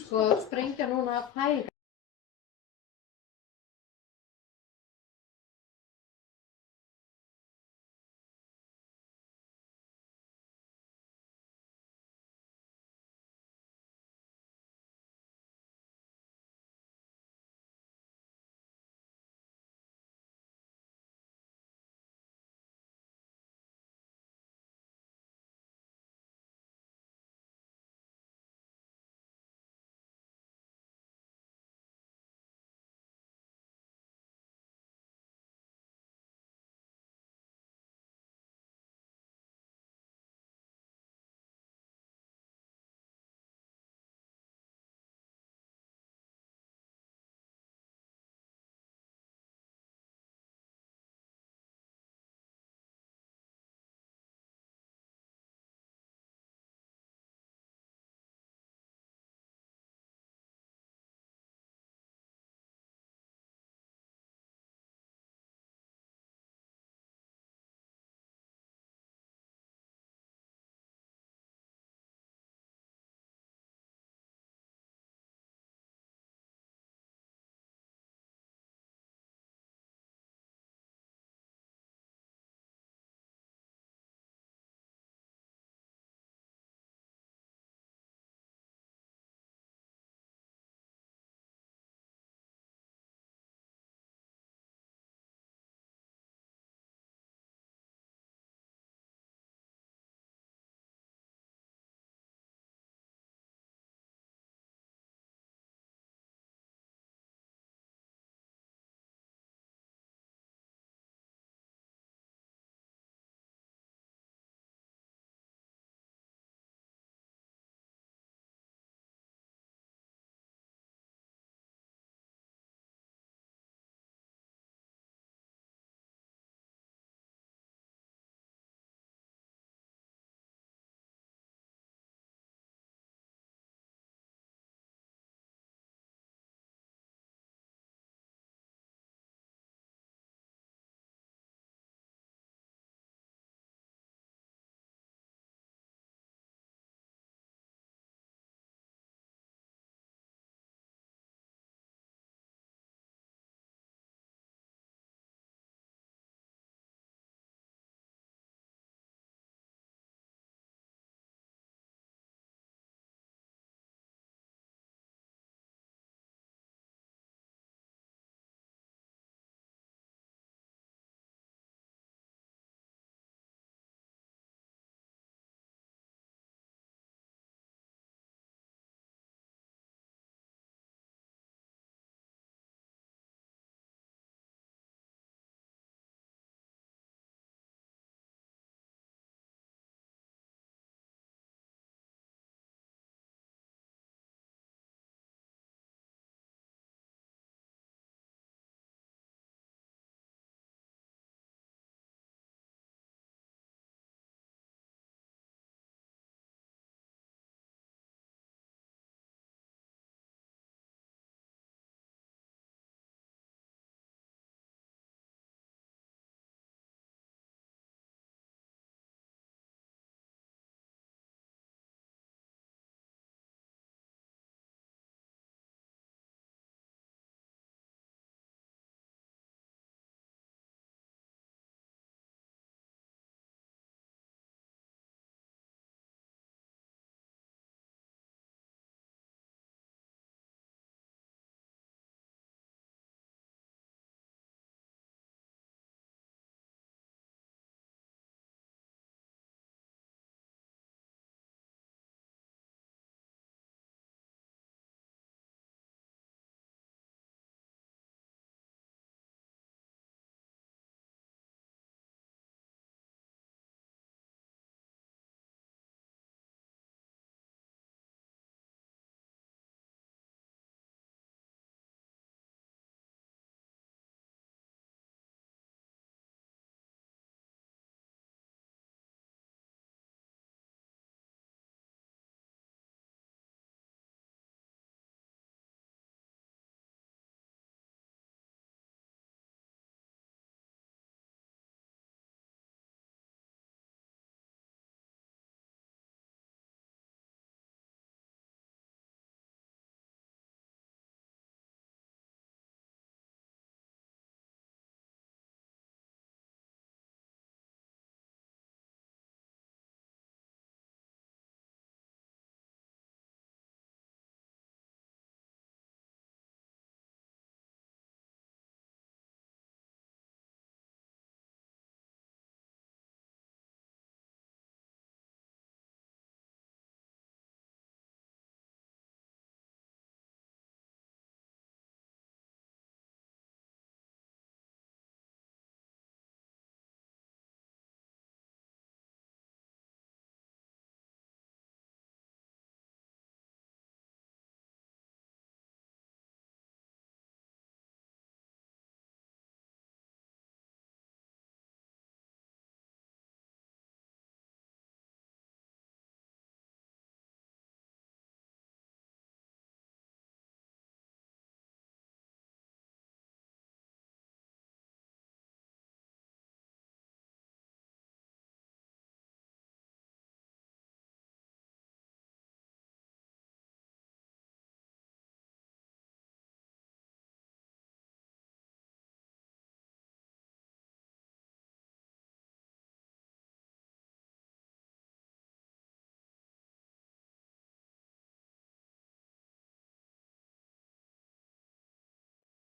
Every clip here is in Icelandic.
Sko, sprengja núna færi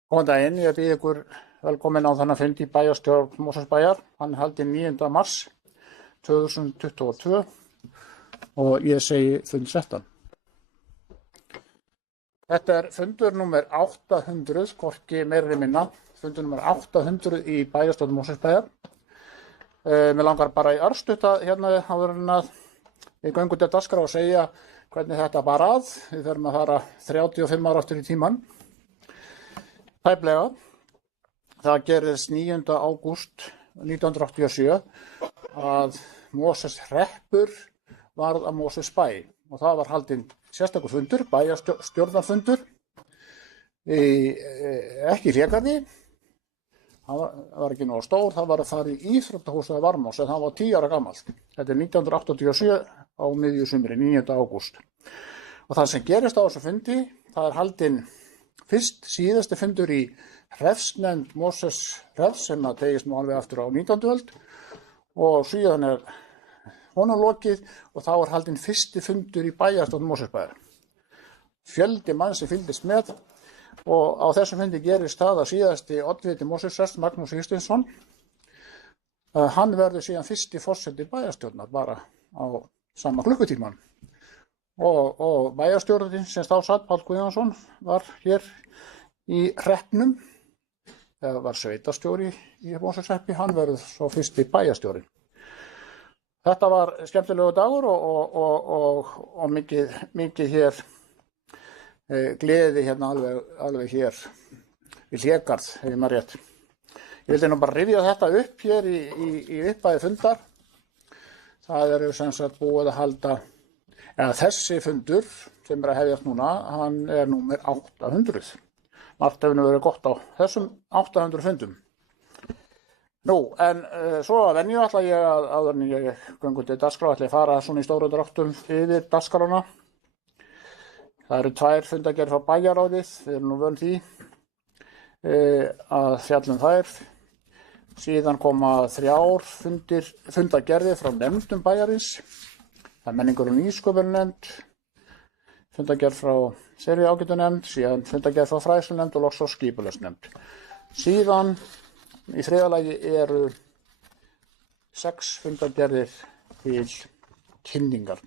Góðan daginn, ég býð ykkur velkomin á þennan fund í bæjarstjórn Mosfellsbæjar. Hann er haldinn 9. mars 2022 og ég segi fund settan. Þetta er fundur nummer 800, hvorki meira minna, fundur nummer 800 í bæjarstjórn Mosfellsbæjar. Mér langar bara í örstutta hérna áður en að við göngum til dagskrá og segja hvernig þetta bar að. Við þurfum að fara 35 ára aftur í tímann. Tæplega. Það gerðist 9. ágúst 1987 að Mosfellshreppur varð að Mosfellsbæ og það var haldinn sérstakur fundur, bæjarstjórnarfundur, ekki í Hlégarði. Það var ekki nógu stór, það var að fara í íþróttahúsið Varmás en það var 10 ára gamalt. Þetta er 1987 á miðju sumri, 9. ágúst. Og það sem gerist á þessu fundi, það er haldinn síðasti fundur í hreppsnefnd Mosfellshrepps sem að tegist nú alveg aftur á 19. öld og síðan er honum lokið og þá er haldinn fyrsti fundur í bæjarstjórn Mosfellsbæjar. Fjöldi mann sem fylgdist með og á þessum fundi gerist það að síðasti oddviti Mosfellshrepps, Magnús Kristinsson, hann verður síðan fyrsti forseti bæjarstjórnar bara á sama klukkutíman. Og bæjarstjórnin sem þá satt, Páll Guðjónsson, var hér í hreppnum, eða var sveitarstjóri í Mosfellshreppi, hann verður svo fyrsti bæjarstjóri. Þetta var skemmtilegu dagur og mikið hér gleði hérna alveg hér í Hlégarð, ef ég maður rétt. Ég vildi nú bara rifja þetta upp hér í upphafi fundar. Það eru sem sagt búið að halda, eða þessi fundur sem er að hefjast núna, hann er númer 800. Margt hefur verið gott á þessum 800 fundum. Nú, en svo að venju ætla ég að áður en ég göngu til dagskrá, ætla ég að fara svona í stóru dráttum yfir dagskrána. Það eru 2 fundargerðir frá bæjarráðið, við erum nú vön því að fjallum þær. Síðan koma 3 fundargerðir frá nefndum bæjarins. Það er menningar- og nýsköpunarnefnd, fundargerð frá þeirri ágætu nefnd, síðan fundargerð frá fræðslunefnd og loks frá skipulagsnefnd. Síðan í þriðja lagi eru 6 fundargerðir til kynningar,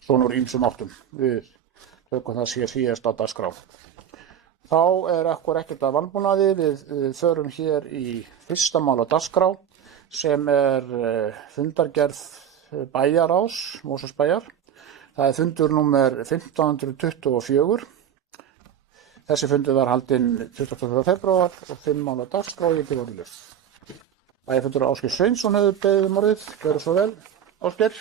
svona úr ýmsum áttum. Við tökum það síðast á dagskrá. Þá er ekkert að vanbúnaði, við förum hér í fyrsta mál á dagskrá sem er fundargerð bæjarráðs Mosfellsbæjar. Það er fundur númer 1524. Þessi fundur var haldinn 24. febrúar og 5 mál á dagskrá og ég gef orðið. Bæjarfundur Ásgeir Sveinsson hefur beðið orðið. Gjörðu svo vel, Ásgeir.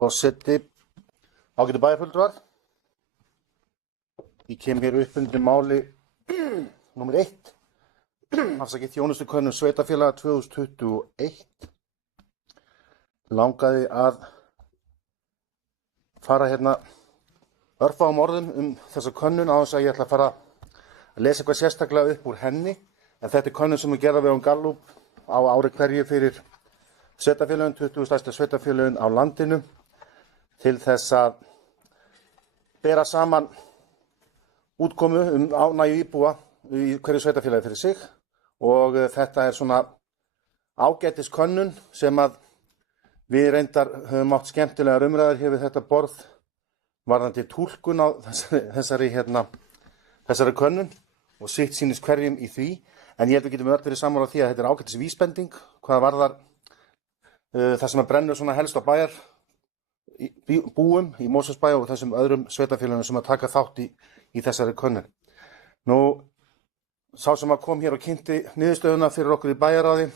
Forseti, ágætu bæjarfulltrúar. Ég kem hér upp undir máli númer 1. Afsakið þjónustukönnun sveitarfélaga 2021. Langaði að fara hérna örfáum orðum þessa könnun á þess að ég ætla að fara að lesa eitthvað sérstaklega upp úr henni. En þetta er könnun sem er gerð á vegum Gallup á ári hverju fyrir sveitarfélögin, 20 stærstu sveitarfélögin á landinu, til þess að bera saman útkomu ánægju íbúa í hverju sveitarfélagi fyrir sig og þetta er svona ágætis könnun sem að við reyndar höfum átt skemmtilegar umræður hér við þetta borð varðandi túlkun á þessari könnun og sitt sýnist hverjum í því, en ég held við getum öll verið sammála á því að þetta er ágætis vísbending hvað varðar það sem að brennur svona helst á búum í Mosfellsbæ og þessum öðrum sveitarfélögum sem að taka þátt í þessari könnun. Nú, sá sem að kom hér og kynnti niðurstöðuna fyrir okkur í bæjarráði,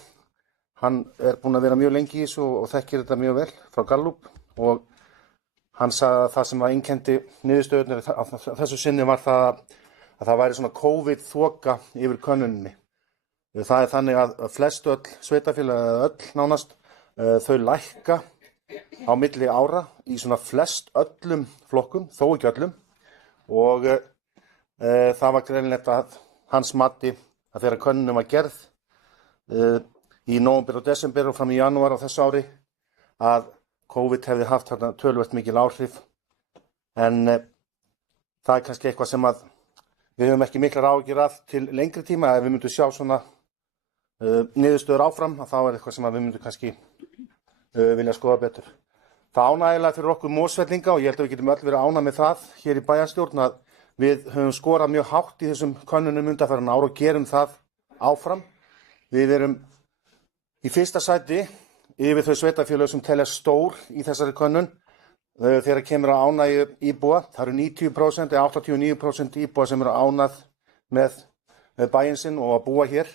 hann er búinn að vera mjög lengi í þessu og þekkir þetta mjög vel frá Gallup og hann sagði að það sem að einkenndi niðurstöðunar á þessu sinni var það að það væri svona COVID-þoka yfir könnuninni. Það er þannig að flest öll sveitarfélög eða öll nánast þau lækka á milli ára í svona flest öllum flokkum, þó ekki öllum, og það var greinilegt að hans mati að þegar könnunin var gerð í nóvember og desember og fram í janúar á þessu ári að COVID hefði haft þarna töluvert mikil áhrif en það er kannski eitthvað sem að við höfum ekki miklar áhyggjur af til lengri tíma. Ef við myndum sjá svona niðurstöður áfram þá er eitthvað sem að við myndum kannski vilja skoða betur. Það ánægjulega fyrir okkur Mosfellinga og ég held að við getum öll verið ánægð með það hér í bæjarstjórn að við höfum skorað mjög hátt í þessum könnunum undanfarin ár og gerum það áfram. Við erum í fyrsta sæti yfir þau sveitarfélög sem teljast stór í þessari könnun þegar kemur að ánægju íbúa. Það eru 90% eða 89% íbúa sem eru ánægð með bæinn sinn og að búa hér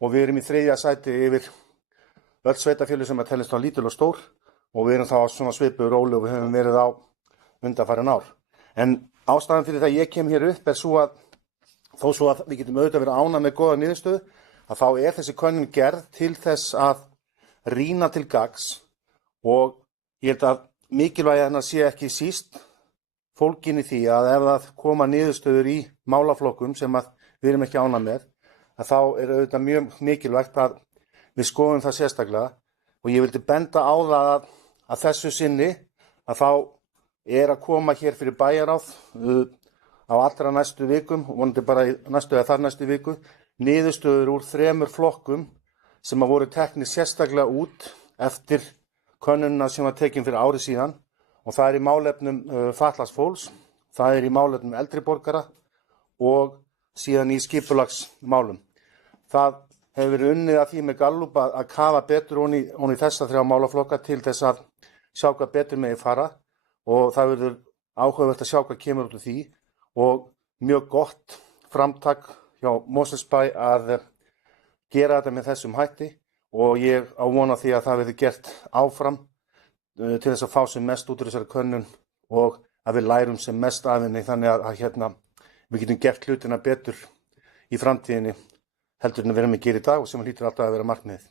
og við erum í þriðja sæti yfir öll sveitarfélög sem teljast á lítil og stór og við erum þá á svona svipuðu róli og við höfum verið á undanfarin ár. En ástæðan fyrir það að ég kem hér upp er svo að þó svo að við getum auðvitað verið ánægð með góða niðurstöðu að þá er þessi könnun gerð til þess að rýna til gagns og ég held að mikilvægi hennar sé ekki síst fólgin í því að ef það koma niðurstöður í málaflokkum sem að við erum ekki ánægð með að þá er auðvitað mjög mikilvægt að við skoðum það sérstaklega og ég vildi benda á það að þessu sinni að þá er að koma hér fyrir bæjarráð á allra næstu vikum og vonandi bara í næstu eða þar næstu viku niðurstöður úr 3 flokkum sem að voru teknir sérstaklega út eftir könnunina sem var tekin fyrir ári síðan og það er í málefnum fatlaðs fólks, það er í málefnum eldri borgara og síðan í skipulagsmálum. Það hefur verið unnið að því með Gallup að kafa betur ofan í þessa 3 málaflokka til þess að sjá hvað betur megi fara og það verður áhugavert að sjá hvað kemur út úr því og mjög gott framtak hjá Mosfellsbæ að gera þetta með þessum hætti og ég á von á því að það verður gert áfram til þess að fá sem mest út úr þessari könnun og að við lærum sem mest af henni þannig að við getum gert hlutina betur í framtíðinni heldur en við erum að gera í dag og sem hlýtur alltaf að vera markmiðið.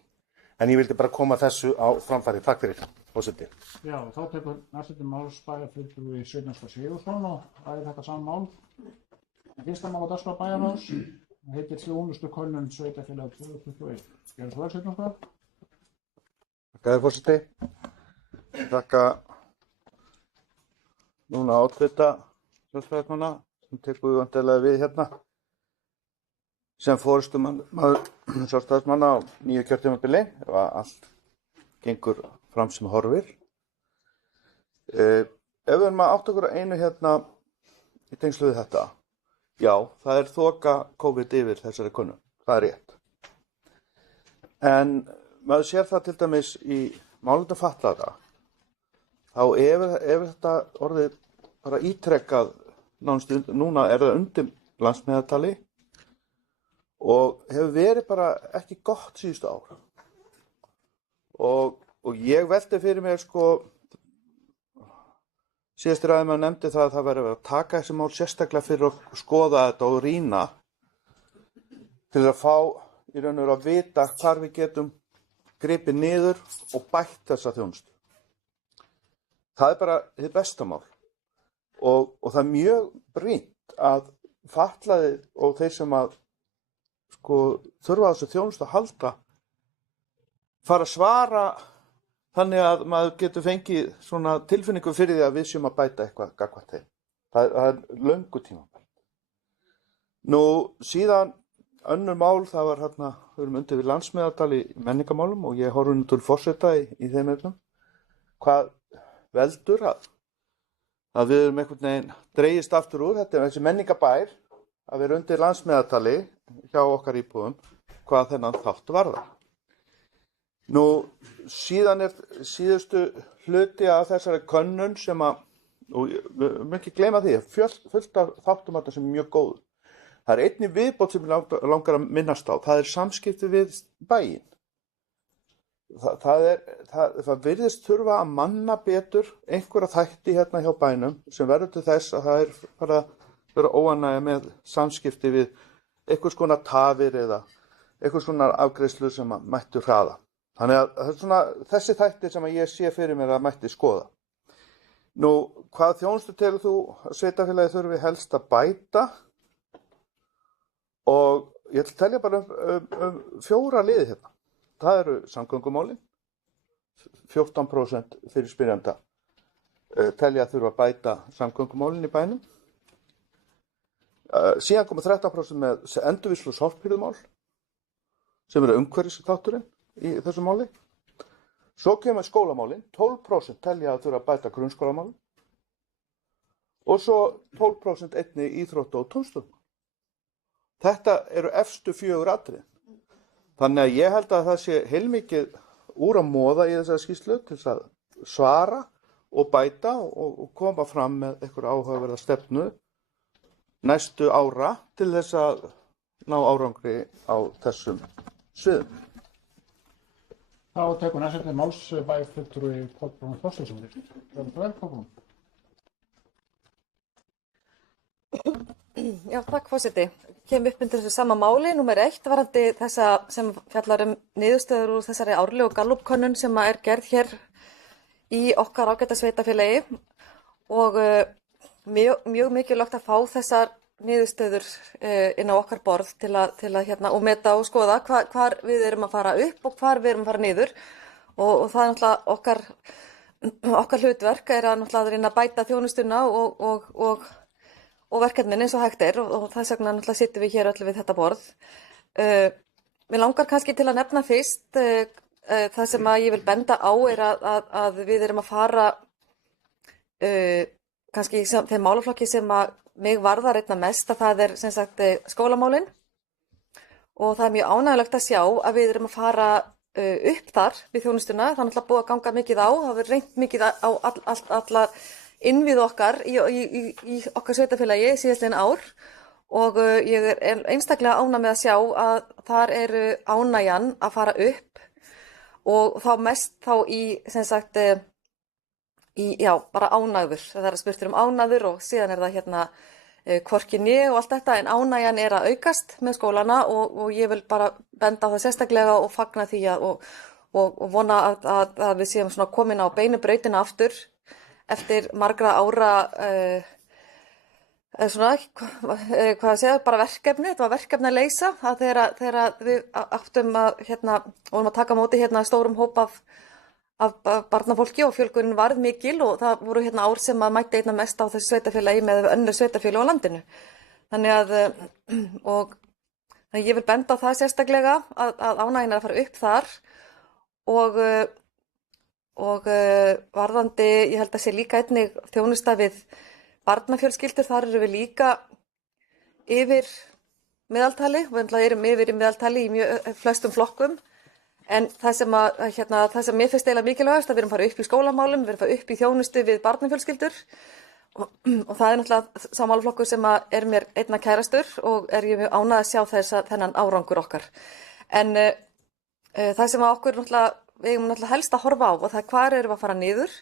En ég vildi bara koma þessu á framfæri. Takk fyrir, forseti. Já, þá tekur næstu máls bæjarfulltrúi Sveinn Sigurðsson og ræðir þetta sama mál. Fyrsta mál á dagskrá bæjarráðs heitir þjónustu könnun sveitarfélaga 2021. Gerðu svo vel, Sveinn Sigurðsson? Takk fyrir, forseti. Þakka núna oddvita sjálfstæðismanna sem tekur vantilega við hérna sem forystumaður sjálfstæðismanna á nýju kjörtímabili ef allt gengur fram sem horfir. Ef við erum að átta okkur á einu hérna í tengslu við þetta, já, það er þoka COVID yfir þessari könnun, það er rétt. En maður sér það til dæmis í málefnum fatlaðra, þá ef þetta orðið bara ítrekkað, núna er það undir landsmeðaltali og hefur verið bara ekki gott síðustu ár. Og ég velti fyrir mér síðasti ræðumaður nefndi það að það væri að taka þessi mál sérstaklega fyrir að skoða þetta og rýna til að fá í raun og veru að vita hvar við getum gripið niður og bætt þessa þjónustu. Það er bara hið besta mál og það er mjög brýnt að fatlaðir og þeir sem að þurfa þessu þjónustu að halda fara að svara þannig að maður getur fengið svona tilfinningu fyrir því að við séum að bæta eitthvað gagnvart þeim. Það er löngu tímabært. Nú síðan önnur mál, það var hérna, við erum undir við landsmeðaltali í menningamálum og ég horfði til forseta í þeim efnum. Hvað veldur að við erum einhvern veginn dregist aftur úr, þetta er þessi menningabær að við erum undir landsmeðaltali hjá okkar íbúðum hvað þennan þátt varðar. Nú síðan er síðustu hluti af þessari könnun sem að, og við mögum ekki gleyma því, fullt af þáttum þetta sem er mjög góð. Það er einnig viðbót sem langar að minnast á, það er samskipti við bæinn. Það virðist þurfa að manna betur einhverja þætti hérna hjá bænum sem verður til þess að það er bara vera óánægja með samskipti við einhvers konar tafir eða einhvers konar afgreiðslu sem að mættu hraða. Þannig að það er svona þessi þættir sem að ég sé fyrir mér að mætti skoða. Nú, hvað þjónustu telur þú að sveitarfélagið þurfi helst að bæta? Og ég ætla að telja bara um 4 liði hérna. Það eru samgöngumálin, 14% fyrir spyrjanda telja að þurfa að bæta samgöngumálin í bænum. Síðan koma 13% með endurvinnslu og sorphirðumál sem eru umhverfisþátturinn í þessu máli. Svo kemur skólamálin, 12% telja að þurfa að bæta grunnskólamálin og svo 12% einnig íþrótta- og tómstundamál. Þetta eru efstu 4 atriðin. Þannig að ég held að það sé heilmikið úr að moða í þessari skýrslu til þess að svara og bæta og koma fram með einhverja áhugaverða stefnu næstu ára til þess að ná árangri á þessum sviðum. Þá tekur næstandi máls bæjarfulltrúi Kolbrún Þorsteinsson. Velkomin. Já, takk forseti. Kem upp undir þessu sama máli, númer 1, varandi þessa sem fjallar niðurstöður úr þessari árlegu Gallup-könnun sem er gerð hér í okkar ágæta sveitarfélagi og mjög mikilvægt að fá þessar niðurstöður inn á okkar borð til að og meta og skoða hvar við erum að fara upp og hvar við erum að fara niður og það er náttúrulega okkar hlutverk er að náttúrulega reyna að bæta þjónustuna og verkefnin eins og hægt er og þess vegna náttúrulega sittum við hér öll við þetta borð. Mér langar kannski til að nefna fyrst það sem að ég vil benda á er að við erum að fara kannski þeim málaflokki sem að mig varðar einna mest að það er sem sagt skólamálin og það er mjög ánægjulegt að sjá að við erum að fara upp þar við þjónustuna. Það er náttúrulega búið að ganga mikið á, það verður reynt mikið á allar innviði okkar í okkar sveitarfélagi síðastliðin ár og ég er einstaklega ánægð með að sjá að þar eru ánægjan að fara upp og þá mest þá í sem sagt bara ánægður. Það er að spurtur ánægður og síðan er það hvorki né og allt þetta en ánægjan er að aukast með skólana og ég vil bara benda á það sérstaklega og fagna því og vona að við séum svona komin á beinu brautina aftur eftir margra ára hvað að segja, bara verkefni, þetta var verkefni að leysa að þegar við áttum að vorum að taka á móti stórum hóp af barnafólki og fjölgunin varð mikil og það voru ár sem að mætti einna mest á þessu sveitarfélagi með önnur sveitarfélög á landinu. Þannig að ég vil benda á það sérstaklega að ánægjan er að fara upp þar og varðandi, ég held að sé líka einnig þjónusta við barnafjölskyldur, þar eru við líka yfir meðaltali, við erum yfir í meðaltali í mjög flestum flokkum. En það sem mér finnst eiginlega mikilvægast að við erum að fara upp í skólamálum, við erum að fara upp í þjónustu við barnafjölskyldur og það er náttúrulega sá málaflokkur sem er mér einna kærastur og er ég mjög ánægð að sjá þennan árangur okkar. En það sem við eigum náttúrulega helst að horfa á og það er hvar erum við að fara niður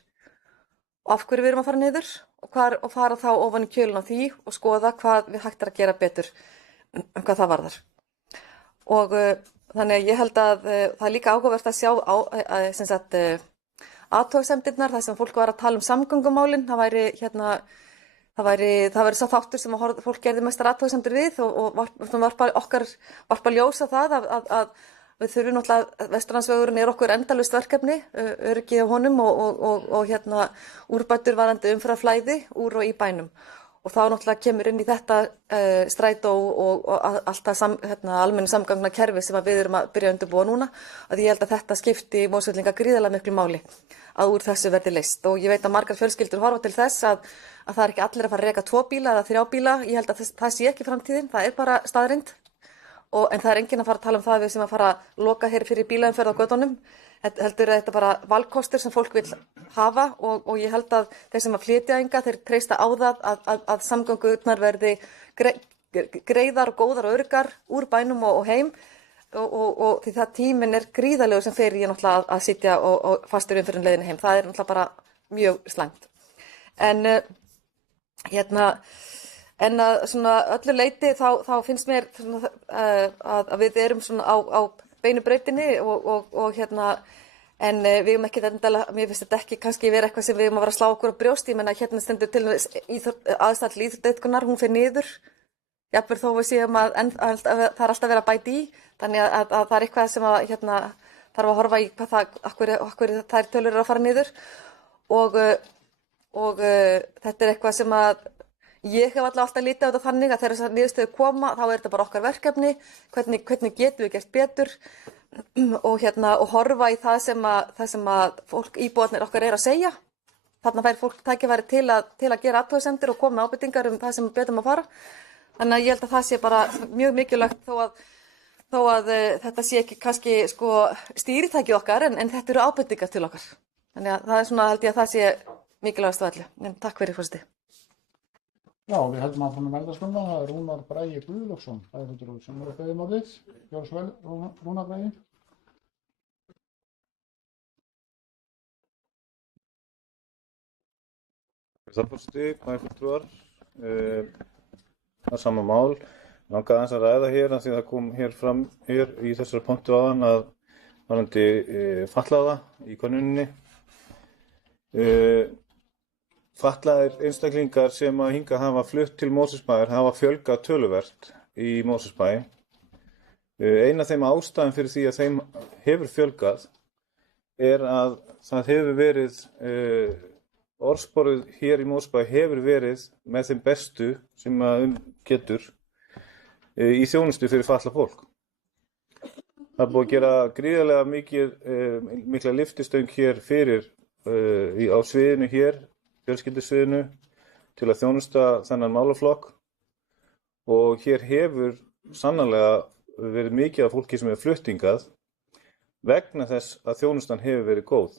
og af hverju við erum að fara niður og fara þá ofan í kjölinn á því og skoða hvað við hægt er að gera betur hvað það varðar. Og þannig að ég held að það er líka áhugavert að sjá athugasemdirnar, það sem fólk var að tala samgöngumálin, það væri sá þáttur sem fólk gerði mestar athugasemdir við og varpa ljósa það að við þurfum náttúrulega, Vestrandsvegurinn er okkur endalaust verkefni, öryggið á honum og úrbætur varðandi umferðarflæði úr og í bænum. Og þá náttúrulega kemur inn í þetta strætó og allt það almennu samgangnakerfi sem við erum að byrja að undirbúa núna. Að ég held að þetta skipti Mosfellinga gríðarlega miklu máli að úr þessu verði leyst. Og ég veit að margar fjölskyldur horfa til þess að það er ekki allir að fara að reka 2 bíla eða 3 bíla. Ég held að það sé ekki framtíðin, það er bara staðreynd. En það er enginn að fara að tala um það við sem að fara að loka hér fyrir bílaumferð á götunum. Heldur þetta bara valkostur sem fólk vil hafa og ég held að þeir sem að flytja hingað, þeir treysta á það að samgöngurnar verði greiðar og góðar og öruggar úr bænum og heim og því það tíminn er gríðarlegur sem fer ég náttúrulega að sitja og fastur fyrir leiðinni heim. Það er náttúrulega bara mjög slæmt. En að svona öllu leyti þá finnst mér að við erum svona á beinu brautinni en við erum ekki endalega, mér finnst þetta ekki kannski vera eitthvað sem við erum að vera að slá okkur á brjóst. Ég menna stendur til aðstæða til íþróttaiðkunar, hún fer niður, jafnvel þó við séum að það er alltaf verið að bæta í, þannig að það er eitthvað sem að þarf að horfa í hvað það, akkur þær tölur eru að fara niður og þetta er eitthvað sem að ég hef alltaf litið á þetta þannig að þegar þessar niðurstöður koma þá er þetta bara okkar verkefni, hvernig getum við gert betur og horfa í það sem að fólk íbúarnir okkar er að segja. Þarna fær fólk tækifæri til að gera athugasemdir og koma með ábendingar það sem betur má fara. Þannig að ég held að það sé bara mjög mikilvægt þó að þetta sé ekki kannski stýritækið okkar en þetta eru ábendingar til okkar. Þannig að það er svona held ég að það sé mikilvægast af öllu. En takk fyrir forseti. Já, við heldum áfram með verðarstofna. Það er Rúnar Bragi Guðlaugsson, bæjarfulltrúi, sem er að beðja orðið. Gjörðu svo vel, Rúnar Bragi. Forseti, bæjarfulltrúar, það er sama mál. Langaði aðeins að ræða hér af því það kom hér fram hér í þessari pontu áðan að varðandi fatlaða í könnuninni. Fatlaðir einstaklingar sem að hingað hafa flutt til Mosfellsbæjar hafa fjölgað töluvert í Mosfellsbæ. Ein af þeim ástæðum fyrir því að þeim hefur fjölgað er að það hefur verið orðsporið hér í Mosfellsbæ hefur verið með þeim bestu sem að getur í þjónustu fyrir fatlað fólk. Það er búið að gera gríðarlega mikla lyftistöng hér fyrir á sviðinu hér, fjölskyldusviðinu, til að þjónusta þennan málaflokk og hér hefur sannarlega verið mikið af fólki sem er flutt hingað vegna þess að þjónustan hefur verið góð.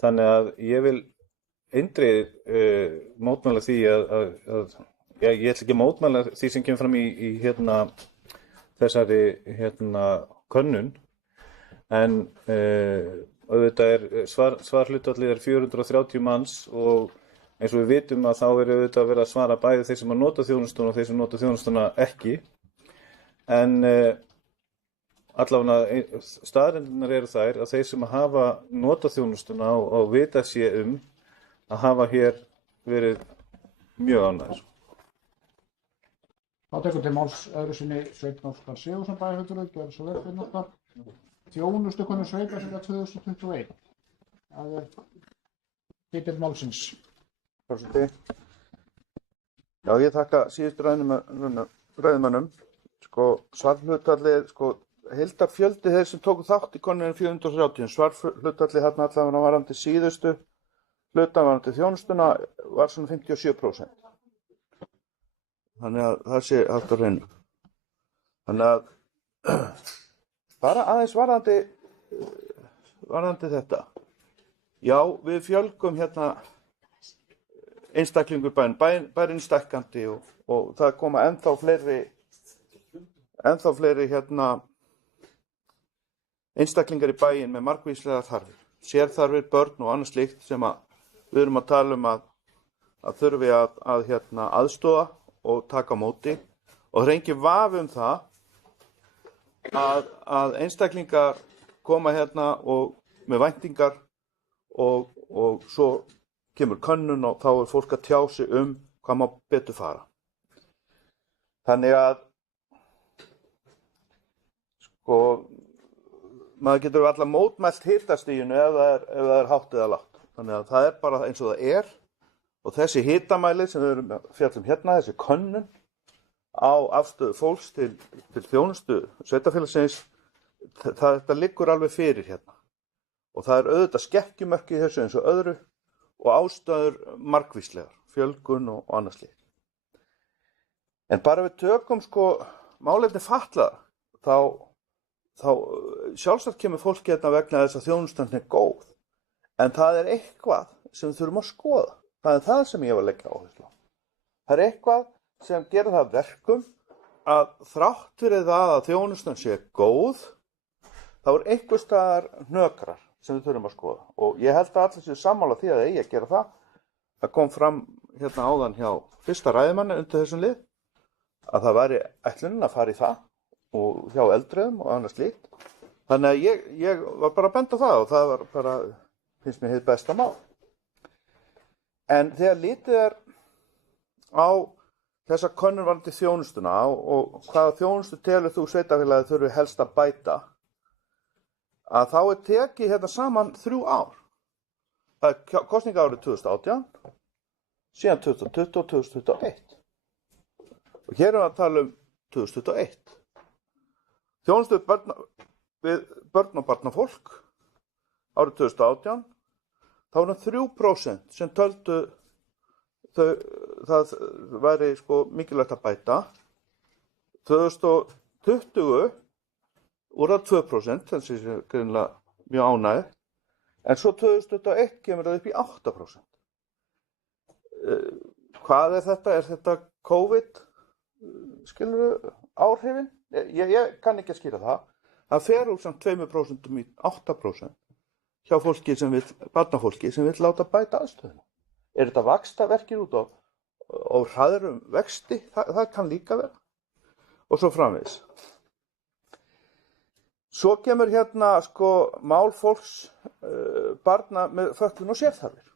Þannig að ég vil eindregið mótmæla því ég ætla ekki að mótmæla því sem kemur fram í þessari könnun, en auðvitað svarhlutfallið 430 manns og eins og við vitum að þá er auðvitað verið að svara bæði þeir sem að nota þjónustuna og þeir sem nota þjónustuna ekki, en allavega staðreyndirnar eru þær að þeir sem hafa nota þjónustuna og vita sé að hafa hér verið mjög ánægðir. Þá tekur til máls öðru sinni Sveinn Óskar Sigurðsson, bæjarfulltrúi, gjörðu svo vel fyrir okkar. Þjónustukönnun sveitarfélaga 2021. Það er titill málsins. Forseti. Já, ég þakka síðustu ræðumönnum. Svarhlutfallið, heildarfjöldi þeir sem tóku þátt í könnuninni 430, svarhlutfallið hérna allavega varðandi síðustu hlutavarandi þjónustuna var svona 57%. Þannig að það sé allt á hreinu. Þannig að bara aðeins varðandi þetta. Já, við fjölgum hérna einstaklingur bærin stækkandi og það koma ennþá fleiri einstaklingar í bæinn með margvíslegar þarfir. Sérþarfir, börn og annað slíkt sem við erum að tala um að þurfi að aðstoða og taka á móti. Og það er engin vafi um það að einstaklingar koma hérna og með væntingar og svo kemur könnun og þá er fólk að tjá sig hvað má betur fara. Þannig að maður getur alltaf mótmælt hitastiginu ef það er hátt eða lágt. Þannig að það er bara eins og það er og þessi hitamæli sem við erum að fjalla hérna, þessi könnun á afstöðu fólks til þjónustu sveitarfélagsins, þetta liggur alveg fyrir hérna. Og það er auðvitað skekkjumörk í þessu eins og öðru og ástæður margvíslegar, fjölgun og annað slíkt. En bara við tökum málefni fatlaða, þá sjálfsagt kemur fólki hérna vegna þess að þjónustan er góð. En það er eitthvað sem við þurfum að skoða. Það er það sem ég var að leggja áherslu á. Það er eitthvað sem gerir það verkum að þrátt fyrir það að þjónustan sé góð, þá er einhvers staðar hnökrar sem við þurfum að skoða. Og ég held að allir séu sammála því að eigi að gera það. Það kom fram hérna áðan hjá fyrsta ræðumanni undir þessum lið að það væri ætlunin að fara í það og hjá eldriðum og annað slíkt. Þannig að ég var bara að benda á það og það var bara, finnst mér hið besta mál. En þegar litið er á þessa könnun varðandi þjónustuna og hvaða þjónustu telur þú sveitarfélagið þurfi helst að bæta, að þá tekið hérna saman 3 ár. Það er kosningaárið 2018, síðan 2020 og 2021. Og hér erum við að tala um 2021. Þjónustu við börn og barnafólk árið 2018, þá voru 3% sem töldu það væri mikilvægt að bæta. 2020 voru það 2%, þessi er greinilega mjög ánægð, en svo 2021 kemur það upp í 8%. Hvað er þetta? Er þetta COVID, áhrifin? Ég kann ekki að skýra það. Það fer úr samt 2% í 8% hjá fólki barnafólki sem vill láta bæta aðstöðuna. Er þetta vaxtaverkir út á hraðurum vexti? Það kann líka vera. Og svo framvegis. Svo kemur hérna mál fólks barna með fötlun og sérþarfir.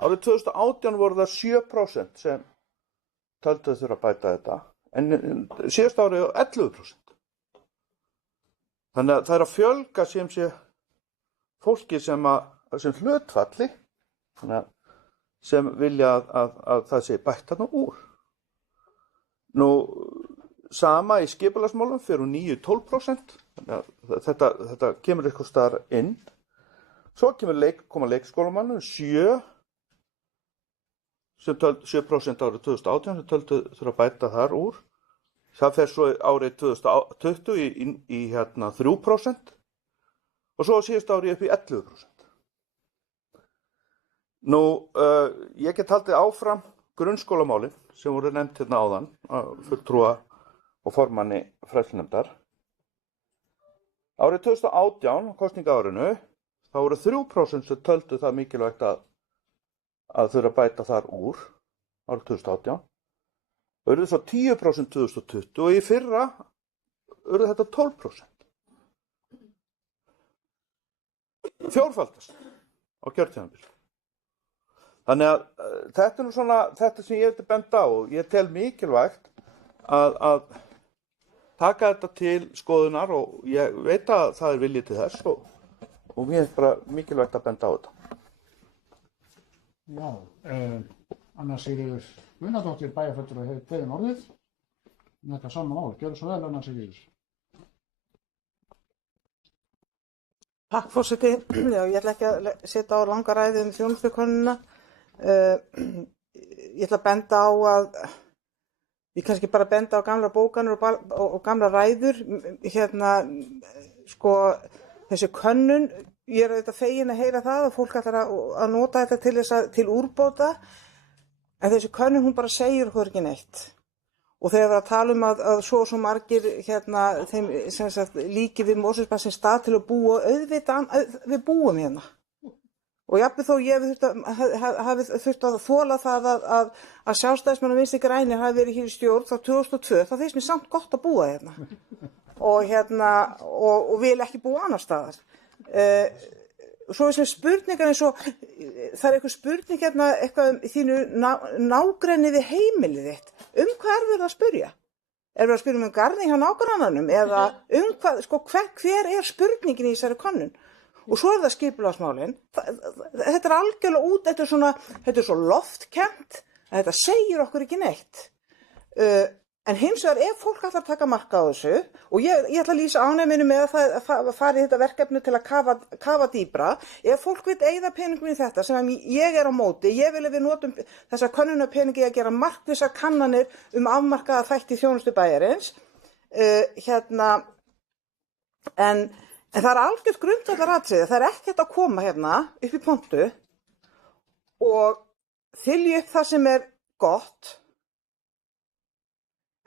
Árið 2018 voru það 7% sem töldu þurfa að bæta þetta, en síðast árið 11%. Þannig að það er að fjölga sem sé fólki sem hlutfalli, sem vilja að það sé bætt þarna úr. Nú, sama í skipulagsmálum fyrir 9-12%. Þetta kemur eitthvað staðar inn. Svo koma leikskólamannu 7% árið 2018 sem töldu þurfa að bæta þar úr. Það fer svo árið 2020 í 3% og svo síðast árið upp í 11%. Nú, ég get haldið áfram grunnskólamálin sem voru nefnt hérna áðan, fulltrúa og formanni fræðslunefndar. Árið 2018, kosningaárinu, þá voru 3% sem töldu það mikilvægt að þurfa að bæta þar úr árið 2018. Það urðu svo 10% 2020 og í fyrra urðu þetta 12%. Fjórfaldast á kjörtímabil. Þannig að þetta er nú þetta sem ég vildi benda á og ég tel mikilvægt að taka þetta til skoðunar og ég veit að það er vilji til þess og mér er bara mikilvægt að benda á þetta. Já, Anna Sigríður Guðnadóttir bæjarfulltrúi hefur beðið orðið um þetta sama mál. Gjörðu svo vel, Anna Sigríður. Takk forseti. Já, ég ætla ekki að setja á langa ræðu um þjónustukönnunina. Ég ætla að benda á að ég kannski bara benda á gamlar bókanir og gamlar ræður. Þessi könnun, ég er auðvitað fegin að heyra það og fólk ætlar að nota þetta til úrbóta, en þessi könnun hún bara segir okkur ekki neitt. Og þegar við að tala um að svo og svo margir þeim sem sagt líki við Mosfellsbæ sem stað til að búa, auðvitað við búum hérna. Og jafnvel þó ég hafi þurft að þola það að Sjálfstæðismenn og Vinstri grænir hafi verið hér í stjórn frá 2002, þá finnst mér samt gott að búa hérna. Og vil ekki búa annar staðar. Svo er sem spurningar eins og, það er eitthvað spurning hérna, eitthvað þínu nágrenni við heimilið þitt. Hvað er verið að spyrja? Er verið að spyrja um garðinn hjá nágrannanum eða hvað, hver er spurningin í þessari könnun? Og svo er það skipulagsmálin. Þetta er algjörlega út, þetta er svo loftkennt að þetta segir okkur ekki neitt. En hins vegar ef fólk ætlar að taka marka á þessu, og ég ætla að lýsa ánægju með að fara í þetta verkefni til að kafa dýpra, ef fólk vill eyða peningum í þetta sem ég er á móti, ég vil að við notum þessa könnunarpeningi að gera markvissar kannanir afmarkaða þætti þjónustu bæjarins, en það er algjört grundvallaratriði, það er ekkert að koma hérna upp í pontu og þylja upp það sem er gott,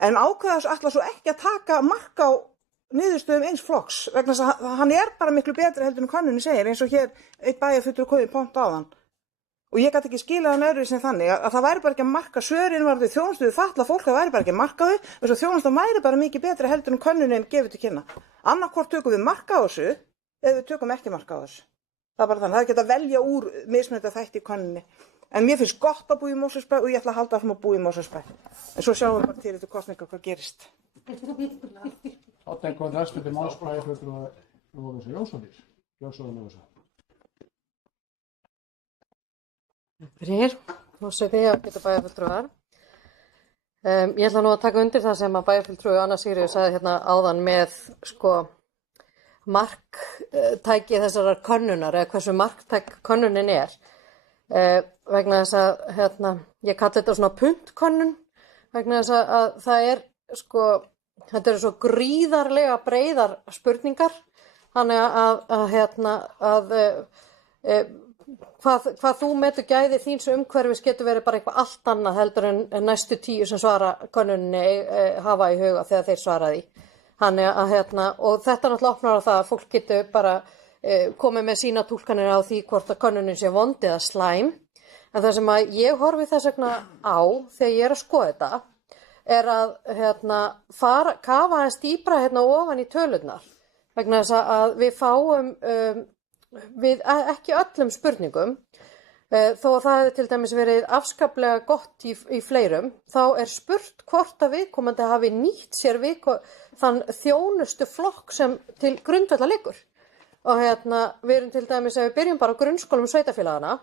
en ákveða ætla svo ekki að taka mark á niðurstöðum eins flokks, vegna þess að hann er bara miklu betri heldur en könnunin segir, eins og hér einn bæjarfulltrúi kom í pont áðan. Og ég gat ekki skilað hann öðruvísi en þannig að það væri bara ekki að marka svörin varðandi þjónustu við fatlað fólk, það væri bara ekki að marka þau, þess að þjónustan væri bara mikið betri heldur en könnunin gefur til kynna. Annarkvort tökum við marka á þessu, eða við tökum ekki marka á þessu. Það er bara þannig, það er ekki að velja úr mismunandi þætti í könnuninni. En mér finnst gott að búa í Mosfellsbæ og ég ætla að halda áfram að búa í Mosfellsbæ. En svo sjáum við bara til þetta kosninga hvað gerist. Þátt einhvern restur til Mosfellsbæ Lóðvísa Jónsdóttir, Jónsdóttir Lóðvísa. Fyrir, forseti og getur bæjarfulltrúar. Ég ætla nú að taka undir það sem að bæjarfulltrúi Anna Sigríður sagði hérna áðan með marktæki þessarar könnunar eða hversu marktæk könnunin er. Vegna þess að ég kalli þetta svona puntkönnun vegna þess að það er þetta eru svo gríðarlega breiðar spurningar þannig hvað þú metur gæði þíns umhverfis getur verið bara eitthvað allt annað heldur en næstu 10 sem svara könnuninni hafa í huga þegar þeir svara því. Þannig og þetta náttúrulega opnar á það að fólk getur bara komið með sína túlkanir á því hvort að könnunin sé vond eða slæm. En það sem að ég horfi þess vegna á þegar ég er að skoða þetta er að kafa aðeins dýpra ofan í tölurnar vegna þess að við fáum við ekki öllum spurningum þó að það hefði til dæmis verið afskaplega gott í fleirum þá er spurt hvort að viðkomandi hafi nýtt sér þann þjónustu flokk sem til grundvallar liggur og við erum til dæmis ef við byrjum bara á grunnskólum sveitarfélagana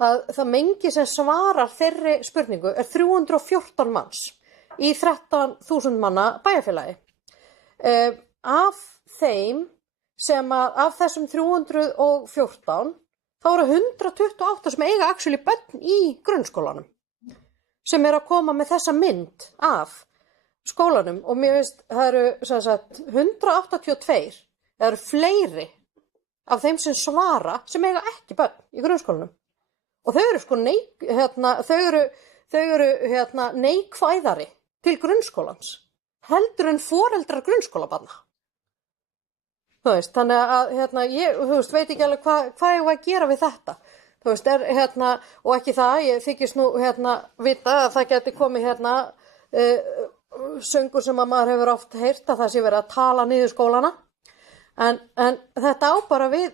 að það mengi sem svarar þeirri spurningu er 314 manns í 13.000 manna bæjarfélagi. Af þeim sem af þessum 314 þá eru 128 sem eiga actually börn í grunnskólanum sem að koma með þessa mynd af skólanum og mér finnst það eru 182 það eru fleiri af þeim sem svara sem eiga ekki börn í grunnskólanum og þau eru neikvæðari til grunnskólans heldur en foreldrar grunnskólabarna. Þannig að ég veit ekki alveg hvað ég var að gera við þetta. Og ekki það, ég þykist nú vita að það geti komið söngur sem að maður hefur oft heyrt að það sé verið að tala niður skólana. En þetta á bara við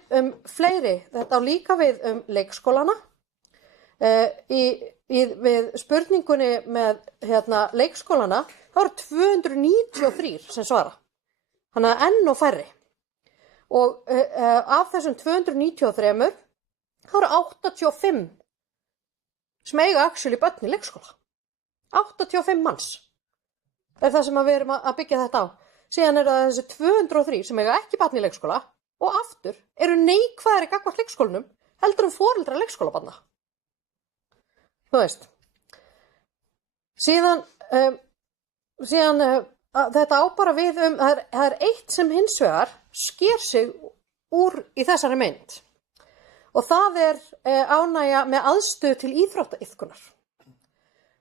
fleiri, þetta á líka við leikskólana. Við spurningunni með leikskólana, þá eru 293 sem svara. Þannig að enn og færri. Og af þessum 293 þá eru 85 sem eiga actually börn í leikskóla. 85 manns er það sem við erum að byggja þetta á. Síðan eru það þessi 203 sem eiga ekki barn í leikskóla og aftur eru neikvæðari gagnvart leikskólanum heldur en foreldrar leikskólabarna. Síðan þetta á bara við það er eitt sem hins vegar sker sig úr í þessari mynd og það er ánægja með aðstöðu til íþróttaiðkunar.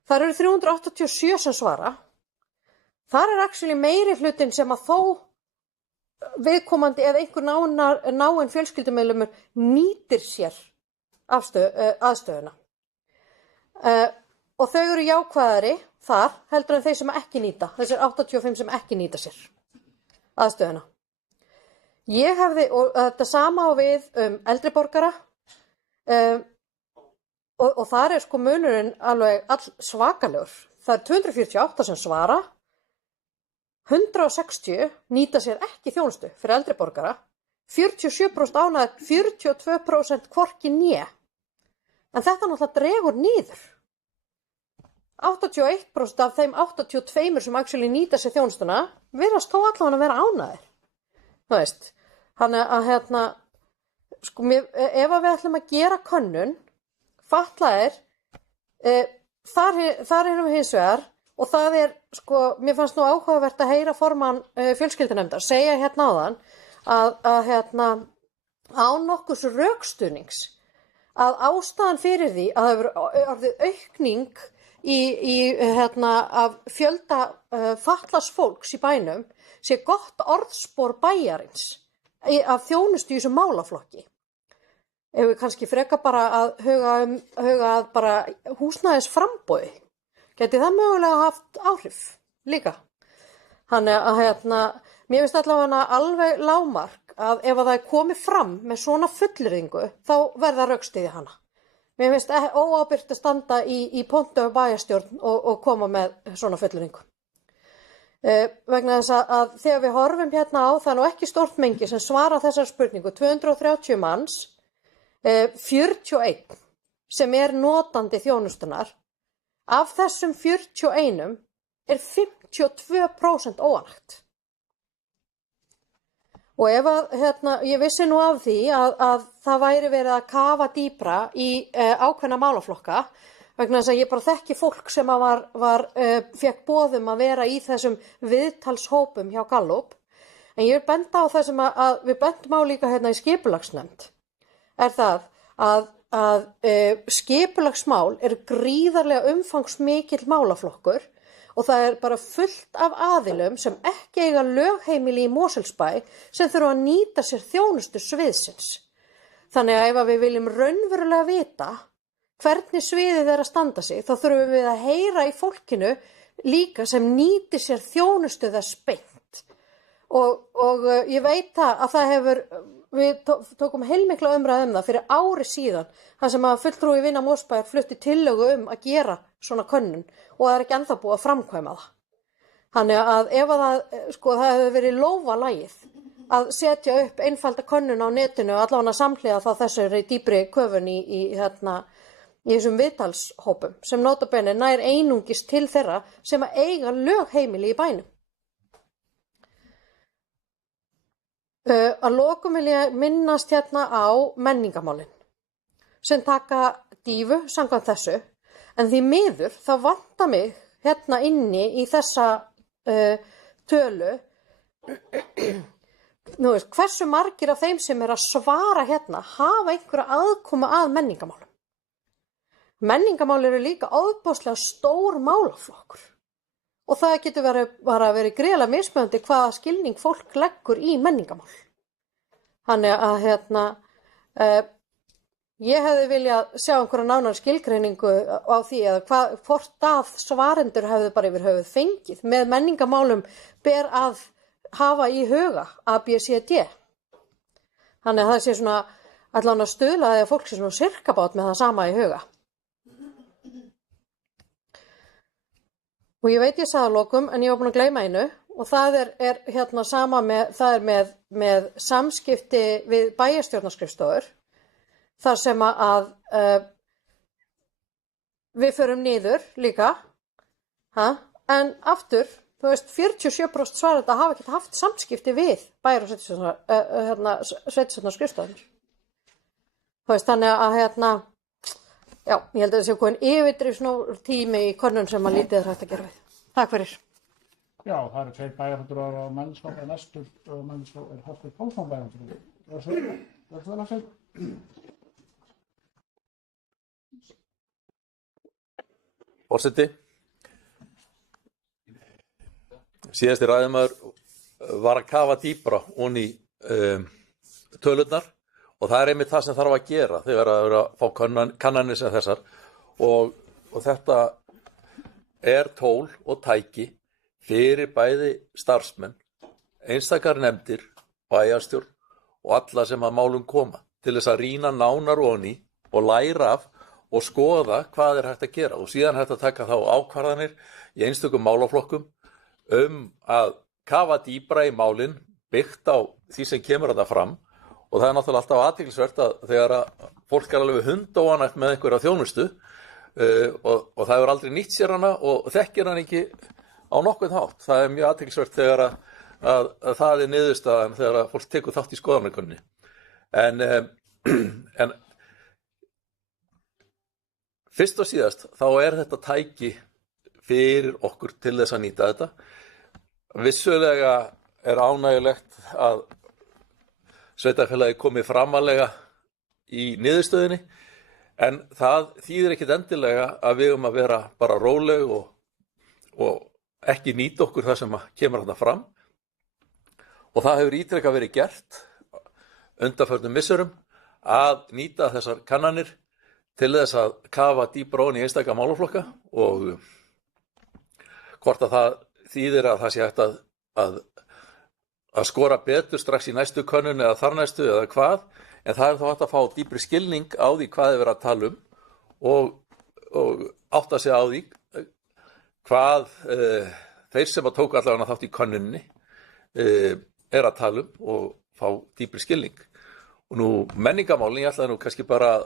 Þar eru 387 sem svara. Þar er actually meiri hlutin sem að þó viðkomandi eða einhver náinn fjölskyldumeðlimur nýtir sér aðstöðuna. Og þau eru jákvæðari þar heldur en þeir sem ekki nýta, þessir 85 sem ekki nýta sér aðstöðuna. Ég hefði, og þetta sama á við eldri borgara og þar er munurinn alveg all svakalegur. Það er 248 sem svara, 160 nýta sér ekki þjónustu fyrir eldri borgara, 47% ánægðir, 42% hvorki né. En þetta náttúrulega dregur niður. 81% af þeim 82 sem actually nýta sér þjónustuna virðast þó allavega að vera ánægðir. Þannig að ef við ætlum að gera könnun fatlaðir þar erum við hins vegar og það er mér fannst nú áhugavert að heyra formann fjölskyldunefndar segja áðan að án nokkurs rökstuðnings að ástæðan fyrir því að það hefur orðið aukning af fjölda fatlaðs fólks í bænum sé gott orðspor bæjarins af þjónustu í þessum málaflokki. Ef við kannski freka bara að huga að bara húsnæðisframboði, geti það mögulega haft áhrif líka. Þannig að mér finnst allavega alveg lágmark að ef það er komið fram með svona fullyrðingu þá verða rökstyðja hana. Mér finnst óábyrgt að standa í pontu af bæjarstjórn og koma með svona fullyrðingu. Vegna þess að þegar við horfum hérna á, það er nú ekki stórt mengi sem svara þessar spurningu, 230 manns, 41 sem er notandi þjónustunar, af þessum 41 er 52% óanægt. Og ef ég vissi nú af því að það væri verið að kafa dýpra í ákveðna málaflokka, vegna þess að ég bara þekki fólk sem fekk boðum að vera í þessum viðtalshópum hjá Gallup. En ég vil benda á það sem að við bendum á líka hérna í skipulagsnefnd, er það að skipulagsmál er gríðarlega umfangsmikill málaflokkur og það er bara fullt af aðilum sem ekki eiga lögheimili í Mosfellsbæ sem þurfa að nýta sér þjónustu sviðsins. Þannig að ef við viljum raunverulega vita hvernig sviðið er að standa sig, þá þurfum við að heyra í fólkinu líka sem nýtir sér þjónustu þess beint. Og ég veit að það hefur, við tókum heilmikla umræðu það fyrir ári síðan, þar sem að fulltrúi Vina Mosfellsbæjar flutti tillögu að gera svona könnun og það er ekki ennþá búið að framkvæma það. Þannig að ef það hefði verið lófalagið að setja upp einfalda könnun á netinu, allavega samhliða þá þessari dýpri köfun í þessum viðtalshópum, sem notabene nær einungis til þeirra sem að eiga lögheimili í bænum. Að lokum vil ég minnast hérna á menningamálin, sem taka dýfu samkvæmt þessu, en því miður þá vantar mig hérna inni í þessa tölu, hversu margir af þeim sem að svara hérna hafa einhverja aðkomu að menningamálum. Menningamál eru líka ofboðslega stór málaflokkur og það getur verið gríðarlega mismunandi hvaða skilning fólk leggur í menningamál. Þannig að ég hefði viljað sjá einhverja nánar skilgreiningu á því hvort að svarendur hefðu bara yfir höfuð fengið. Með menningamálum ber að hafa í huga A, B, C, D. Þannig að það sé svona allavega stuðla að fólk sé svona sirkabát með það sama í huga. Og ég veit ég sagði að lokum, en ég var búin að gleyma einu og það er hérna sama með samskipti við bæjarstjórnarskrifstofur, þar sem að við förum niður líka, en aftur, 47% svarenda hafa ekki haft samskipti við bæjar- og sveitarstjórnarskrifstofur. Þannig að já, ég held að það sé komin yfirdrifsnór tími í könnun sem að lítið er hægt að gera við. Takk fyrir. Já, það eru 2 bæjarfulltrúar á Mælskó, næstur Mælskó er Hafþór Pálsson bæjarfulltrúi. Það er að segja. Forseti, síðasti ræðumaður var að kafa dýpra onni tölurnar og það er einmitt það sem þarf að gera þegar að vera að fá kannanir sem þessar og þetta er tól og tæki fyrir bæði starfsmenn, einstakar nefndir, bæjarstjórn og alla sem að málum koma til þess að rýna nánar onni og læra af og skoða hvað er hægt að gera og síðan hægt að taka þá ákvarðanir í einstökum málaflokkum að kafa dýpra í málin byggt á því sem kemur þetta fram og það er náttúrulega alltaf athyglisvert að þegar að fólk er alveg hundóanægt með einhverja þjónustu og það hefur aldrei nýtt sér hana og þekkir hann ekki á nokkurn hátt. Það er mjög athyglisvert þegar að það er niðurstaðan þegar að fólk tekur þátt í skoðanakönnunni. En fyrst og síðast þá er þetta tæki fyrir okkur til þess að nýta þetta. Vissulega er ánægjulegt að sveitarfélagi komið framalega í niðurstöðinni en það þýðir ekkit endilega að við að vera bara róleg og ekki nýta okkur það sem kemur þarna fram og það hefur ítrekað verið gert undanförnum misserum að nýta þessar kannanir til þess að kafa dýpra ofan í einstaka málaflokka og hvort að það þýðir að það sé hægt að skora betur strax í næstu könnun eða þarnæstu eða hvað, en það er þá hægt að fá dýpri skilning á því hvað er verið að tala og átta sig á því hvað þeir sem að tóku allavega þátt í könnuninni er að tala um og fá dýpri skilning. Og nú menningamálin, ég ætlaði nú kannski bara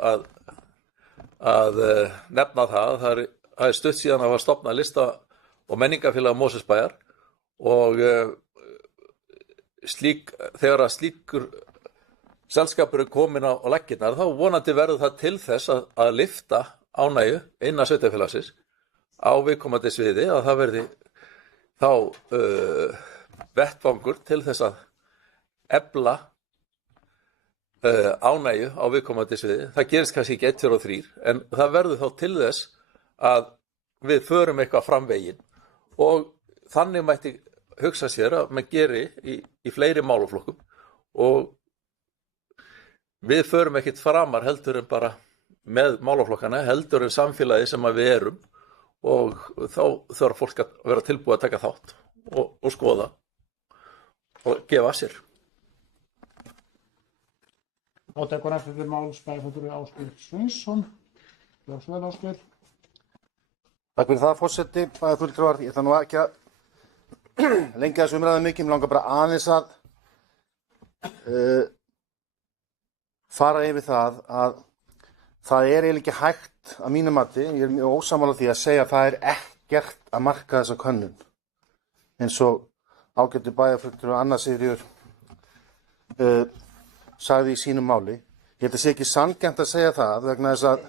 að nefna það er stutt síðan að var stofnað lista- og menningafélag Mosfellsbæjar og þegar að slíkur selskapur er komin á laggirnar, þá vonandi verður það til þess að lyfta ánægju innan sveitarfélagsins á viðkomandi sviði, að það verði þá vettvangur til þess að efla ánægju á viðkomandi sviði. Það gerist kannski ekki 1, 2 og 3, en það verður þá til þess að við förum eitthvað fram veginn, og þannig mætti hugsa sér að maður geri í fleiri málaflokkum, og við förum ekkit framar heldur en bara með málaflokkana, heldur en samfélagi sem að við erum, og þá þarf fólk að vera tilbúið að taka þátt og skoða og gefa sér. Og tekur eftir því málsbæjarfulltrúi Ásgeir Sveinsson. Vel, Ásgeir. Takk fyrir það, forseti, bæjarfulltrúar. Ég ætla nú ekki að lengja þessu umræðu mikið, mér langar bara aðeins að fara yfir það að það er eiginlega ekki hægt að mínu mati, ég er mjög ósammála því að segja að það er ekkert að marka þessa könnun, eins og ágætu bæjarfulltrúi Anna Sigríður sagði í sínum máli. Ég held að sé ekki sanngjarnt að segja það vegna þess að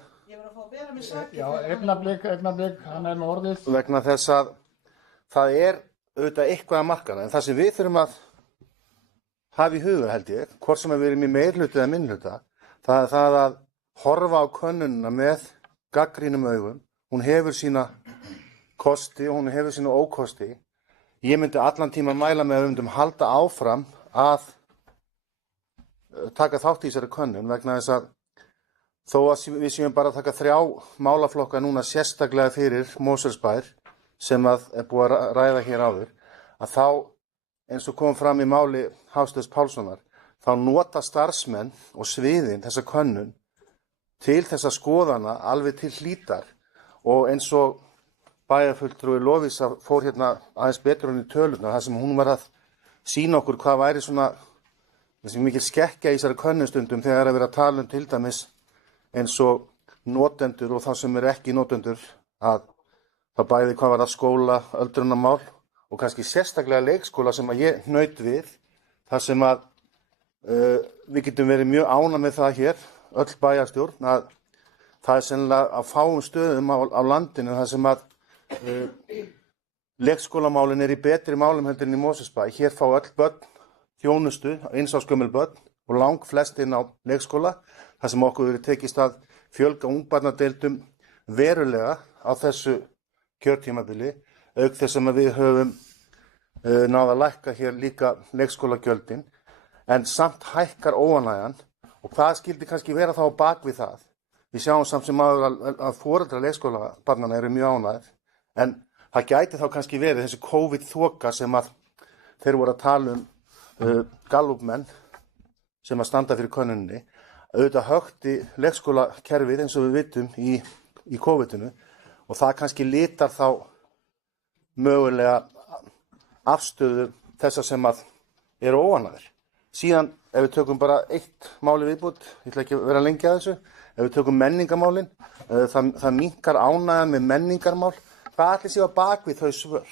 Já, augnablik, hann er með orðið. Vegna þess að það er auðvitað eitthvað að marka það, en það sem við þurfum að hafa í huga, held ég, hvort sem við erum í meirhluta eða minnhluta, það er það að horfa á könnunina með gaggrínum augum. Hún hefur sína kosti og hún hefur sína ókosti. Ég myndi allan tíma mæla með að við myndum halda áfram að taka þátt í þessari könnun, vegna þess að þó að við séum bara að taka 3 málaflokka núna sérstaklega fyrir Mosfellsbær sem að er búið að ræða hér áður, að þá, eins og kom fram í máli Hafsteins Pálssonar, þá nota starfsmenn og sviðin þessa könnun til þessa skoðana alveg til hlítar, og eins og bæjarfulltrúi Lovísa fór hérna aðeins betur hún í tölurnar, þar sem hún var að sýna okkur hvað væri svona þessi mikil skekkja í þessari könnustundum þegar að vera að tala til dæmis eins og notendur og þá sem eru ekki notendur, að það bæði hvað var að skóla, öldrunarmál og kannski sérstaklega leikskóla sem að ég hnaut við, þar sem að við getum verið mjög ánægð með það hér, öll bæjarstjórn, að það er sennilega að fáum stöðum á landinu þar sem að leikskólamálin er í betri málum heldur en í Mosfellsbæ. Hér fá öll börn þjónustu, eins árs gömul börn, og lang flest inn á leikskóla, þar sem okkur verið tekist að fjölga ungbarnadeildum verulega á þessu kjörtímabili, auk þess að við höfum náð að lækka hér líka leikskólagjöldin, en samt hækkar óánægjan. Og hvað skildi kannski vera þá á bak við það? Við sjáum samt sem að foreldrar leikskólabarnanna eru mjög ánægð, en það gæti þá kannski verið þessi COVID-þoka sem að þeir voru að tala um, Gallup-menn sem að standa fyrir könnuninni, auðvitað hökti leikskólakerfið eins og við vitum í COVID-inu, og það kannski litar þá mögulega afstöðu þessa sem að eru óánægðir. Síðan, ef við tökum bara eitt máli viðbútt, ég ætla ekki að vera lengi að þessu, ef við tökum menningarmálin, það minnkar ánægjan með menningarmál. Hvað ætli sé á bak við þau svör?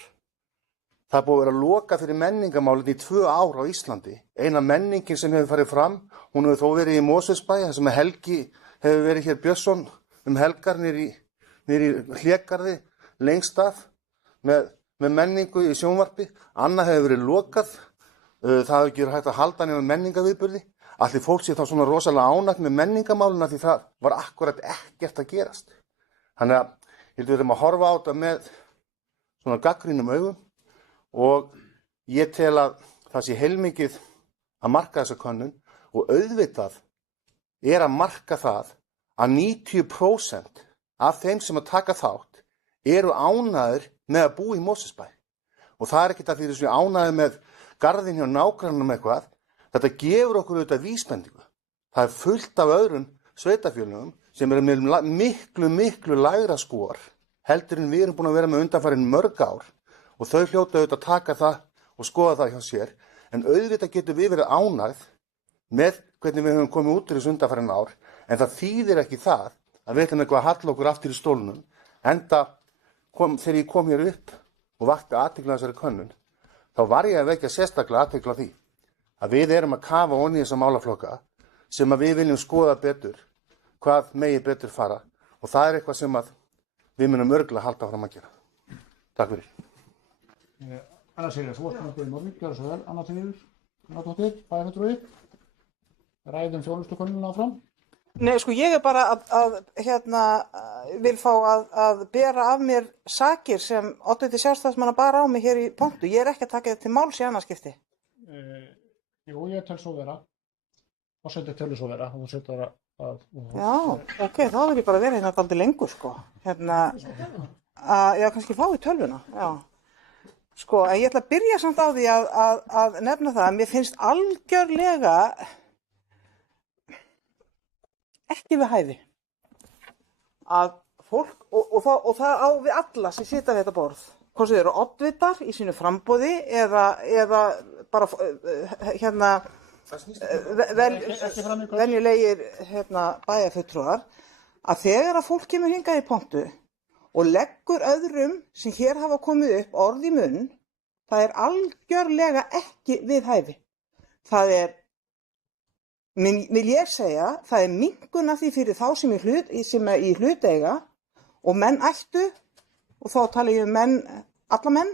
Það er búið að vera að loka fyrir menningarmálin í 2 ár á Íslandi. Eina menningin sem hefur farið fram, hún hefur þó verið í Mosfellsbæ, þar sem Helgi hefur verið hér Björnsson helgar niður í Hlégarði lengst af með menningu í sjónvarpi. Annað hefur verið lokað. Það hefur ekki verið hægt að halda nema menningarviðburði. Allir fólk sé þá svona rosalega ánægt með menningarmálina því það var akkurat ekkert að gerast. Þannig að ég held við þurfum að horfa á þetta með svona gaggrínum augum, og ég tel að það sé heilmikið að marka þessa könnun, og auðvitað er að marka það að 90% af þeim sem að taka þátt eru ánægðir með að búa í Mosfellsbæ. Og það er ekkert að því þessu ánægðir með garðin hjá nágrannanum eitthvað. Þetta gefur okkur auðvitað vísbendingu. Það er fullt af öðrum sveitarfélögum sem eru með miklu lægra skor heldur en við erum búin að vera með undanfarin mörg ár. og þau hljóta auðvitað að taka það og skoða það hjá sér, en auðvitað getum við verið ánægð með hvernig við höfum komið út úr þessu undanfarin ár, en það þýðir ekki það að við ætlum eitthvað að halla okkur aftur í stólnum, enda þegar ég kom hér upp og vakti athygli á þessari könnun, þá var ég að vekja sérstaklega athygli á því að við erum að kafa ofan í þessa málaflokka sem að við viljum skoða betur, hvað megi betur fara, og það er eitthvað sem að við munum örgulega halda fram að gera. Takk fyrir. Anna Sigríður, þú varst með að byrja gjörðu svo vel. Anna Sigríður, Gunnarsdóttir, bæjarfulltrúi, ræðum þjónustukönnunina áfram. Nei, sko, ég er bara vil fá að bera af mér sakir sem oddviti Sjálfstæðismanna bara á mig hér í pontu. Ég er ekki að taka þetta til máls í annarskipti. Jú, ég tel svo vera. Forseti telur svo vera. Þú setur að... Já, ok, þá vil ég bara vera hérna dálítið lengur, sko. Já, kannski fá í tölvuna, já. Sko, en ég ætla að byrja samt á því að nefna það að mér finnst algjörlega ekki við hæfi að fólk, og það á við alla sem sita við þetta borð, hvort þau eru oddvitar í sínu framboði eða bara venjulegir bæjarfulltrúar, að þegar að fólk kemur hingað í pontu og leggur öðrum sem hér hafa komið upp orð í munn, það er algjörlega ekki við hæfi. Það er, vil ég segja, það er minnkun af því fyrir þá sem í hlut eiga, og menn ættu, og þá tala ég menn, alla menn,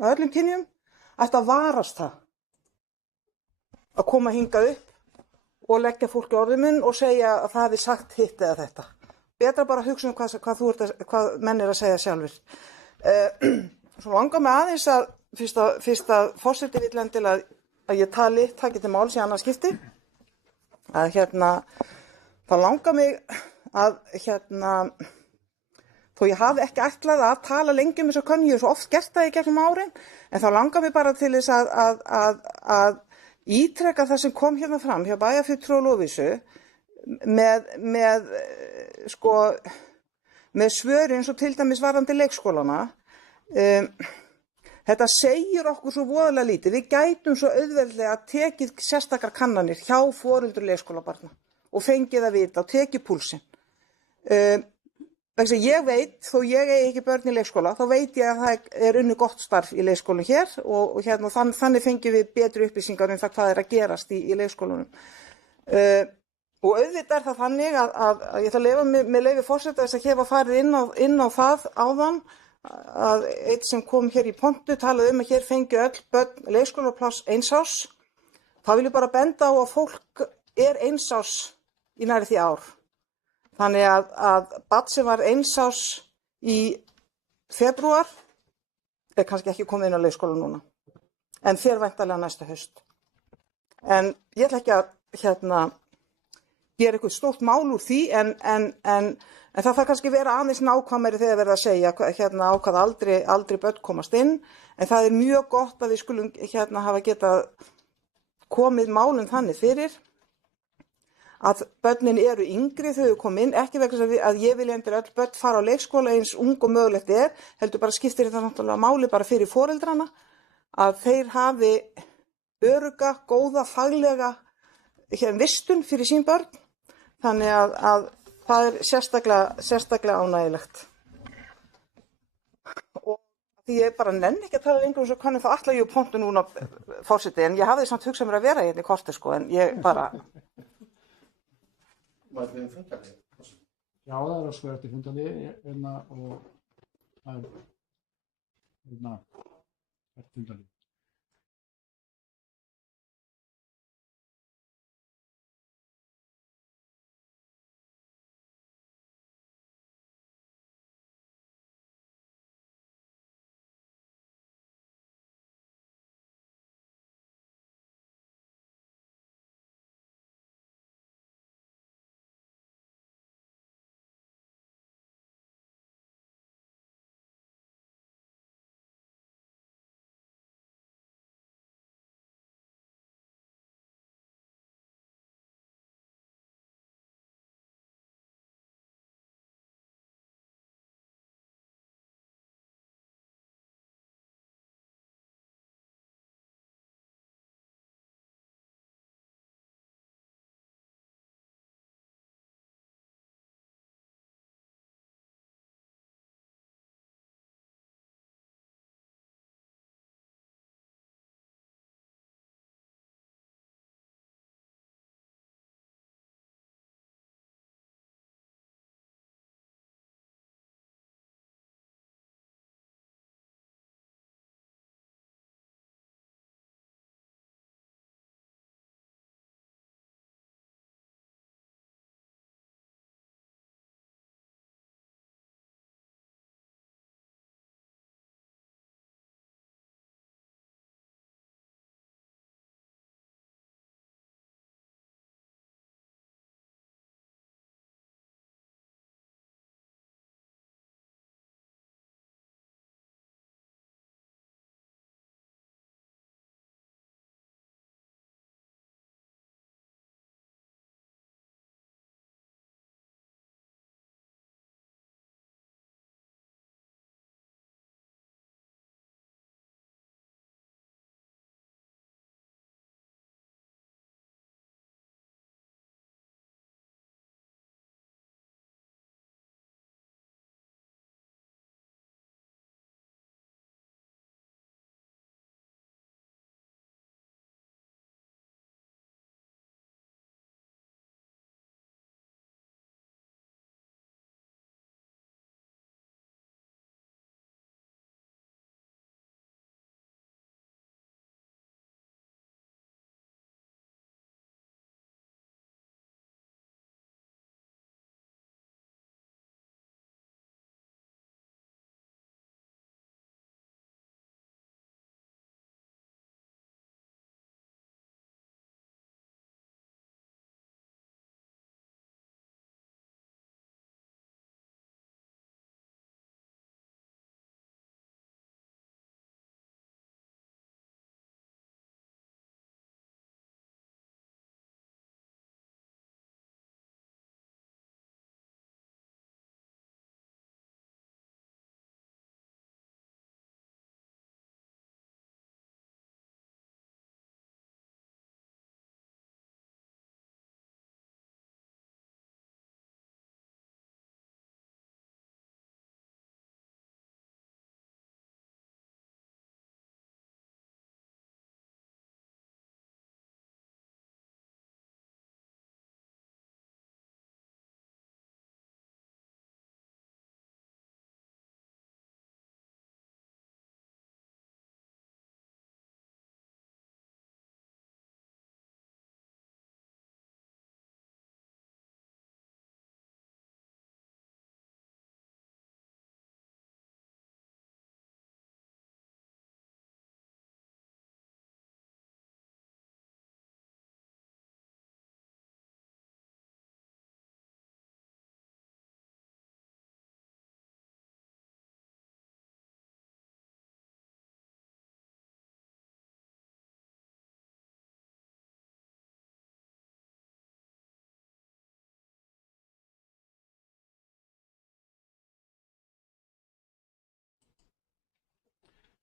á öllum kynjum, ættu að varast það. Að koma hingað upp og leggja fólki orð í munn og segja að það hafi sagt hitt eða þetta. Betra bara að hugsa hvað menn er að segja sjálfur. Svo langar mig aðeins að fyrst að forseti vill endilega að ég taki til máls í annað skipti, að þá langar mig að þó ég hafi ekki ætlað að tala lengi þessa könnu, ég hef svo oft gert það í gegnum árin, en þá langar mig bara til þess að ítreka það sem kom hérna fram hjá bæjarfulltrúa Lovísu með svörin svo til dæmis varðandi leikskólana. Þetta segir okkur svo voðalega lítið. Við gætum svo auðveldlega tekið sérstakar kannanir hjá foreldrum leikskólabarna og fengið að vita og tekið púlsinn. Ég veit, þó ég eigi ekki börn í leikskóla, þá veit ég að það er unnið gott starf í leikskólum hér og þannig fengjum við betri upplýsingar um það hvað er að gerast í leikskólunum. Og auðvitað er það þannig að ég ætla að leyfa með leyfi forseta þess að hér var farið inn á það áðan, að eitt sem kom hér í pontu talaði að hér fengju öll börn leikskólapláss eins árs. Þá vil ég bara benda á að fólk er eins árs í nærri því ár. Þannig að barn sem var eins árs í febrúar er kannski ekki komið inn á leikskóla núna, en fer væntanlega næsta haust. En ég ætla ekki að gera eitthvað stórt mál úr því, en það þarf kannski vera aðeins nákvæmari þegar verið að segja á hvað aldrei börn komast inn, en það er mjög gott að við skulum hafa getað komið málum þannig fyrir að börnin eru yngri þau komið inn, ekki vegna að ég vilja endur öll börn fara á leikskóla eins ung og mögulegt er, heldur bara skiptir þetta náttúrulega máli bara fyrir foreldrana, að þeir hafi örugga, góða, faglega vistun fyrir sín börn. Þannig að það er sérstaklega ánægilegt. Og því ég bara nenni ekki að tala lengur svo kannum þá ætla ég á pontu núna forseti, en ég hafði samt hugsað mér að vera hérna í korter sko, en ég bara... Já, það er að skoða eftir fundalið og það er eftir fundalið.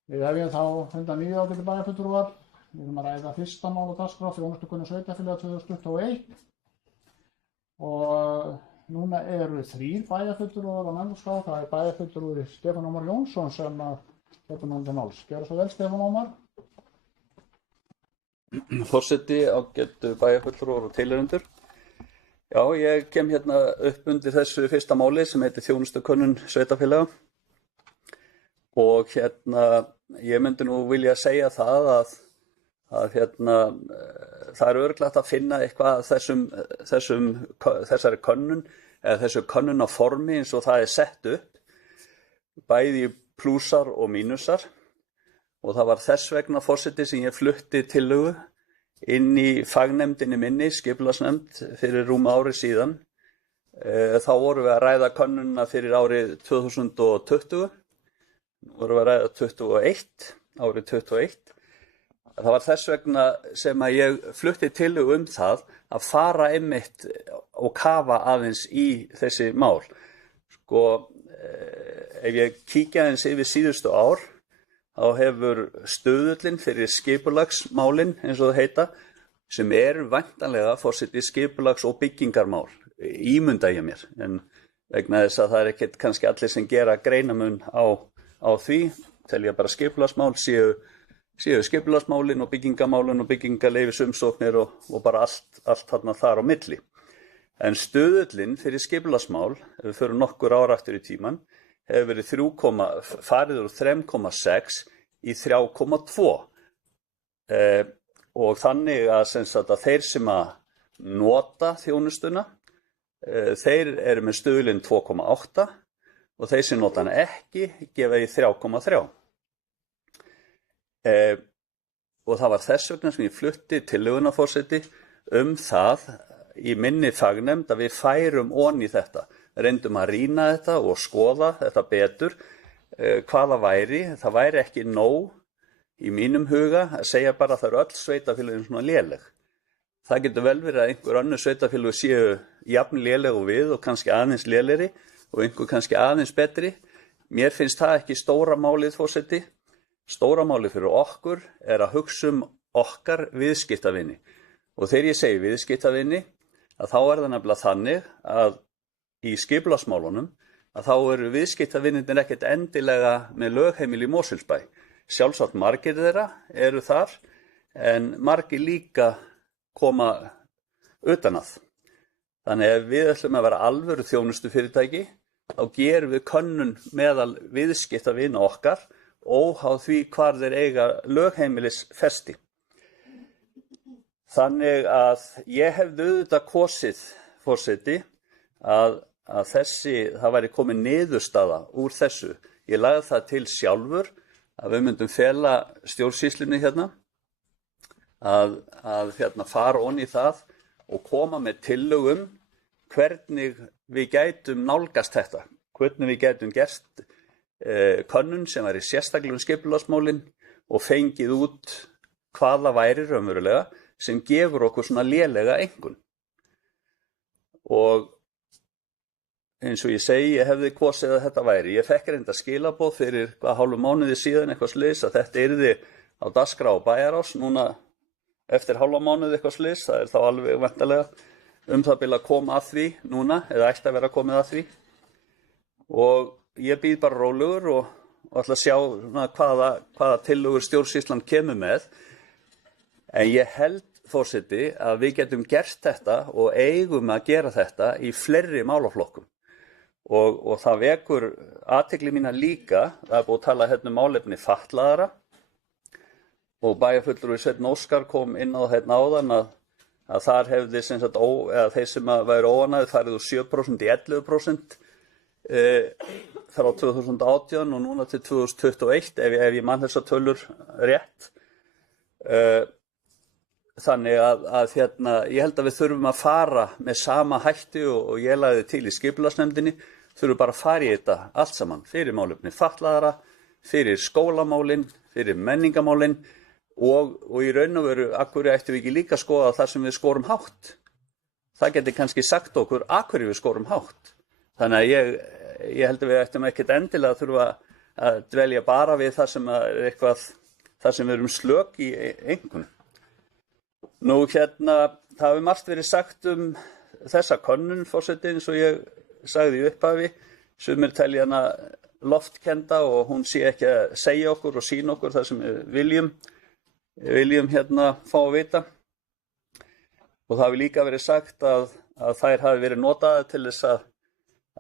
Við hefjum þá fundan nýja ágæti bæjarfulltrúar. Við erum að ræða fyrsta mál á dagskrá þjónustukunni sveitarfélaga 2021 og núna eru 3 bæjarfulltrúar á mælendaskrá. Það er bæjarfulltrúi Stefán Ómar Jónsson sem tekur núna til máls. Gjörðu svo vel, Stefán Ómar. Forseti, ágætu bæjarfulltrúar og tilheyrendur. Já, ég kem hérna upp undir þessu fyrsta máli sem heitir þjónustukönnun sveitarfélaga og hérna ég myndi nú vilja segja það að það er örugglega að finna eitthvað þessari könnun eða þessu könnunarformi eins og það er sett upp, bæði plúsar og mínusar og það var þess vegna forseti sem ég flutti tillögu inn í fagnefndinni minni, skipulagsnefnd, fyrir rúma ári síðan. Þá vorum við að ræða könnunina fyrir árið 2020, vorum við að ræða árið 21. Það var þess vegna sem að ég flutti tillögu það að fara einmitt og kafa aðeins í þessi mál. Sko, ef ég kíkja aðeins yfir síðustu ár, þá hefur stöðullinn fyrir skipulagsmálin, eins og það heita, sem væntanlega forseti skipulags- og byggingarmál, ímynda ég mér, en vegna þess að það er ekkert kannski allir sem gera greinamun á því, tel ég bara skipulagsmál séu skipulagsmálin og byggingamálin og byggingarleyfisumsóknir og bara allt þarna þar á milli. En stöðullinn fyrir skipulagsmál, ef við förum nokkur ára aftur í tímann, hefur verið farið úr 3,6 í 3,2 og þannig að þeir sem að nota þjónustuna, þeir eru með stöðulinn 2,8 og þeir sem nota hana ekki gefa í 3,3. Og það var þess vegna sem ég flutti tillöguna forseti það í minni fagnefnd að við færum onni í þetta. Reyndum að rýna þetta og skoða þetta betur, hvað það væri ekki nóg í mínum huga að segja bara að það eru öll sveitarfélögin svona léleg. Það getur vel verið að einhver önnur sveitarfélög séu jafn léleg og við og kannski aðeins lélegri og einhver kannski aðeins betri. Mér finnst það ekki stóra málið forseti. Stóra málið fyrir okkur að hugsa okkar viðskiptavini. Og þegar ég segi viðskiptavini, að þá það nefnilega þannig að í skipulagsmálunum að þá eru viðskiptavinirnir ekkert endilega með lögheimili í Mosfellsbæ. Sjálfsagt margir þeirra eru þar en margir líka koma utan að. Þannig ef við ætlum að vera alvöru þjónustufyrirtæki þá gerum við könnun meðal viðskiptavina okkar óháð því hvar þeir eiga lögheimilisfesti. Þannig að ég hefði auðvitað kosið forseti að það væri komin niðurstaða úr þessu. Ég lagði það til sjálfur að við myndum fela stjórnsýslunni að fara onni í það og koma með tillögum hvernig við gætum nálgast þetta, hvernig við gætum gert könnun sem væri sérstaklega skipulagsmálin og fengið út hvaða væri raunverulega sem gefur okkur svona lélega einkunn. Og eins og ég segi, ég hefði kosið að þetta væri. Ég fekk reynda skilaboð fyrir hálfu mánuði síðan eitthvað slis að þetta yrði á dagskrá á Bæjarás. Núna eftir hálfa mánuði eitthvað slis, það þá alveg væntanlega það bil að koma að því núna, eða ætti að vera komið að því. Og ég býð bara rólegur og ætla að sjá hvaða tillögur stjórnsýslan kemur með. En ég held forseti að við getum gert þetta og eigum að gera þetta í fleiri málaflokkum. Og það vekur athygli mína líka, það búið að tala málefni fatlaðara og bæjarfulltrúi Sveinn Óskar kom inn á áðan að þar hefði eða þeir sem væru óánægðir farið úr 7% í 11% frá 2018 og núna til 2021 ef ég man þessar tölur rétt. Þannig að ég held að við þurfum að fara með sama hætti og ég lagði til í skipulagsnefndinni, þurfum bara að fara í þetta allt saman, fyrir málefni fatlaðara, fyrir skólamálin, fyrir menningamálin og í raun og veru, af hverju ættum við ekki líka að skoða þar sem við skorum hátt. Það geti kannski sagt okkur af hverju við skorum hátt. Þannig að ég held að við ættum ekkert endilega að þurfa að dvelja bara við það sem er eitthvað, það sem við erum slök í einhvern. Nú það hefur margt verið sagt þessa könnun, forseti, eins og ég sagði í upphafi, sumir telja hana loftkenda og hún sé ekki að segja okkur og sýna okkur það sem við viljum fá að vita. Og það hefur líka verið sagt að þær hafi verið notaðar til þess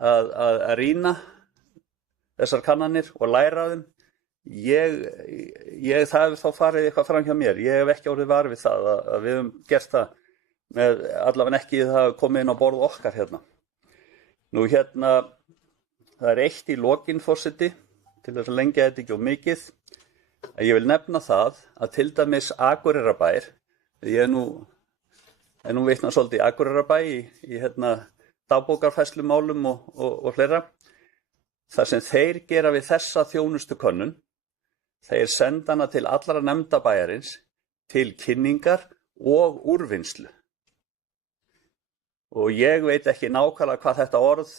að rýna þessar kannanir og læra þeim. Það hefur þá farið eitthvað fram hjá mér. Ég hef ekki orðið var við það að við höfum gert það með allavega ekki það komið inn á borð okkar hérna. Nú það er eitt í lokin, forseti, til þess að lengja þetta ekki of mikið, að ég vil nefna það að til dæmis Akureyrarbær, ég er nú vitna svolítið í Akureyrarbæ í dagbókarfærslumálum og fleira. Það sem þeir gera við þessa þjónustukönnun, þeir senda hana til allra nefnda bæjarins til kynningar og úrvinnslu. Og ég veit ekki nákvæmlega hvað þetta orð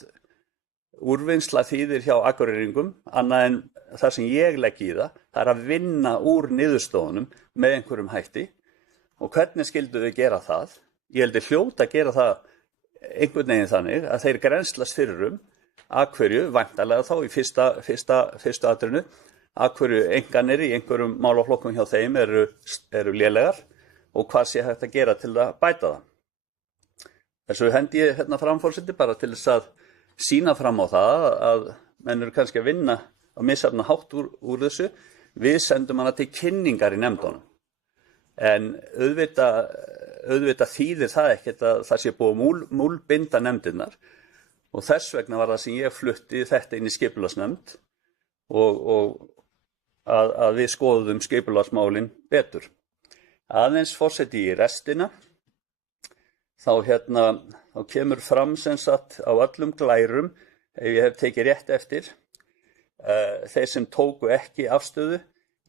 úrvinnsla þýðir hjá Akureyringum, annað en það sem ég legg í það er að vinna úr niðurstofunum með einhverjum hætti. Og hvernig skyldu við gera það? Ég heldur hljóta að gera það einhvern veginn þannig að þeir grennslast fyrir að hverju, væntanlega þá í fyrsta atrinu, að hverju enganir í einhverjum málaflokkum hjá þeim eru lélegar og hvað sé hægt að gera til að bæta það. Þessu hendi ég fram, forseti, bara til þess að sýna fram á það að menn eru kannski að vinna á misjafna hátt úr þessu. Við sendum hana til kynningar í nefndunum. En auðvitað þýðir það ekkert að það sé búið að múlbinda nefndirnar. Og þess vegna var það sem ég flutti þetta inn í skipulagsnefnd og að við skoðum skipulagsmálin betur. Aðeins, forseti, í restina, þá kemur fram sem sagt á öllum glærum, ef ég hef tekið rétt eftir, þeir sem tóku ekki afstöðu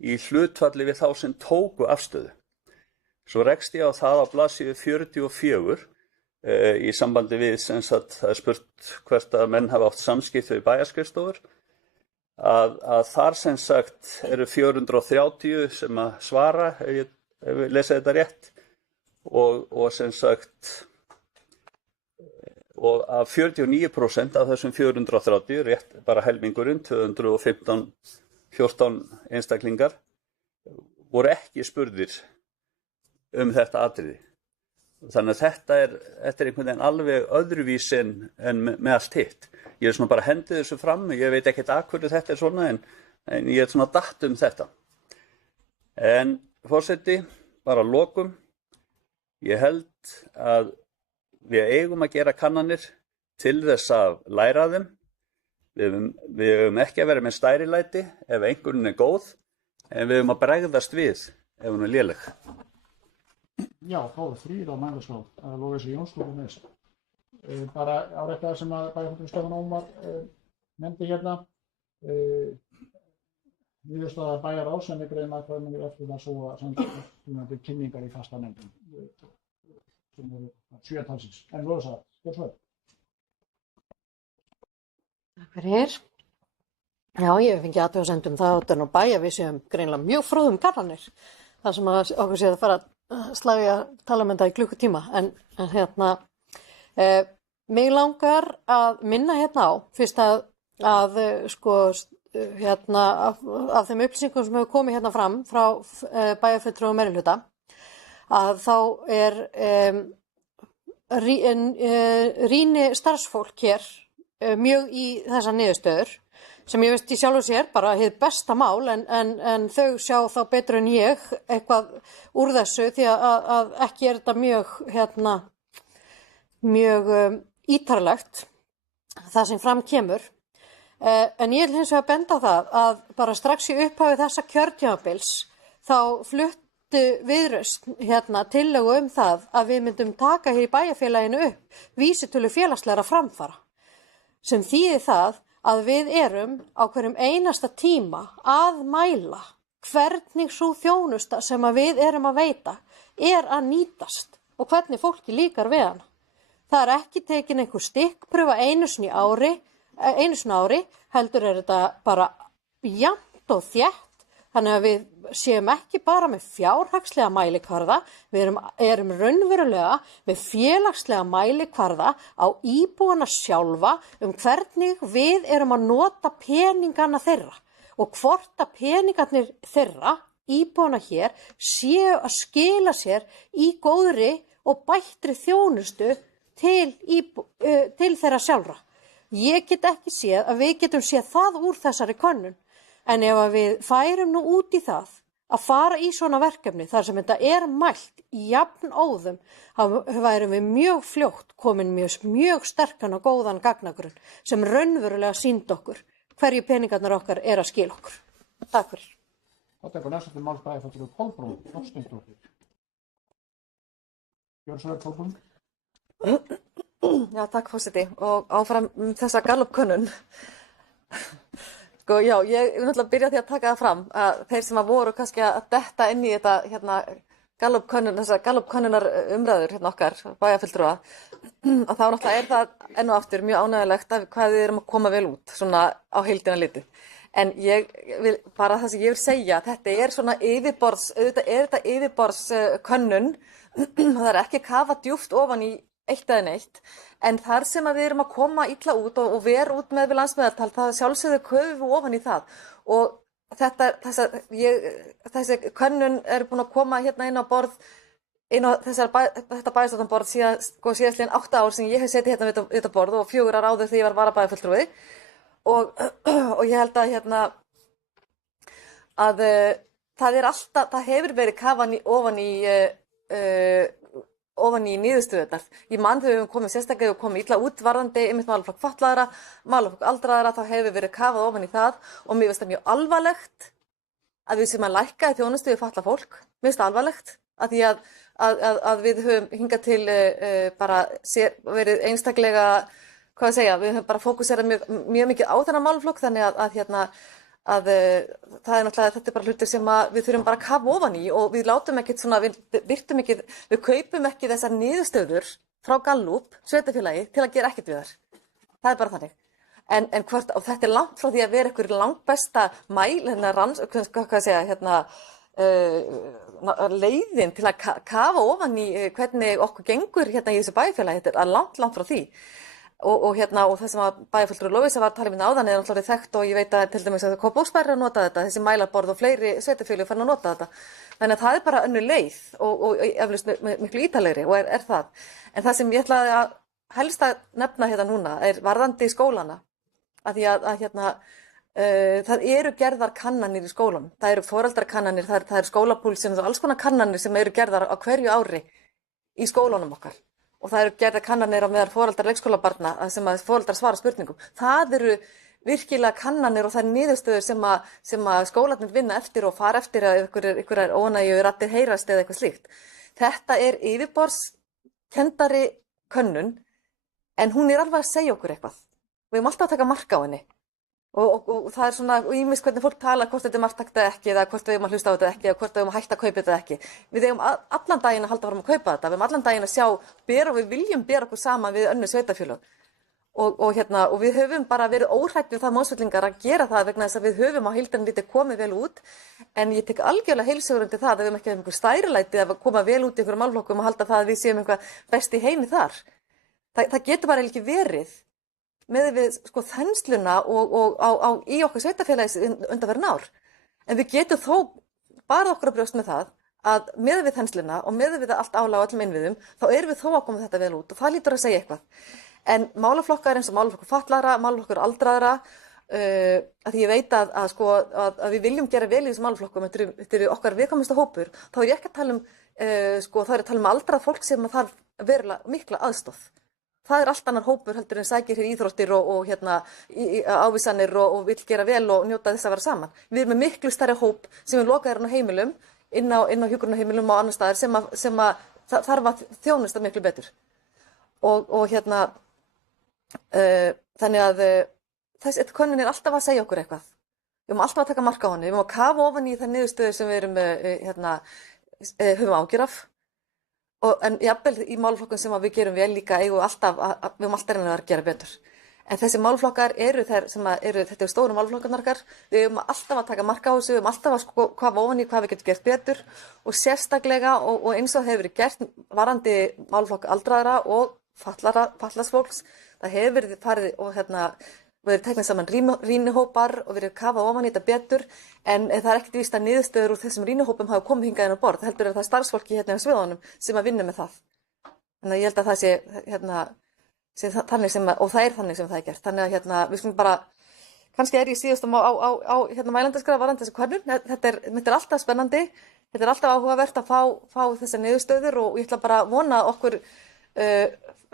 í hlutfalli við þá sem tóku afstöðu. Svo rekst ég á það á blaðsíðu 44 í sambandi við sem sagt, það er spurt hvert að menn hafa átt samskipti við bæjarskrifstofur, að þar sem sagt eru 430 sem að svara, ef ég lesa þetta rétt, og sem sagt, og af 49% af þessum 430, rétt bara helmingurinn, 214 einstaklingar, voru ekki spurðir þetta atriði. Þannig að þetta er einhvern veginn alveg öðruvís en með allt hitt. Ég er svona bara hendið þessu fram, ég veit ekkert að hverju þetta er svona, en ég er svona datt þetta. En forseti, bara að lokum, ég held að við eigum að gera kannanir til þess að læra þeim. Við eigum ekki að vera með stærilæti ef einhverjum er góð, en við eigum að bregðast við ef hún er léleg. Já, þá er þrír á mælaskrá, Lóvísa Jónsdóttir næst. Bara árétta það sem að bæjarfulltrúi Stefán Ómar nefndi hérna. Niðurstaða bæjarráðs sem við greiðum atkvæðum eftir það svo að senda kynningar í fasta nefndum. Sem eru 7 talsins. En Lóvísa, skil svo. Takk fyrir. Já, ég hef fengið athugasemd það út en á bæja við séum greinilega mjög fróðum kannanir. Það sem að okkur séð að fara slagja tala um þetta í klukkutíma. En mig langar að minna hérna á, fyrst að af þeim upplýsingum sem hefur komið hérna fram frá bæjarfulltrúa og meirihluta, að þá er rýni starfsfólk hér mjög í þessar niðurstöður, sem ég veist í sjálfu sér bara hið besta mál, en þau sjá þá betur en ég eitthvað úr þessu, því að ekki er þetta mjög ítarlegt það sem fram kemur. En ég vil hins vegar benda á það að bara strax í upphafi þessa kjörtímabils þá fluttu Viðreisn tillögu það að við myndum taka hér í bæjarfélaginu upp vísitölu félagslegra framfara, sem þýðir það að við erum á hverjum einasta tíma að mæla hvernig sú þjónusta sem að við erum að veita er að nýtast og hvernig fólki líkar við hana. Það er ekki tekin einhver stikkpröfa einu sinni ári, heldur er þetta bara jafnt og þétt, þannig að við séum ekki bara með fjárhagslega mælikvarða, við erum raunverulega með félagslega mælikvarða á íbúana sjálfa hvernig við erum að nota peningana þeirra og hvort að peningarnir þeirra, íbúana hér, séu að skila sér í góðri og bættri þjónustu til þeirra sjálfra. Ég get ekki séð að við getum séð það úr þessari könnun, en ef að við færum nú út í það að fara í svona verkefni þar sem þetta mælt í jafnóðum, þá værum við mjög fljótt komin mjög sterkan og góðan gagnagrunn sem raunverulega sýnd okkur hverju peningarnir okkar að skila okkur. Takk fyrir. Það tekur næst til máls bæjarfulltrúi Kolbrún Þorsteinsdóttir. Gjörðu svo vel, Kolbrún. Já, takk forseti og áfram þessa Gallup-könnun. Sko, já, ég vil náttúrulega byrja því að taka það fram að þeir sem voru kannski að detta inn í þetta þessar Gallup-könnunar umræður okkar bæjarfulltrúa, að þá náttúrulega það enn og aftur mjög ánægjulegt að hvað við erum að koma vel út svona á heildina litið. En það sem ég vil segja, þetta svona þetta yfirborðskönnun, það ekki kafa djúpt ofan í eitt eða neitt, en þar sem að við erum að koma illa út og vera út með við landsmeðaltal, það sjálfsögðu köfum við ofan í það. Og þessi könnun búin að koma inn á borð, þetta bæjarstjórnarborð síðastliðin 8 ár sem ég hef setið við þetta borð og 4 ár áður þegar ég var varabæjarfulltrúi. Og ég held að það hefur verið kafan ofan í niðurstöðurnar. Ég man þegar við höfum komið sérstaklega og komið illa út varðandi einmitt málaflokk fatlaðra, málaflokk aldraðra, þá hefur verið kafað ofan í það og mér finnst það mjög alvarlegt að við sem að lækka í þjónustu við fatlað fólk. Mér finnst það alvarlegt að því að við höfum hingað til bara verið einstaklega, við höfum bara fókuserað mjög mikið á þennan málaflokk, þannig að það náttúrulega, þetta bara hlutir sem við þurfum bara að kafa ofan í og við látum ekkert svona, við kaupum ekki þessar niðurstöður frá Gallup, sveitarfélagi, til að gera ekkert við þær. Það bara þannig. Og þetta langt frá því að vera einhver langt besta leiðin til að kafa ofan í hvernig okkur gengur í þessu bæjarfélagi, þetta langt frá því. Og það sem að bæjarfulltrúi Lovísa var að tala áðan náttúrulega þekkt og ég veit að til dæmis að Kópavogsbær að nota þetta, þessi mælaborð og fleiri sveitarfélög farin að nota þetta. Þannig að það bara önnur leið og eflaust miklu ítalegri og það. En það sem ég ætlaði að helst að nefna núna varðandi skólana, að því að það eru gerðar kannanir í skólum. Það eru foreldrakannanir, það eru skólapúlsinn og alls konar kannanir sem eru gerðar á hverju ári í skólunum okkar. Og það eru gerðar kannanir á meðal foreldrar leikskólabarna sem að foreldrar svara spurningum. Það eru virkilega kannanir og það eru niðurstöður sem að skólarnir vinna eftir og fara eftir að einhverjar ónægju raddir heyrast eða eitthvað slíkt. Þetta yfirborðskendari könnun, en hún alveg að segja okkur eitthvað. Við höfum alltaf að taka mark á henni. Og það svona ýmist hvernig fólk tala hvort þetta marktækt eða ekki, eða hvort við eigum að hlusta á þetta ekki, eða hvort við eigum að hætta að kaupa þetta ekki. Við eigum allan daginn að halda fram að kaupa þetta, við eigum allan daginn að sjá og við viljum bera okkur saman við önnur sveitarfélög. Og við höfum bara verið óhrædd við það Mosfellingar að gera það vegna þess að við höfum á heildina lítið komið vel út, en ég tek algjörlega heilshugar undir það að við höfum ekki einhver stærilæti að koma vel út í einhverjum málflokkum og halda það að við séum einhver best í heimi þar. Það getur bara ekki verið með við þensluna og í okkar sveitarfélagi undanfarin ár. En við getum þó bara okkur að brjóst með það að með við þensluna og með við allt álag á öllum innviðum, þá erum við þó að koma þetta vel út og það lítur að segja eitthvað. En málaflokkar eins og málaflokkur fatlaðra, málaflokkur aldraðra, að ég veit að við viljum gera vel í þessum málaflokkum, þetta er okkar viðkvæmustu hópur, þá er ég ekki að tala um aldrað fólk sem þarf verulega mikla aðstoð. Það er allt annar hópur heldur en sækir hér íþróttir og ávísanir og vill gera vel og njóta þess að vera saman. Við erum með miklu stærri hóp sem er lokaðir á heimilum, inn á hjúkrunarheimilum og annar staðar sem að þarf að þjónusta miklu betur. Þannig að þessi könnun er alltaf að segja okkur eitthvað. Við erum alltaf að taka mark á henni, við erum að kafa ofan í það niðurstöður sem við erum höfum ágjur af. En jafnvel í málaflokkum sem við gerum vel líka við höfum alltaf reyna að gera betur. En þessi málflokkar eru þetta er stóru málflokkarnar okkar. Við eigum alltaf að taka mark á þessu, við eigum alltaf að sko hvað ofan í hvað við getum gert betur og sérstaklega og eins og hefur verið gert varðandi málflokk aldraðra og fatlaðs fólks. Það hefur verið farið og verið teknað saman rýnihópar og verið kafað ofan í þetta betur en það er ekkert víst að niðurstöður úr þessum rýnihópum hafa komið hingað inn á borð. Heldur það starfsfólki á sviðunum sem að vinna með það. Þannig að ég held að það sé þannig sem það er gert. Þannig að við skulum bara, kannski ég síðustum á mælandaskrá varðandi þessi könnun. Þetta er alltaf spennandi, þetta er alltaf áhugavert að fá þessar niðurstöður og ég ætla bara að vona að okkur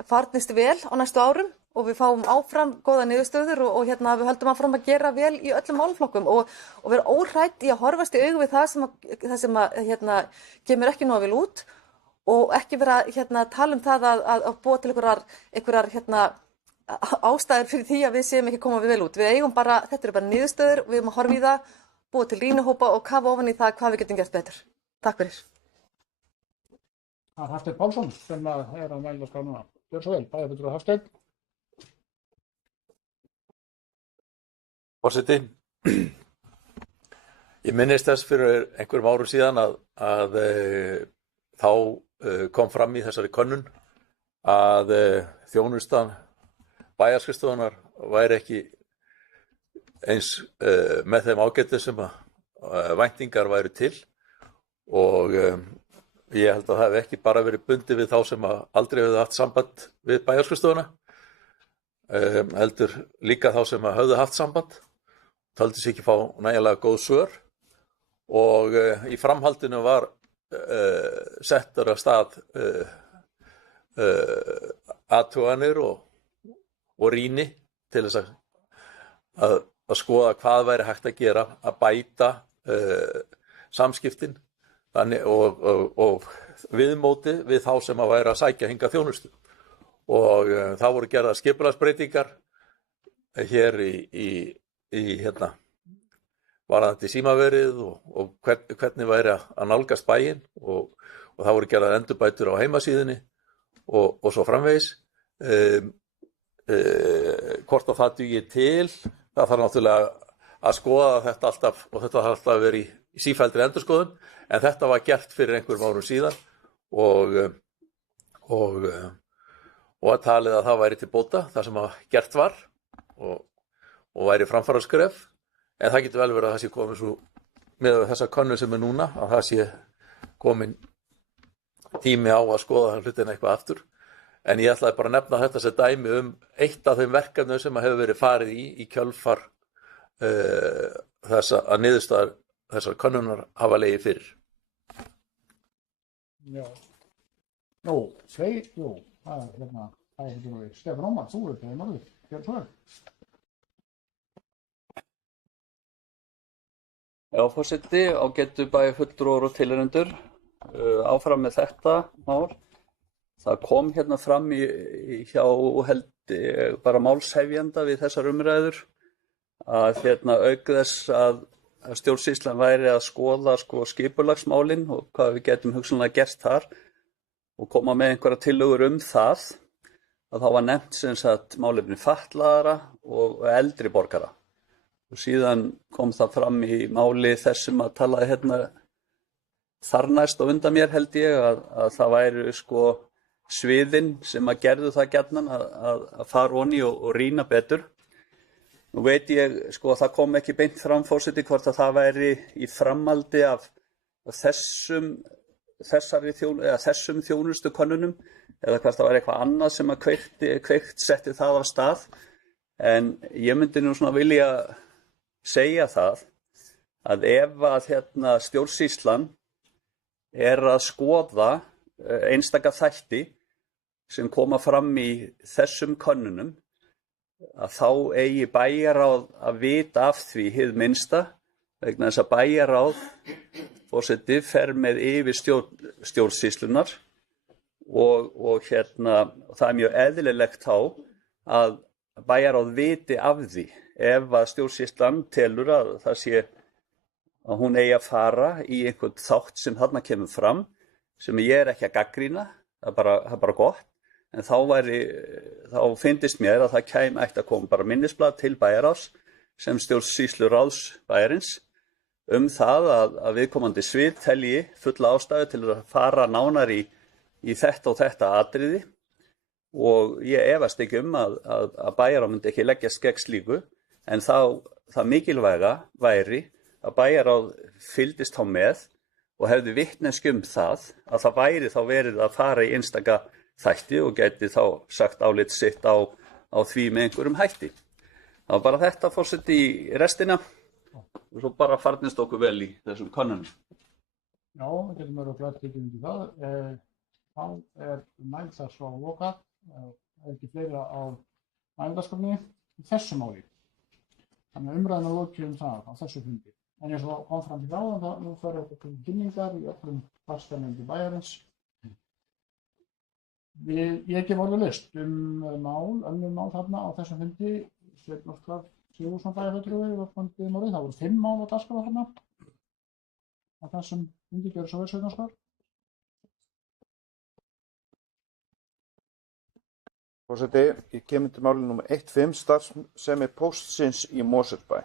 farnist vel á næstu árum og við fáum áfram góða niðurstöður og við höldum áfram að gera vel í öllum málflokkum og vera óhrædd í að horfast í augu við það sem kemur ekki nógu vel út. Og ekki vera að tala það að búa til einhverjar ástæður fyrir því að við séum ekki koma vel út. Við eigum bara, þetta eru bara niðurstöður, við eigum að horfa í það, búa til rýnihópa og kafa ofan í það hvað við getum gert betur. Takk fyrir. Það er Hafsteinn Pálsson sem er á mælaskrá núna. Gjörðu svo vel, bæjarfulltrúi Hafsteinn. Forseti, ég minnist þess fyrir einhverjum árum síðan að þá kom fram í þessari könnun að þjónustan bæjarskrifstofunnar væri ekki eins með þeim ágæti sem væntingar væru til og ég held að það hef ekki bara verið bundið við þá sem aldrei hefðu haft samband við bæjarskrifstofuna, heldur líka þá sem höfðu haft samband, töldu sig ekki fá nægilega góð svör og í framhaldinu var settur af stað athuganir og rýni til þess að skoða hvað væri hægt að gera að bæta samskiptin þannig, og viðmóti við þá sem að væri að sækja hingað þjónustu og þá voru gerðar skipulagsbreytingar hér í varðandi símaverið og hvernig væri að nálgast bæinn og það voru gerðar endurbætur á heimasíðunni og svo framvegis. Hvort að það dugi til, það þarf náttúrulega að skoða þetta alltaf og þetta þarf alltaf að vera í sífelldri endurskoðun en þetta var gert fyrir einhverjum árum síðan og að talið að það væri til bóta það sem að gert var og væri framfaraskref. En það getur vel verið að það sé komin svo með þessa könnu sem núna, að það sé komin tími á að skoða hlutina eitthvað aftur. En ég ætlaði bara að nefna þetta sem dæmi eitt af þeim verkefnum sem hefur verið farið í kjölfar þess að niðurstaðar þessar könnunar hafa legið fyrir. Já. Það er Stefán Ómar, þú ert í norður. Gjörðu svo vel. Já, forseti, ágætu bæjarfulltrúar og tilheyrendur, áfram með þetta mál. Það kom hérna fram hjá bara málshefjanda við þessar umræður að auk þess að stjórnsýslan væri að skoða skipulagsmálin og hvað við getum hugsanlega gert þar og koma með einhverja tillögur það, að þá var nefnt málefni fatlaðra og eldri borgara. Og síðan kom það fram í máli þess sem að talaði þarnæst og undan mér held ég að það væri sviðin sem að gerðu það gjarnan að fara onni og rýna betur. Nú veit ég það kom ekki beint fram forseti hvort að það væri í framhaldi af þessum þjónustu könnunum eða hvort það væri eitthvað annað sem að kveikt setti það af stað. En ég myndi nú vilja segja það að ef að stjórnsýslan að skoða einstaka þætti sem koma fram í þessum könnunum að þá eigi bæjarráð að vita af því hið minnsta vegna þess að bæjarráð forseti fer með yfir stjórnsýslunar og það er mjög eðlilegt þá að bæjarráð viti af því ef að stjórnsýslan telur að það sé að hún eigi að fara í einhvern þátt sem þarna kemur fram sem ég ekki að gagnrýna, það er bara gott en þá fyndist mér að það ætti að koma bara minnisblað til bæjarráðs sem stjórnsýsluráðs bæjarins það að viðkomandi svið telji fulla ástæðu til að fara nánar í þetta og þetta atriði og ég efast ekki að bæjarráð myndi ekki leggjast gegn slíku en það mikilvæga væri að bæjarráð fylgdist þá með og hefði vitneskju það að það væri þá verið að fara í einstaka þætti og gæti þá sagt álit sitt á því með einhverjum hætti. Það var bara þetta forseti í restina og svo bara farnist okkur vel í þessum könnunum. Já, við getum verið að glæta ekki undir það. Þá mældags á lokað, ekki fleira á mældagskrafni í þessu máli. Þannig umræðin lokið það á þessu fundi. En eins og kom fram til áðan, nú fer þetta til kynningar í öllum fastanefndi bæjarins. Ég gef orðalaust önnur mál þarna á þessum fundi. Sveinn Óskar Sigurðsson bæjarfulltrúi var fundið málið. Það voru 5 mál á dagskrá þarna. Á þessum fundi gjörðu svo vel Sveinn Óskar. Forseti, ég kemur til máli nr. 1.5 starfsemi Póstsins í Mosfellsbæ.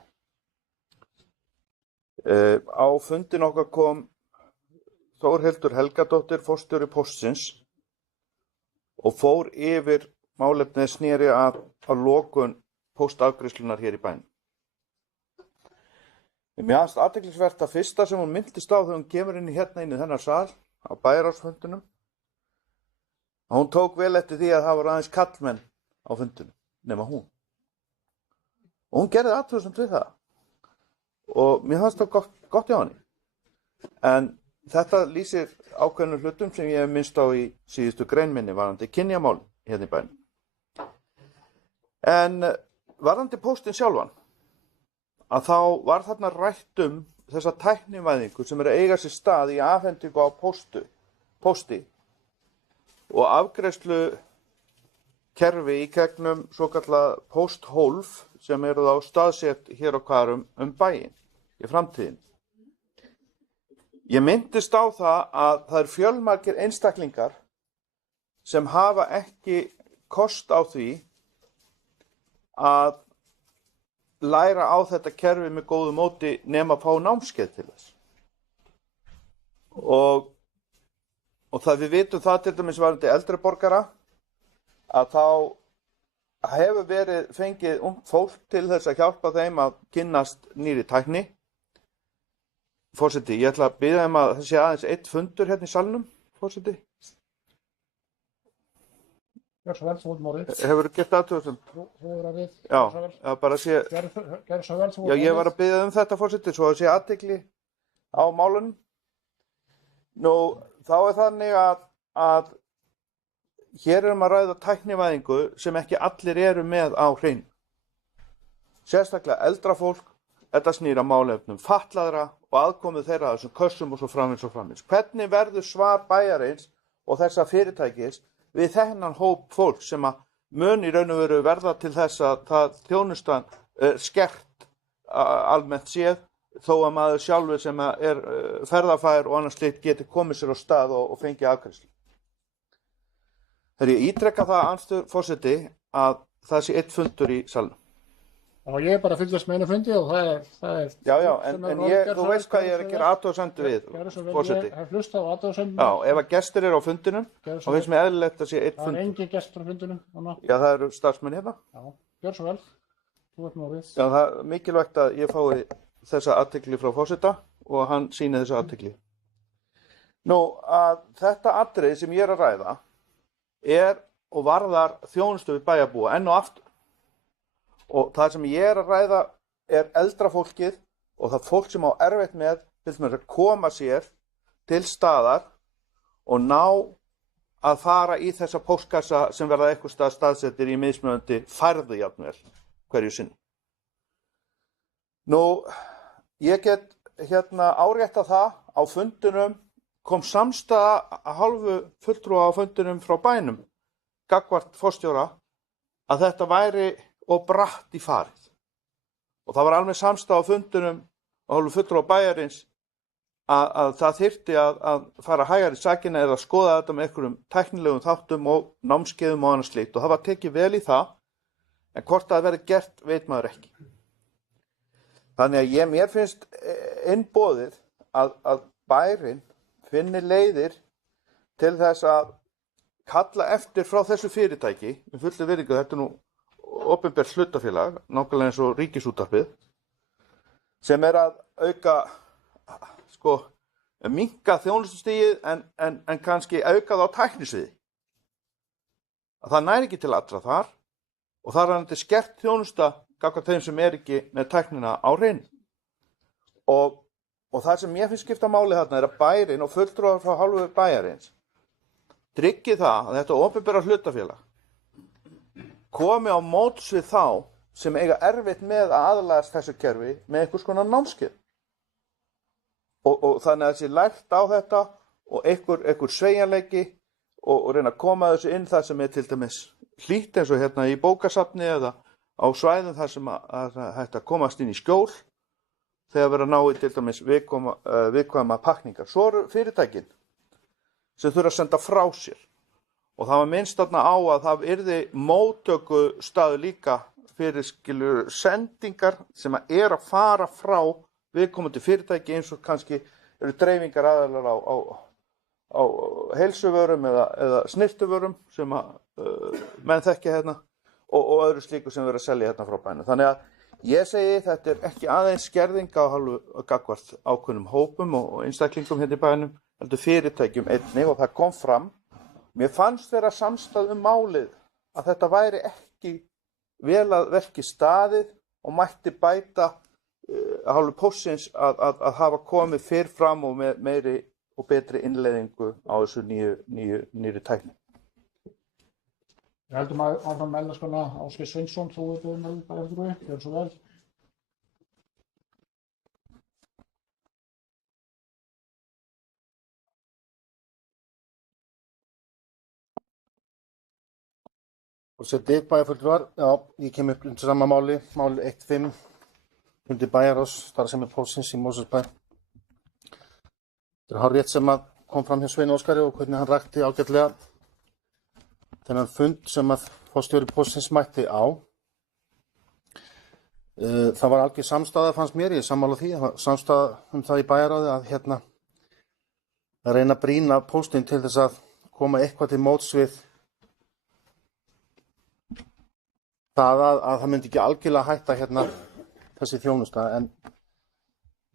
Á fundin okkar kom Þórhildur Helgadóttir, forstjóri Póstsins og fór yfir málefnið sneri að lokun póstafgreiðslunnar hér í bænum. Mér fannst athyglisvert að fyrsta sem hún minntist á þegar hún kemur inn í þennan sal á bæjarráðsfundinum að hún tók vel eftir því að það voru aðeins karlmenn á fundinum, nema hún. Og hún gerði athugasemd við það. Og mér fannst það gott hjá henni. En þetta lýsir ákveðnum hlutum sem ég hef minnst á í síðustu grein minni varðandi kynjamál hérna í bænum. En varðandi póstinn sjálfan, að þá var þarna rætt þessa tæknivæðingu sem er að eiga sér stað í afhendingu á pósti og afgreiðslu kerfi í gegnum svokallað pósthólf sem eru þá staðsett hér og hvar bæinn í framtíðin. Ég minntist á það að það eru fjölmargir einstaklingar sem hafa ekki kost á því að læra á þetta kerfi með góðu móti nema að fá námskeið til þess. Og það við vitum það til dæmis varðandi eldri borgara að þá hefur verið fengið fólk til þess að hjálpa þeim að kynnast nýrri tækni. Forseti, ég ætla að biðja að það sé aðeins 1 fundur hérna í salnum, forseti. Gjör svo vel, þú út mórið. Hefurðu gert athugasemd? Þú er að við. Já, bara sé. Gjör svo vel, þú út mórið. Já, ég var að biðja þetta, forseti, svo að sé athygli á málunum. Nú, þá er þannig að hér erum að ræða tæknivæðingu sem ekki allir eru með á hreinu. Sérstaklega eldra fólk, þetta snýr að málefnum fatlaðra og aðkomu þeirra að þessum kössum og svo framvegis. Hvernig verður svar bæjarins og þessa fyrirtækis við þennan hóp fólk sem að mun í raun og veru verða til þess að það þjónustan skert almennt séð þó að maður sjálfur sem er ferðafær og annars slíkt geti komið sér á stað og fengið afgreiðslu. Þegar ég ítreka það anstur forseti að það sé 1 fundur í salnum. Já, ég er bara að fylgjast með einu fundi og það er... Já, en þú veist hvað ég er að gera athugasemd við, forseti. Ég hef hlustað á athugasemd. Já, ef að gestir eru á fundinum, þá finnst mér eðlilegt að sé 1 fundur. Það er engin gestur á fundinum. Já, það eru starfsmenn hérna. Já, gjör svo vel. Þú ert nú við. Já, það er mikilvægt að ég fái þessa athygli frá forseta og hann sýni þessa athygli. Nú, að þetta atriði sem ég er að ræða er og varðar þjónustu við bæjarbúa enn og aftur. Og það sem ég er að ræða er eldra fólkið og það fólk sem á erfitt með til þess að koma sér til staðar og ná að fara í þessa póstkassa sem verða eitthvað staðsettir í mismunandi færði jafnvel hverju sinni. Nú, ég get árétta það á fundinum kom samstaða að hálfu fulltrúa á fundinum frá bænum gagnvart forstjóra að þetta væri og bratt í farið. Og það var alveg samstaða á fundinum og hálfu fulltrúa bæjarins að það þyrfti að fara hægar í sakina eða skoða þetta með einhverjum tæknilegum þáttum og námskeiðum og annað slíkt og það var tekið vel í það, en hvort það verði gert veit maður ekki. Þannig að mér finnst innboðið að bærinn finni leiðir til þess að kalla eftir frá þessu fyrirtæki, með fullu virðingu, þetta nú opinbert hlutafélag, nákvæmlega eins og Ríkisútvarpið, sem að auka, minnka þjónustustigið en kannski auka það á tæknisviði. Að það næri ekki til allra þar og þar er þetta skert þjónusta gagnvart þeim sem ekki með tæknina á hreinu. Og það sem ég finnst skipta máli þarna að bærinn og fulltrúar frá hálfu bæjarins tryggi það að þetta opinbera hlutafélag komi á móts við þá sem eiga erfitt með að aðlagast þessu kerfi með einhvers konar námskeið. Og þannig að þessi lært á þetta og einhver sveigjanleiki og reyna að koma þessu inn það sem til dæmis hlýtt eins og hérna í bókasafni eða á svæðum þar sem að hægt að komast inn í skjól þegar verið að ná í til dæmis viðkvæma pakningar. Svo eru fyrirtækin sem þurfa að senda frá sér og það var minnst þarna á að það yrði móttökustaður líka fyrir sendingar sem að fara frá viðkomandi fyrirtæki eins og kannski eru dreifingar aðalar á heilsuvörum eða snirtuvörum sem að menn þekkja hérna og öðru slíku sem verið að selja hérna frá bænum. Þannig að ég segi þetta ekki aðeins skerðing á hálfu gagnvart ákveðnum hópum og einstaklingum hérna í bænum, heldur fyrirtækjum einnig og það kom fram. Mér fannst þeirra samstæð málið að þetta væri ekki vel að verki staðið og mætti bæta að hálfu póstsins að hafa komið fyrr fram og með meiri og betri innleiðingu á þessu nýri tækni. Við heldum áfram með eldaskona Ásgeir Sveinsson, þú með bara eftir því, gjör svo vel. Og seti bæjarfulltrúar, já, ég kem upp undir sama máli 1.5 undir bæjarás, starfsemi póstsins í Mosfellsbæ. Þetta hárrétt sem að kom fram hjá Sveini Óskari og hvernig hann rakti ágætlega þennan fund sem að forstjóri póstsins mætti á. Það var algjör samstaða fannst mér, ég sammála því, samstaða það í bæjaráði að að reyna að brýna póstinn til þess að koma eitthvað til móts við það að það myndi ekki algjörlega hætta þessi þjónusta, en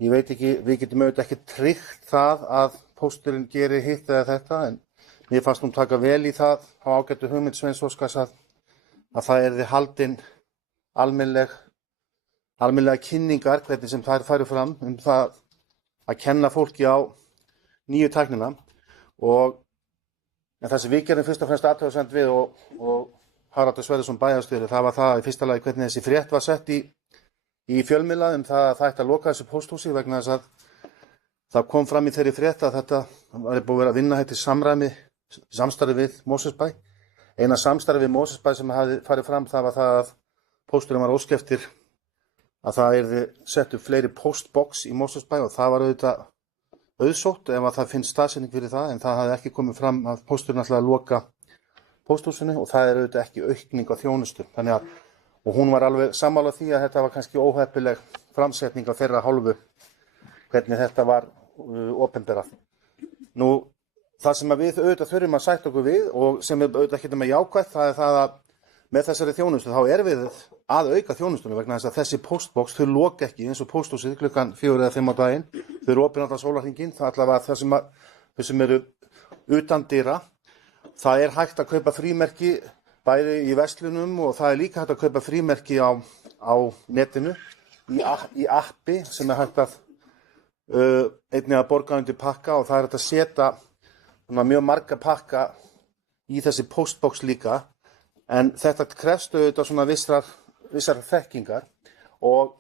ég veit ekki, við getum auðvitað ekki tryggt það að pósturinn gerir hitt eða þetta, en mér fannst hún taka vel í það á ágættu hugmynd Sveins Óskars að það yrði haldin almennilega kynningar, hvernig sem þær færu fram það að kenna fólki á nýju tæknina en það sem við gerum fyrst og fremst athugasemd við og Haraldur Sverrisson bæjarstjóri, það var það í fyrsta lagi hvernig þessi frétt var sett í fjölmiðla það að það ætti að loka þessu pósthúsi vegna þess að það kom fram í þeirri frétt að þetta var búið að vera að vinna þetta samstarfi við Mosfellsbæ. Eina samstarfi við Mosfellsbæ sem hafði farið fram það var það að pósturinn var ósk eftir að það yrði sett upp fleiri postbox í Mosfellsbæ og það var auðvitað auðsótt ef að það finnst staðsetning fyrir það, en það hafði ekki komið fram að pósturinn ætlaði að loka pósthúsinu og það auðvitað ekki aukning á þjónustu. Og hún var alveg sammála því að þetta var kannski óheppileg framsetning á þeirra hálfu hvernig þetta var opinberað. Nú, það sem við auðvitað þurfum að sætta okkur við og sem við auðvitað ekki með jákvætt, það er það að með þessari þjónustu þá við að auka þjónustunum vegna þess að þessi postbox þau loka ekki eins og pósthúsið klukkan 4 eða 5 á daginn. Þau eru opin allan sólarhringinn, það allavega þau sem eru utan dyra. Það er hægt að kaupa frímerki bæði í verslunum og það er líka hægt að kaupa frímerki á netinu í appi sem er hægt að einnig að borga undir pakka og það er hægt að setja mjög marga pakka í þessi postbox líka, en þetta krefst auðvitað svona vissar þekkingar og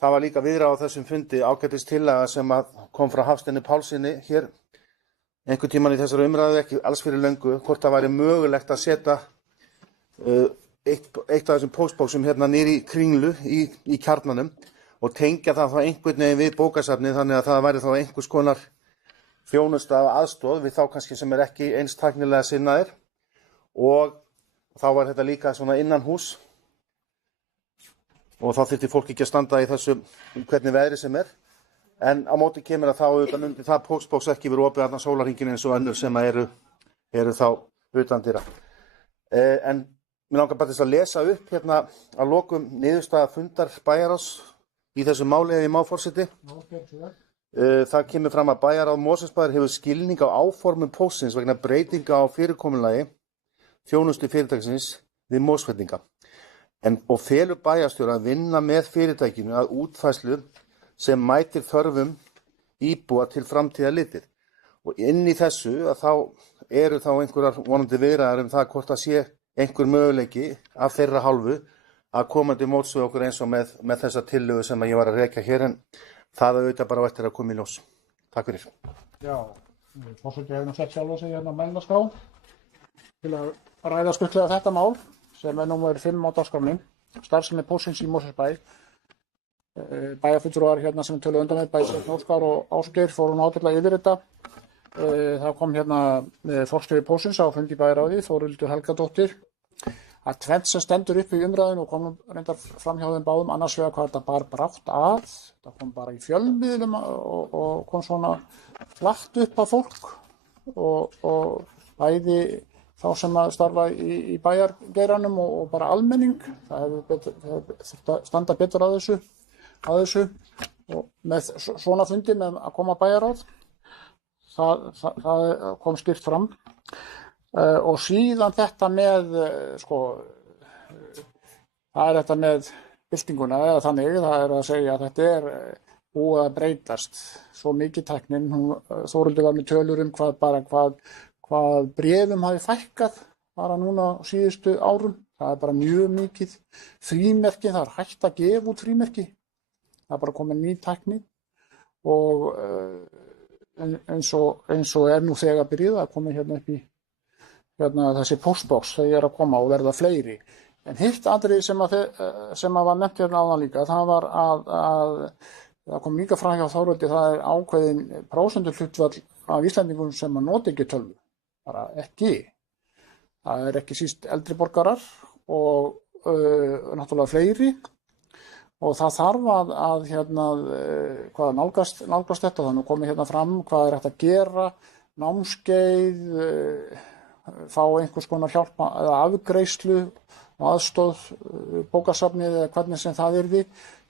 það var líka viðræði á þessum fundi ágætis tillaga sem að kom frá Hafsteini Pálssyni hér einhvern tímann í þessari umræðu, ekki alls fyrir löngu, hvort það væri mögulegt að setja eitt af þessum postboxum hérna niður í Kringlu í Kjarnanum og tengja það þá einhvern veginn við bókasafnið þannig að það væri þá einhvers konar þjónusta af aðstoð við þá kannski sem ekki eins tæknilega sinnaðir og þá var þetta líka svona innan hús og þá þyrfti fólk ekki að standa í þessu hvernig veðri sem en á móti kemur að þá auðvitað myndi það póstbox ekki verið opið allan sólarhringinn eins og önnur sem eru þá utandyra. En mér langar bara til að lesa upp hérna að lokum niðurstaða fundar bæjarráðs í þessu máli ef ég má forseti. Það kemur fram að bæjarráð Mosfellsbæjar hefur skilning á áformum póstsins vegna breytinga á fyrirkomulagi þjónustu fyrirtækisins við Mosfellinga og felur bæjarstjóra að vinna með fyrirtækinu að útfærslu sem mætir þörfum íbúa til framtíðar litið. Og inn í þessu að þá eru þá einhverjar vonandi viðræður það hvort það sé einhver möguleiki af þeirra hálfu að koma til móts við okkur eins og með þessa tillögu sem ég var að rekja hér en það auðvitað bara á eftir að koma í ljós. Takk fyrir. Já, forseti hefur nú sett sjálfa sig hérna á mælendaskrá til að ræða stuttlega þetta mál sem númer 5 á dagskránni, starfsemi póstsins í Mosfellsbæ. Bæjarfulltrúar hérna sem töluðu undan með bæði Sveinn Óskar og Ásgeir fóru ágætlega yfir þetta. Það kom hérna forstjóri póstsins á fundi í bæjarráði, Þórhildur Helgadóttir, að tvennt sem stendur upp í umræðinu og kom reyndar fram hjá þeim báðum annars vegar hvað þetta bar brátt að. Það kom bara í fjölmiðlum og kom svona flatt upp á fólk og bæði þá sem að starfa í bæjargeiranum og bara almenning. Það hefur standa betur að þessu og með svona fundi með að koma bæjarráð. Það kom skýrt fram og síðan þetta með það er þetta með byltinguna eða þannig það að segja að þetta búið að breytast svo mikið tæknin. Þórhildur var með tölur hvað bréfum hafi fækkað bara núna á síðustu árum. Það er bara mjög mikið. Frímerki, það er hægt að gefa út frímerki. Það er bara komið ný tækni og eins og nú þegar byrjuð að koma hérna upp í þessi postbox þegar ég að koma og verða fleiri. En hitt atriði sem að var nefnt hérna áðan líka, það var að það kom líka fram hjá Þórhildi, það er ákveðin prósentuhlutfall af Íslendingum sem að nota ekki tölvu. Bara ekki. Það er ekki síst eldri borgarar og náttúrulega fleiri og það þarf að nálgast þetta. Þannig komið hérna fram hvað hægt að gera, námskeið, fá einhvers konar hjálp eða afgreiðslu og aðstoð bókasafnið eða hvernig sem það yrði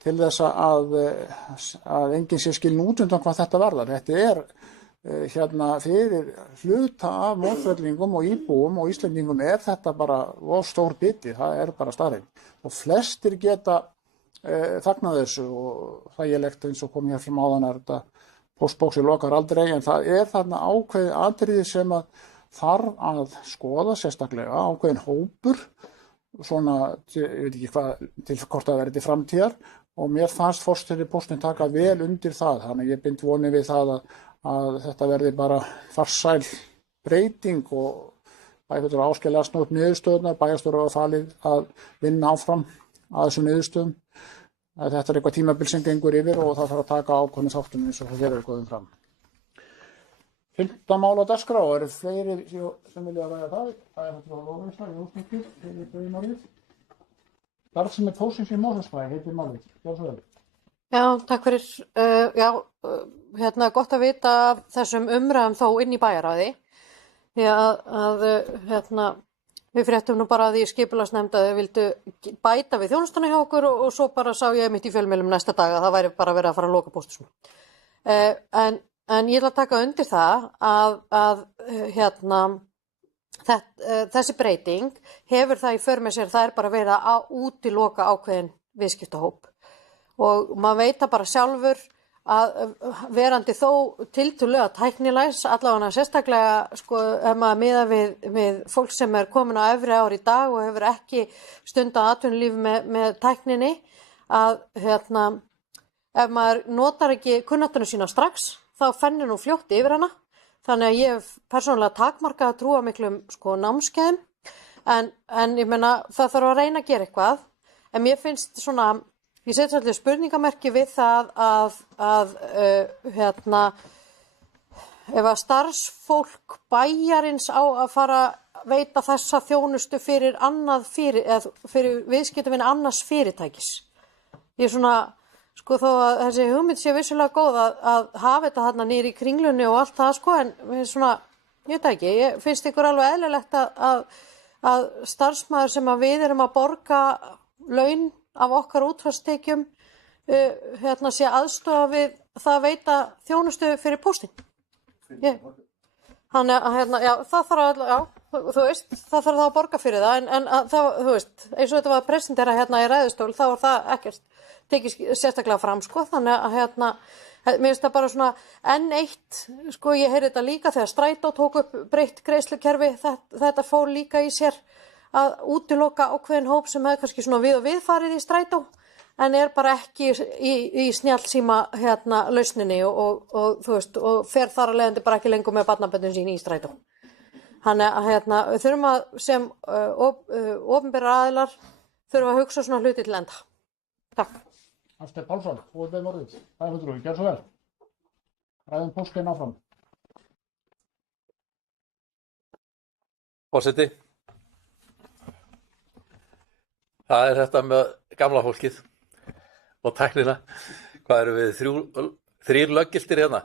til þess að enginn sé skilin út undan hvað þetta varðar. Þetta fyrir hluta af Mosfellingum og íbúum og Íslendingum þetta bara of stór biti, það bara staðreynd. Og flestir geta þagnað þessu og þægilegt eins og kom hér fram áðan þetta postboxi lokar aldrei en það þarna ákveðið atriði sem að þarf að skoða sérstaklega ákveðin hópur svona, ég veit ekki hvað til hvort það verði til framtíðar og mér fannst forstjóri póstsins taka vel undir það þannig ég bind vonir við það að þetta verði bara farsæl breyting og bæjarfulltrúar Ásgeir las nú upp niðurstöðurnar, bæjarstjóri var falið að vinna áfram að þessum niðurstöðum. Þetta eitthvað tímabil sem gengur yfir og það þarf að taka ákveðnum þáttum eins og það hefur góðum fram. 15 mál á dagskrá, eru fleiri sem vilja ræða það? Það þetta Lóðveisla, Jónsdóttir, fyrir bauðmálið. Starfsemi póstsins í Mosfellsbæ, heitir málið. Já, takk fyrir. Gott að vita af þessum umræðum þó inn í bæjarráði. Því að við fréttum nú bara að því skipulagsnefnd að þau vildu bæta við þjónustuna hjá okkur og svo bara sá ég mitt í fjölmiðlum næsta dag að það væri bara verið að fara að loka pósthúsinu. En ég ætla að taka undir það að þessi breyting hefur það í för með sér, það bara verið að útiloka ákveðin viðskiptahóp og maður veit það bara sjálfur að verandi þó tiltölulega tæknilæs, allavega sérstaklega ef maður miða við fólk sem komin á efri ár í dag og hefur ekki stundað atvinnulíf með tækninni að ef maður notar ekki kunnáttunum sína strax þá fennir nú fljótt yfir hana þannig að ég hef persónulega takmarkað að trúa miklum námskeiðum en ég meina það þarf að reyna að gera eitthvað en mér finnst svona ég set svolítið spurningamerki við það að ef að starfsfólk bæjarins á að fara að veita þessa þjónustu fyrir viðskiptavini annars fyrirtækis. Ég svona, sko þó að þessi hugmynd sé vissulega góð að hafa þetta þarna niður í Kringlunni og allt það, sko, en svona, ég veit ekki, finnst ykkur alveg eðlilegt að starfsmaður sem að við erum að borga laun af okkar útvarpstekjum sé aðstoða við það að veita þjónustu fyrir póstinn. Þannig að já, það þarf að, já, þú veist, það þarf þá að borga fyrir það, en það, þú veist, eins og þetta var að presentera hérna í ræðustól, þá var það ekkert tekið sérstaklega fram, sko, þannig að mér finnst það bara svona enn eitt, sko, ég heyri þetta líka þegar Strætó tók upp breytt greiðslukerfi, þetta fór líka í sér að útiloka ákveðin hóp sem hefði kannski svona við og við farið í Strætó, en bara ekki í snjallsíma lausninni og þú veist, og fer þar að leiðandi bara ekki lengur með barnaböndin sín í Strætó. Þannig að við þurfum að sem opinberar aðilar þurfum að hugsa svona hluti til enda. Takk. Hafsteinn Pálsson, þú ert með orðið. Það er þú, gjör svo vel. Ræðum póstinn áfram. Forseti. Það er þetta með gamla fólkið og tæknina. Hvað eru við, þrír löggiltir hérna?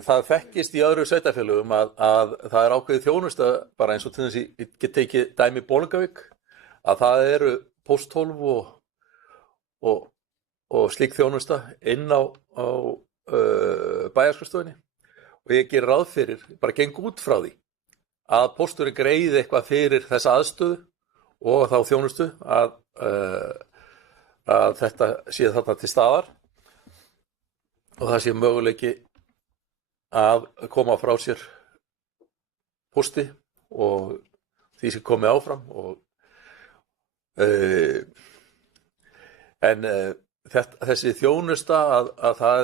Það þekkist í öðru sveitarfélögum að það er ákveðið þjónusta, bara eins og til þess að ég get tekið dæmi Bolungarvík, að það eru pósthólf og slík þjónusta inn á bæjarskrifstofunni, og ég ger ráð fyrir, bara geng út frá því, að pósturinn greiði eitthvað fyrir þessa aðstöðu og þá þjónustu að þetta sé þarna til staðar og það sé möguleiki að koma frá sér pósti og því sem komið áfram en þessi þjónusta að það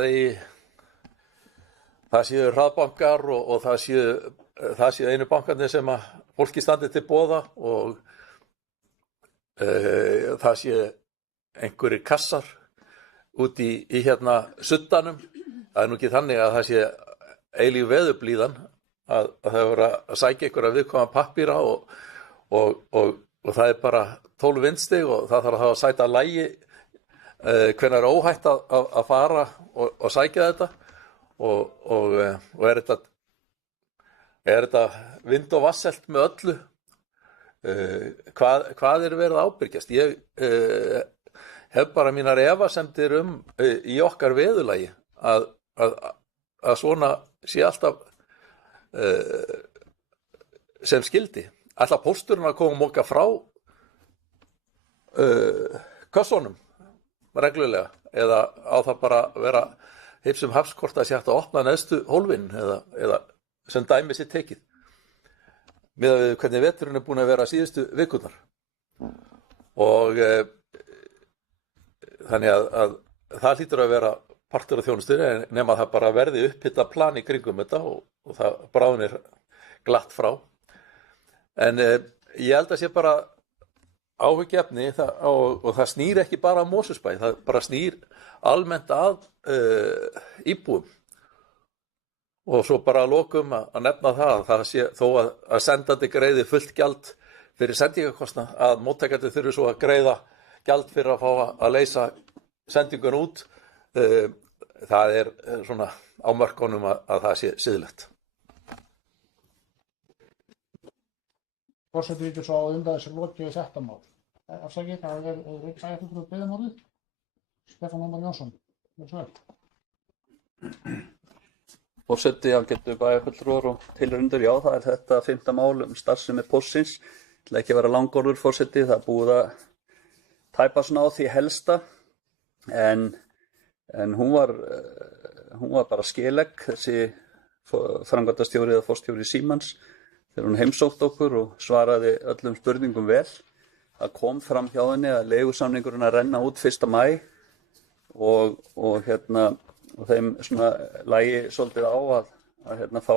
séu hraðbankar og það séu einu bankarnir sem að fólki standi til boða og það séu einhverjir kassar út í suddanum. Það er nú ekki þannig að það sé eilíf veðurblíðan að það er að sækja einhverja viðkvæma pappíra og það er bara 12 vindstig og það þarf að sæta lægi hvenær er óhætt að fara og sækja þetta og er þetta vind og vatnselt með öllu? Hvað er verið að ábyrgjast? Ég hef bara mínar efasemdir í okkar veðurlagi að svona sé alltaf sem skildi. Ætla pósturinn að koma okkar frá kössunum reglulega eða á það bara vera heipsum hafskort að sé hægt að opna neðstu hólfinn eða sem dæmi sér tekið miðað við hvernig veturinn er búin að vera síðustu vikurnar og þannig að það hlýtur að vera partur af þjónustunni nema það bara verði upphitta plan í kringum þetta og það bráðnir glatt frá en ég held að sé bara áhyggjuefni og það snýr ekki bara að Mosfellsbæ, það bara snýr almennt að íbúum og svo bara að lokum að nefna það sé þó að sendandi greiði fullt gjald fyrir sendingakostnað að móttakandi þurfi svo að greiða gjald fyrir að fá að leysa sendingun út það er svona á mörkunum að það sé siðlegt. Forseti ekki svo á umræðis lokið þetta mál. Afsakið, það er ríkisægjarfulltrúi biðjumálið. Stefán Ómar Jónsson. Forseti, ágætu bæjarfulltrúar og tilraunir, já, það er þetta 5. mál starfsemi póstsins. Það ætla ekki að vera langorður, forseti, það er búið að tæpa svona á því helsta, en hún var bara skelegg, þessi framkvæmdastjóri eða forstjóri Símans, þegar hún heimsótt okkur og svaraði öllum spurningum vel. Það kom fram hjá henni að leigusamningurinn að renna út 1. maí og þeim svona lægi svolítið á fá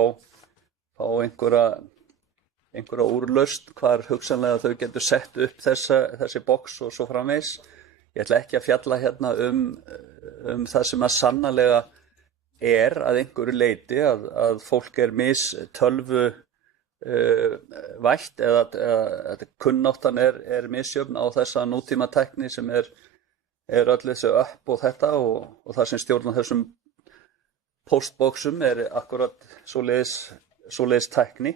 einhverja úrlausn hvar hugsanlega þau getur sett upp þessi box og svo framvegis. Ég ætla ekki að fjalla hérna um það sem að sannarlega að einhverju leyti að fólk mistölvu vætt eða kunnáttan misjöfn á þessa nútíma tækni sem öll þessi upp og þetta og það sem stjórnar þessum postboxum akkurat svoleiðis tækni.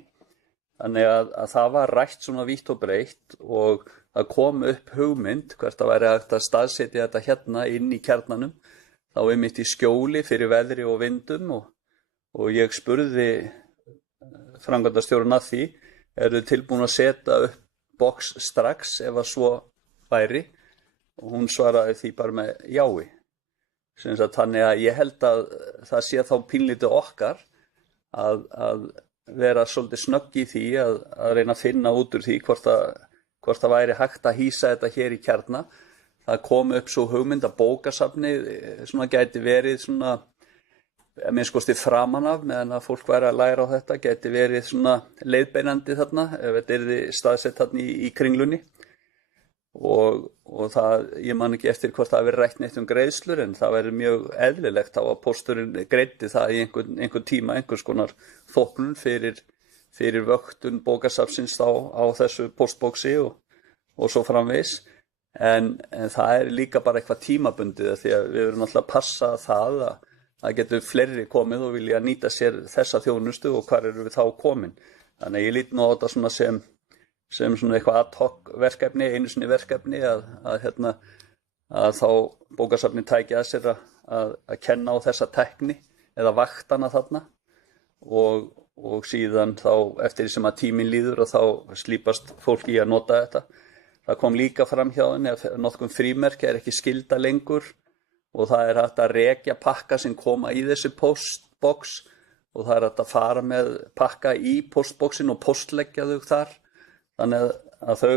Þannig að það var rætt svona vítt og breitt og það kom upp hugmynd hvert að væri hægt að staðsetja þetta hérna inn í kjarnanum, þá einmitt í skjóli fyrir veðri og vindum og ég spurði framkvæmdastjórann að því, eru tilbúin að setja upp box strax ef að svo væri, og hún svaraði því bara með jái. Þannig að ég held að það sé þá pínlítið okkar að vera svolítið snögg í því að reyna að finna út úr því hvort það væri hægt að hýsa þetta hér í kjarna. Það kom upp svo hugmynd að bókasafnið svona gæti verið svona minnst kosti framan af meðan að fólk væri að læra á þetta, gæti verið svona leiðbeinandi þarna ef þetta yrði staðsett þarna í kringlunni. Og það, ég man ekki eftir hvort það verið rætt neitt greiðslur, en það verið mjög eðlilegt að pósturinn greiddi það í einhvern tíma, einhvers konar þóknun fyrir vöktun bókasafnsins á þessu postboxi og svo framvegis. En það líka bara eitthvað tímabundið, því að við verðum alltaf að passa það getur fleiri komið og vilja nýta sér þessa þjónustu og hvar eru við þá komin. Þannig að ég lít nú á þetta svona sem svona eitthvað ad hoc verkefni, einu sinni verkefni að þá bókasafni tæki að sér að kenna á þessa tækni eða vaktana þarna og síðan þá eftir því sem að tíminn líður og þá slípast fólk í að nota þetta. Það kom líka fram hjá henni að notkun frímerkja ekki skylda lengur og það hægt að rekja pakka sem koma í þessi postbox og það hægt að fara með pakka í postboxin og postleggja þau þar. Þannig að þau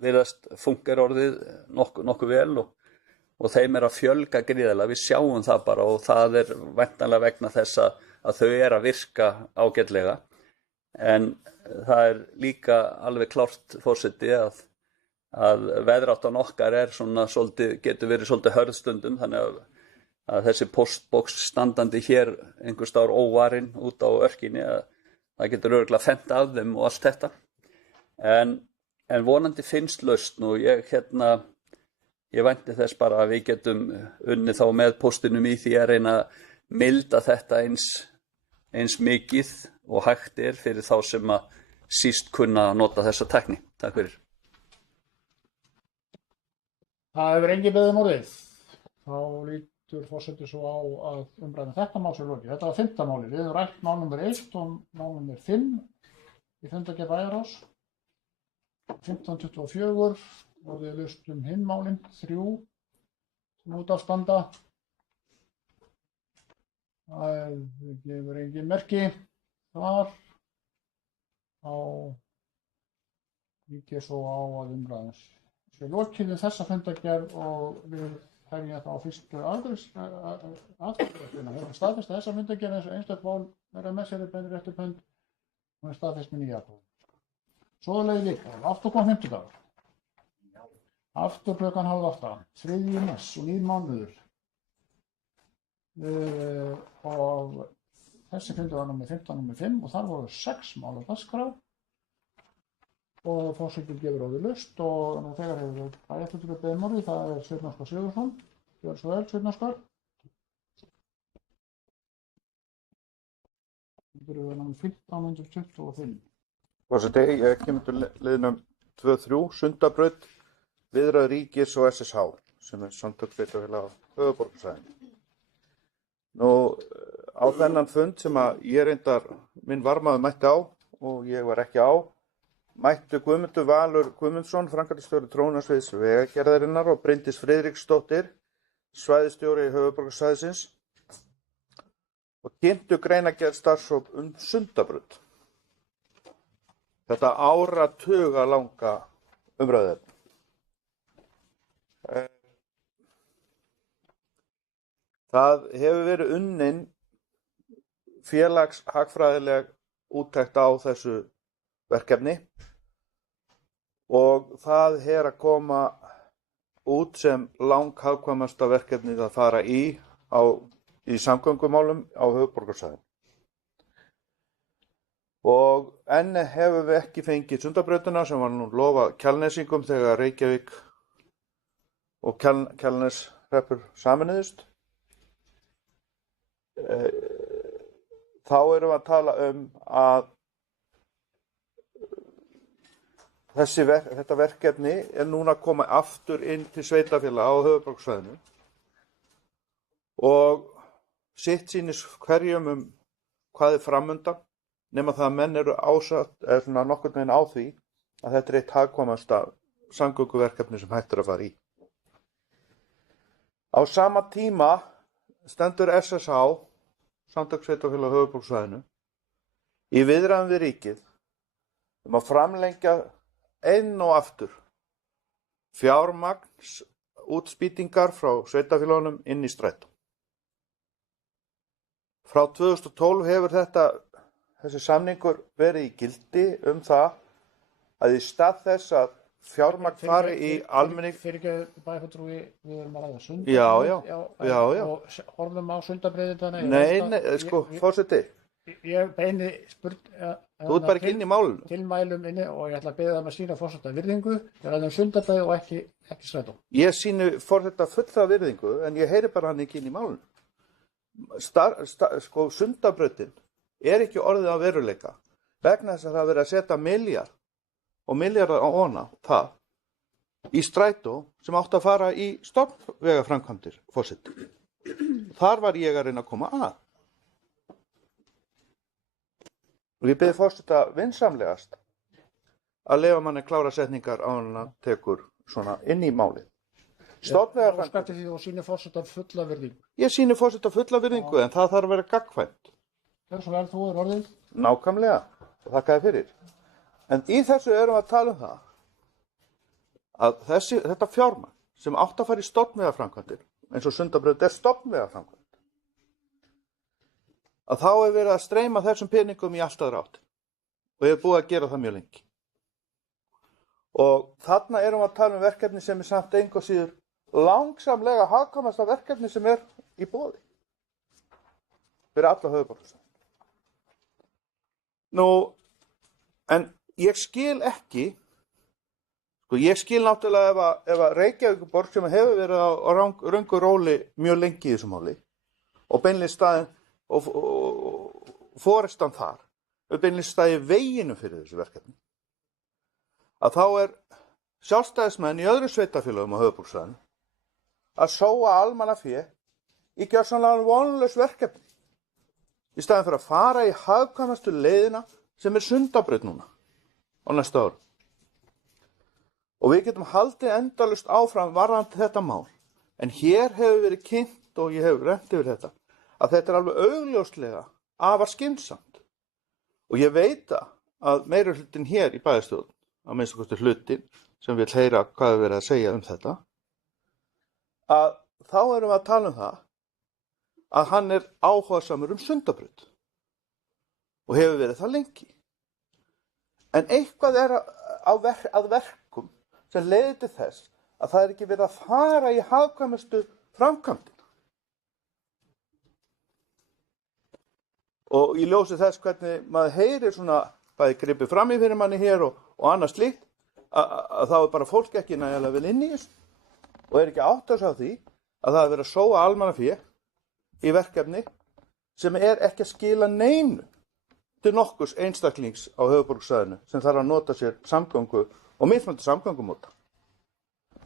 virðast funkar orðið nokkuð vel og þeim að fjölga gríðarlega. Við sjáum það bara og það væntanlega vegna þess að þau að virka ágætlega. En það líka alveg klárt forseti að veðráttan okkar svona getur verið svolítið hörðstundum, þannig að þessi postbox standandi hér einhvers staðar óvarinn út á örkinni, að það getur örugglega fennt af þeim og allt þetta. En vonandi finnst lausn og ég vænti þess bara að við getum unnið þá með póstinum í því að reyna að milda þetta eins mikið og hægt fyrir þá sem að síst kunna að nota þessa tækni. Takk fyrir. Það hefur engin beðið orðið. Þá lítur forseti svo á að umræðum þetta mál sér lokið. Þetta var 5. máli. Við höfum rætt mál nr. 1 og mál nr. 5 í fundargerð bæjarráðs. 1524 og við lustum hinn málin 3 sem út af standa. Það gefur engin merki þar. Þá líkir svo á að umræðum sér lokið við þessa fundargerð og við hefjum þá fyrstu aðferðina. Við staðfesta þessa fundargerð eins og einstök mál verða með sér beinir eftir pund og staðfest með nýja atkvæði. Svo leið vika, aftur kom 50 dagur. Aftur klukkan 7:30, 3. mars og 9 mánuður. Og þessi fundur var númer 15 og númer 5 og þar voru 6 mál á dagskrá. Og forseti gefur orðið laust og nú þegar hefur bæjarfulltrúi beðið um orðið, það Sveinn Óskar Sigurðsson. Gjörðu svo vel, Sveinn Óskar. Þetta eru númer 1525. Forseti, ég kemur til liðnum 2-3, Sundabraut, Viðræður ríkis og SSH, sem samtök sveitarfélaga á höfuðborgarsvæðinu. Nú, á þennan fund sem að ég reyndar, minn varmaður mætti á og ég var ekki á, mættu Guðmundur Valur Guðmundsson, framkvæmdastjóri Þróunarsviðs Vegagerðarinnar og Bryndís Friðriksdóttir, svæðisstjóri höfuðborgarsvæðisins og kynntu greinargerð starfshóp Sundabraut. Þetta áratuga langa umræðuefni. Það hefur verið unnin félagshagfræðileg úttekt á þessu verkefni og það að koma út sem langhagkvæmasta verkefnið að fara í samgöngumálum á höfuðborgarsvæðinu. Og enn hefur við ekki fengið Sundabrautina sem var nú lofað Kjalnesingum þegar Reykjavík og Kjalneshreppur sameinuðust. Þá erum við að tala að þetta verkefni núna að koma aftur inn til sveitarfélaga á höfuðborgarsvæðinu og sitt sýnis hverjum hvað framundan, nema það að menn eru svona nokkurn veginn á því að þetta eitt hagkvæmasta samgönguverkefni sem hægt að fara í. Á sama tíma stendur SSH, Samtök sveitarfélaga á höfuðborgarsvæðinu, í viðræðum við ríkið að framlengja enn og aftur fjármagns útspýtingar frá sveitarfélögunum inn í strætó. Frá 2012 hefur þessi samningur verið í gildi það að í stað þess að fjármagn fari í almenning. Fyrir ekki bæjarfulltrúi, við erum að ræða Sundabraut. Já. Og horfum á Sundabrautina. Nei, sko, forseti. Ég beini þú ert bara ekki inn í málinu. Tilmælum inni og ég ætla að biðja að sýna forseta virðingu. Ég ræði Sundabraut og ekki strætó. Ég sýni forseta fulla virðingu en ég heyri bara hann ekki inn í málinu. Sko, Sundabrautin ekki orðið að veruleika vegna þess að það verið að setja milljarð og milljarðar á hana það í strætó sem átti að fara í stofnvegaframkvæmdir, forseti. Þar var ég að reyna að koma að. Og ég bið forseta vinsamlegast að leyfa manni klára setningar á hann tekur svona inn í málið. Stofnvegaframkvæmdir því þú sýnir forseta fulla virðingu. Ég sýni forseta fulla virðingu en það þarf að vera gagnkvæmt. Gjörðu svo vel, þú orðið. Nákvæmlega, og þakka þér fyrir. En í þessu erum við að tala það að þetta fjármagn sem átt að fara í stofnvegaframkvæmdir, eins og Sundabraut stofnvegaframkvæmd, að þá verið að streyma þessum peningum í allt aðra átt. Og ég búið að gera það mjög lengi. Og þarna erum við að tala verkefni sem samt engu og síður langsamlega hagkvæmasta verkefni sem í boði. Fyrir alla höfuðborgarsvæðin. En ég skil ekki, ég skil náttúrulega ef að Reykjavíkurborg sem hefur verið á röngu róli mjög lengi í þessu máli og beinlínis staðinn og forestan þar, beinlínis staðið veginu fyrir þessu verkefni, að þá sjálfstæðismenn í öðrum sveitarfélögum á höfuðborgarsvæðinu að sóa almannafé í gjörsamlega vonlaus verkefni í staðinn fyrir að fara í hagkvæmustu leiðina sem Sundabraut núna á næsta ári. Og við getum haldið endalaust áfram varðandi þetta mál. En hér hefur verið kynnt og ég hef rennt yfir þetta að þetta alveg augljóslega afar skynsamt. Og ég veit að meiri hlutin hér í bæjarstjórn, að minnsta kosti hlutin sem vil heyra hvað er verið að segja þetta, að þá erum við að tala það að hann áhugasamur Sundabraut og hefur verið það lengi. En eitthvað að verkum sem leiðir til þess að það ekki verið að fara í hagkvæmustu framkvæmdina. Og í ljósi þess hvernig maður heyrir svona bæði gripið fram í fyrir manni hér og annað slíkt, að þá bara fólk ekki nægilega vel inn í þessu og ekki átt að sjá því að það verið að sóa almannafé í verkefni sem ekki að skila neinu til nokkurs einstaklings á höfuðborgarsvæðinu sem þarf að nota sér samgöngu og mismunandi samgöngumóta.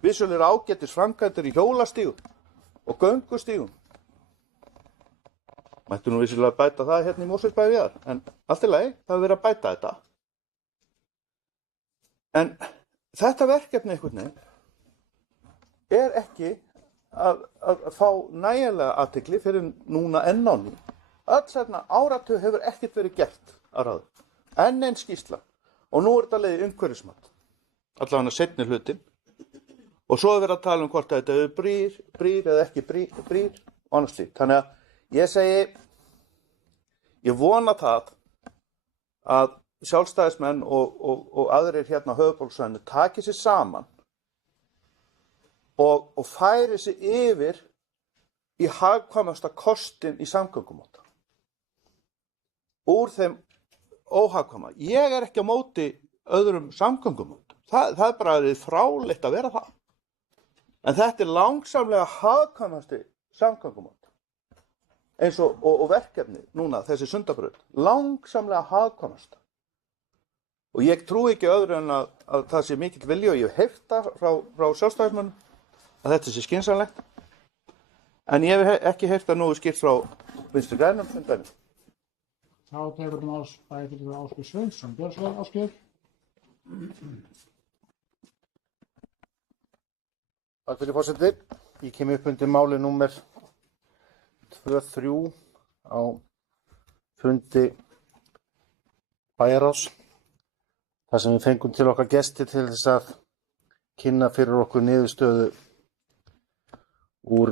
Vissulega ágætis framkvæmdir í hjólastígum og göngustígum. Mættu nú vissulega bæta það hérna í Mosfellsbæ víðar, en allt í lagi, það verið að bæta þetta. En þetta verkefni einhvern veginn ekki að fá nægilega athygli fyrir núna enn á ný. Öll hérna áratug hefur ekkert verið gert að ráði. Enn einn skýrsla. Og nú þetta leiðið umhverfismat. Allavega seinni hlutin. Og svo er verið að tala hvort þetta brýr eða ekki brýr og annars slíkt. Þannig að ég segi, Ég vona það að sjálfstæðismenn og aðrir hérna á höfuðborgarsvæðinu taki sig saman og færi sig yfir í hagkvæmasta kostin í samgöngumáta. Úr þeim óhagkvæma. Ég er ekki á móti öðrum samgöngumátum. Það er bara fráleitt að vera það. En þetta er langsamlega hagkvæmasti samgöngumáta. Eins og verkefni núna, þessi Sundabraut. Langsamlega hagkvæmasta. Og ég trúi ekki öðru en að það sé mikill vilji og ég hef heyrt það frá sjálfstæðismönnum að þetta sé skynsamlegt. En ég hef ekki heyrt það nógu skýrt frá Vinstri grænum sem dæmi. Þá tekur bæði fyrir Ásgeir Sveinsson. Björnsson, Ásgeir. Takk fyrir forseti. Ég kem upp undir máli númer 2-3 á fundi bæjarráðs. þar sem við fengum til okkar gesti til þess að kynna fyrir okkur niðurstöðu úr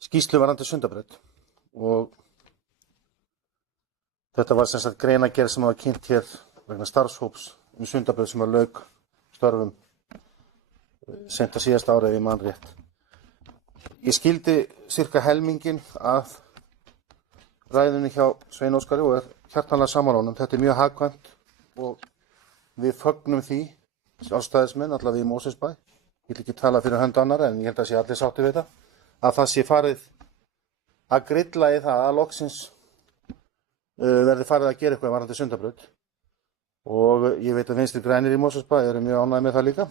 skýrslu varðandi Sundabraut. Og þetta var sem sagt greinargerð sem var kynnt hér vegna starfshóps Sundabraut sem var lauk störfum seint á síðasta árið í man rétt. Ég skildi cirka helmingin af ræðunni hjá Svein Óskari og er hjartanlega sammála honum. Þetta er mjög hagkvæmt og við fögnum því, sjálfstæðismenn, allavega í Mosfellsbæ. Ég vil ekki tala fyrir hönd annarra en ég held að sé allir sátti við þetta, að það sé farið að grilla í það að loksins verði farið að gera eitthvað varðandi Sundabraut. Og ég veit að Vinstri grænir í Mosfellsbæ eru mjög ánægðir með það líka.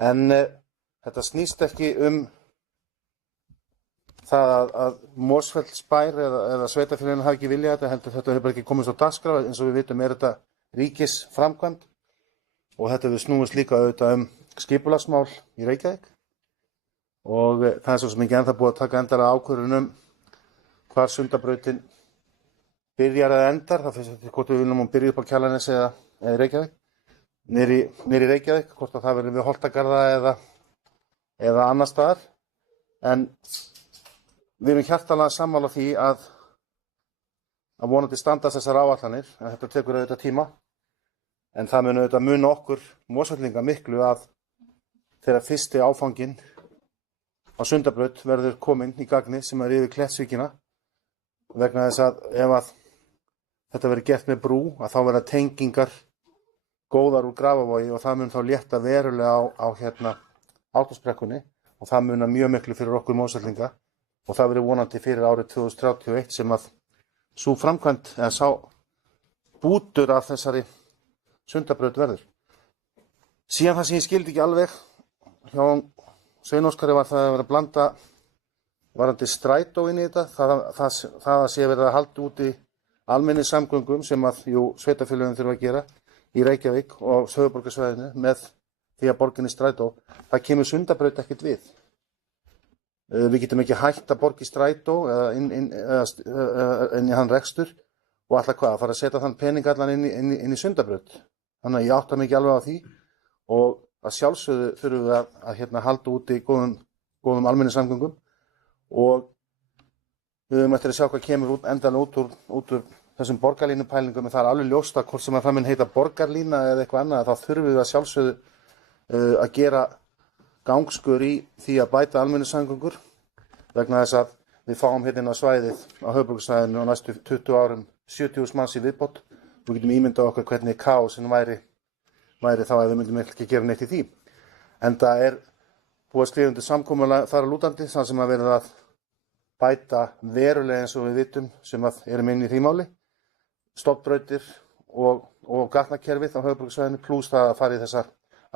En þetta snýst ekki það að Mosfellsbær eða sveitarfélaginu hafi ekki viljað þetta, heldur þetta hefur bara ekki komist á dagskrá. Eins og við vitum er þetta ríkisframkvæmd og þetta við snúist líka auðvitað skipulagsmál í Reykjavík. Og það er svo sem ekki ennþá búið að taka endalega ákvörðun hvar Sundabrautin byrjar eða endar. Það finnst þetta hvort við viljum hún byrja upp á Kjalarnesi eða í Reykjavík. Niðri í Reykjavík, hvort að það verður við Holtagarða eða annar staðar. En við erum hjartanlega sammála því að vonandi standast þessar áætlanir, en þetta tekur auðvitað tíma. En það mun auðvitað muna okkur Mosfellinga miklu að þegar fyrsti áfanginn á Sundabraut verður kominn í gagni sem er yfir Klettsvíkina, vegna þess að ef að þetta verður gert með brú, að þá verða tengingar góðar úr Grafavogi og það mun þá létta verulega á Ártúnsbrekkunni og það munar mjög miklu fyrir okkur Mosfellinga. Og það verður vonandi fyrir árið 2031 sem að sú framkvæmd eða sá bútur af þessari Sundabraut verður. Síðan það sem ég skildi ekki alveg hjá Svein Óskari var það að vera að blanda varðandi strætó inn í þetta. Það að sé verið að halda úti almenningssamgöngum sem að sveitarfélögin þurfa að gera í Reykjavík og höfuðborgarsvæðinu með því að borginni strætó. Það kemur Sundabraut ekkert við. Við getum ekki hægt að borga í strætó eða inn í hann rekstur og alltaf að fara að setja þann pening allan inn í Sundabraut. Þannig að ég átta mig ekki alveg á því og að sjálfsögðu þurfum við að halda úti góðum almenningssamgöngum og við höfum eftir að sjá hvað kemur endanlega út úr þessum borgarlínupælingum. En það er alveg ljóst að hvort sem að það mun heita borgarlína eða eitthvað annað, þá þurfum við að sjálfsögðu að gera gangskur í því að bæta almenningssamgöngur vegna þess að við fáum hérna á svæðið á höfuðborgarsvæðinu á næstu 20 árum 70.000 manns í viðbót. Við getum ímyndað okkur hvernig kaosin væri þá ef við myndum ekki gera neitt í því. En það er búið að skrifa undir samkomulag þar að lútandi sem að verða að bæta verulega eins og við vitum sem að erum inn í því máli. Stofnbrautir og gatnakerfið á höfuðborgarsvæðinu pluss það að fara í þessar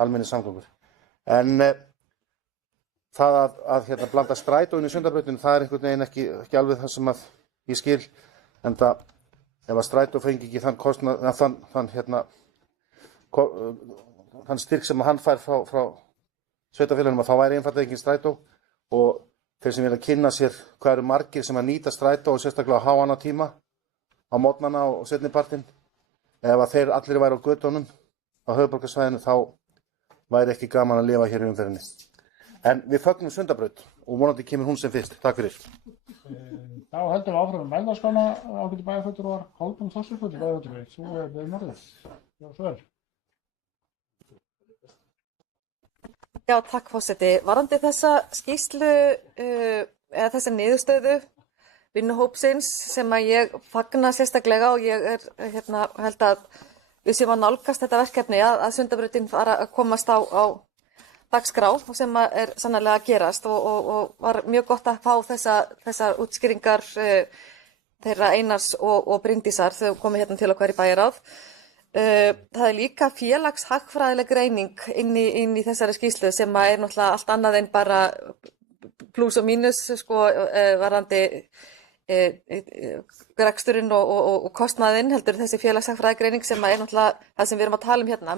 almenningssamgöngur. En það að blanda strætó inn í Sundabrautinu, það er einhvern veginn ekki alveg það sem að ég skil. En það, ef að strætó fengi ekki þann kostnað, þann styrk sem hann fær frá sveitarfélögunum, þá væri einfaldlega engin strætó. Og þeir sem vilja kynna sér hvað eru margir sem að nýta strætó og sérstaklega á háannatíma á morgnana og seinnipartinn, ef að þeir allir væru á götunum á höfuðborgarsvæðinu, þá væri ekki gaman að lifa hér í umferðinni. En við fögnum Sundabraut og vonandi kemur hún sem fyrst. Takk fyrir. Þá höldum við áfram með Mælendaskána, ágæti bæjarfulltrúar, Kolbrún Þorsteinsdóttir, bæjarfulltrúi, þú með orðið. Já, svo vel. Já, takk forseti. Varðandi þessa skýrslu eða þessa niðurstöðu vinnuhópsins sem að ég fagna sérstaklega og ég held að við séum að nálgast þetta verkefni að Sundabrautin fara að komast á dagskrá sem er sannarlega að gerast og var mjög gott að fá þessar útskýringar þeirra Einars og Bryndísar þau komið hérna til okkar í bæjarráð. Það er líka félagshagfræðileg greining inn í þessari skýrslu sem er náttúrulega allt annað en bara plús og mínus varðandi reksturinn og kostnaðinn heldur þessi félagshagfræðileg greining sem er náttúrulega það sem við erum að tala um hérna.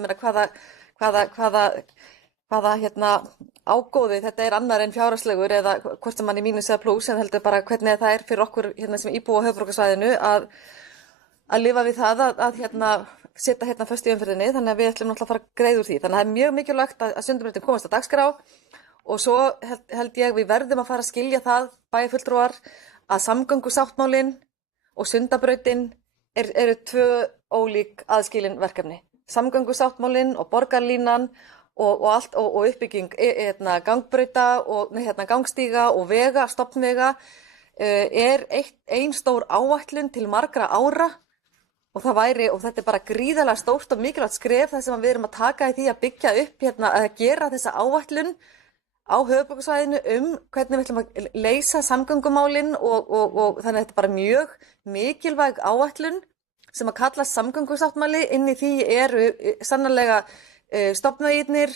Hvaða ágóði þetta er annar en fjárhagslegur eða hvort sem hann er mínus eða plús en heldur bara hvernig það er fyrir okkur hérna sem íbúa á höfuðborgarsvæðinu að lifa við það að setja hérna föst í umferðinni þannig að við ætlum náttúrulega að fara að greiða úr því. Þannig að það er mjög mikilvægt að Sundabrautin komast á dagskrá og svo held ég við verðum að fara að skilja það bæjarfulltrúar að samgöngusáttmálinn og Sundabrautin eru tvö ólík aðskilin verkefni. Samgöngusáttmálinn og borgarlínan og uppbygging gangbrauta og gangstíga og vega, stofnvega er ein stór áætlun til margra ára og þetta er bara gríðarlega stórt og mikilvægt skref það sem við erum að taka í því að byggja upp að gera þessa áætlun á höfuðborgarsvæðinu hvernig við ætlum að leysa samgöngumálin og þannig að þetta er bara mjög mikilvæg áætlun sem að kallast samgöngusáttmáli. Inn í því eru sannarlega stofnvegirnir,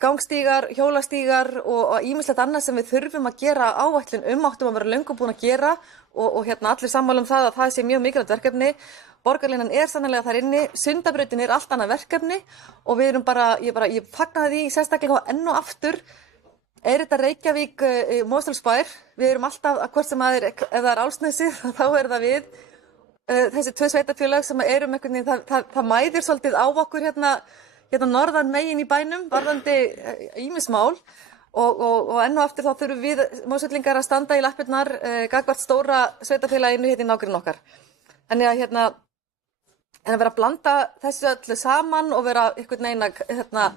gangstígar, hjólastígar og ýmislegt annað sem við þurfum að gera áætlun áttum að vera löngu búin að gera og allir sammála um það að það sé mjög mikilvægt verkefni. Borgarlínan er sannarlega þar inni, Sundabrautin er allt annað verkefni og við erum ég fagna því sérstaklega enn og aftur er þetta Reykjavík, Mosfellsbær, við erum alltaf, hvort sem ef það er Álfsnesi þá er það við, þessi tvö sveitarfélög sem erum einhvern veginn, það mæðir svolítið á okkur hérna norðan megin í bænum, varðandi ýmis mál og enn og aftur þá þurfum við Mosfellingar að standa í lappirnar gagnvart stóra sveitarfélaginu hérna í nágrunn okkar. Þannig að en að vera að blanda þessu öllu saman og vera einhvern veginn að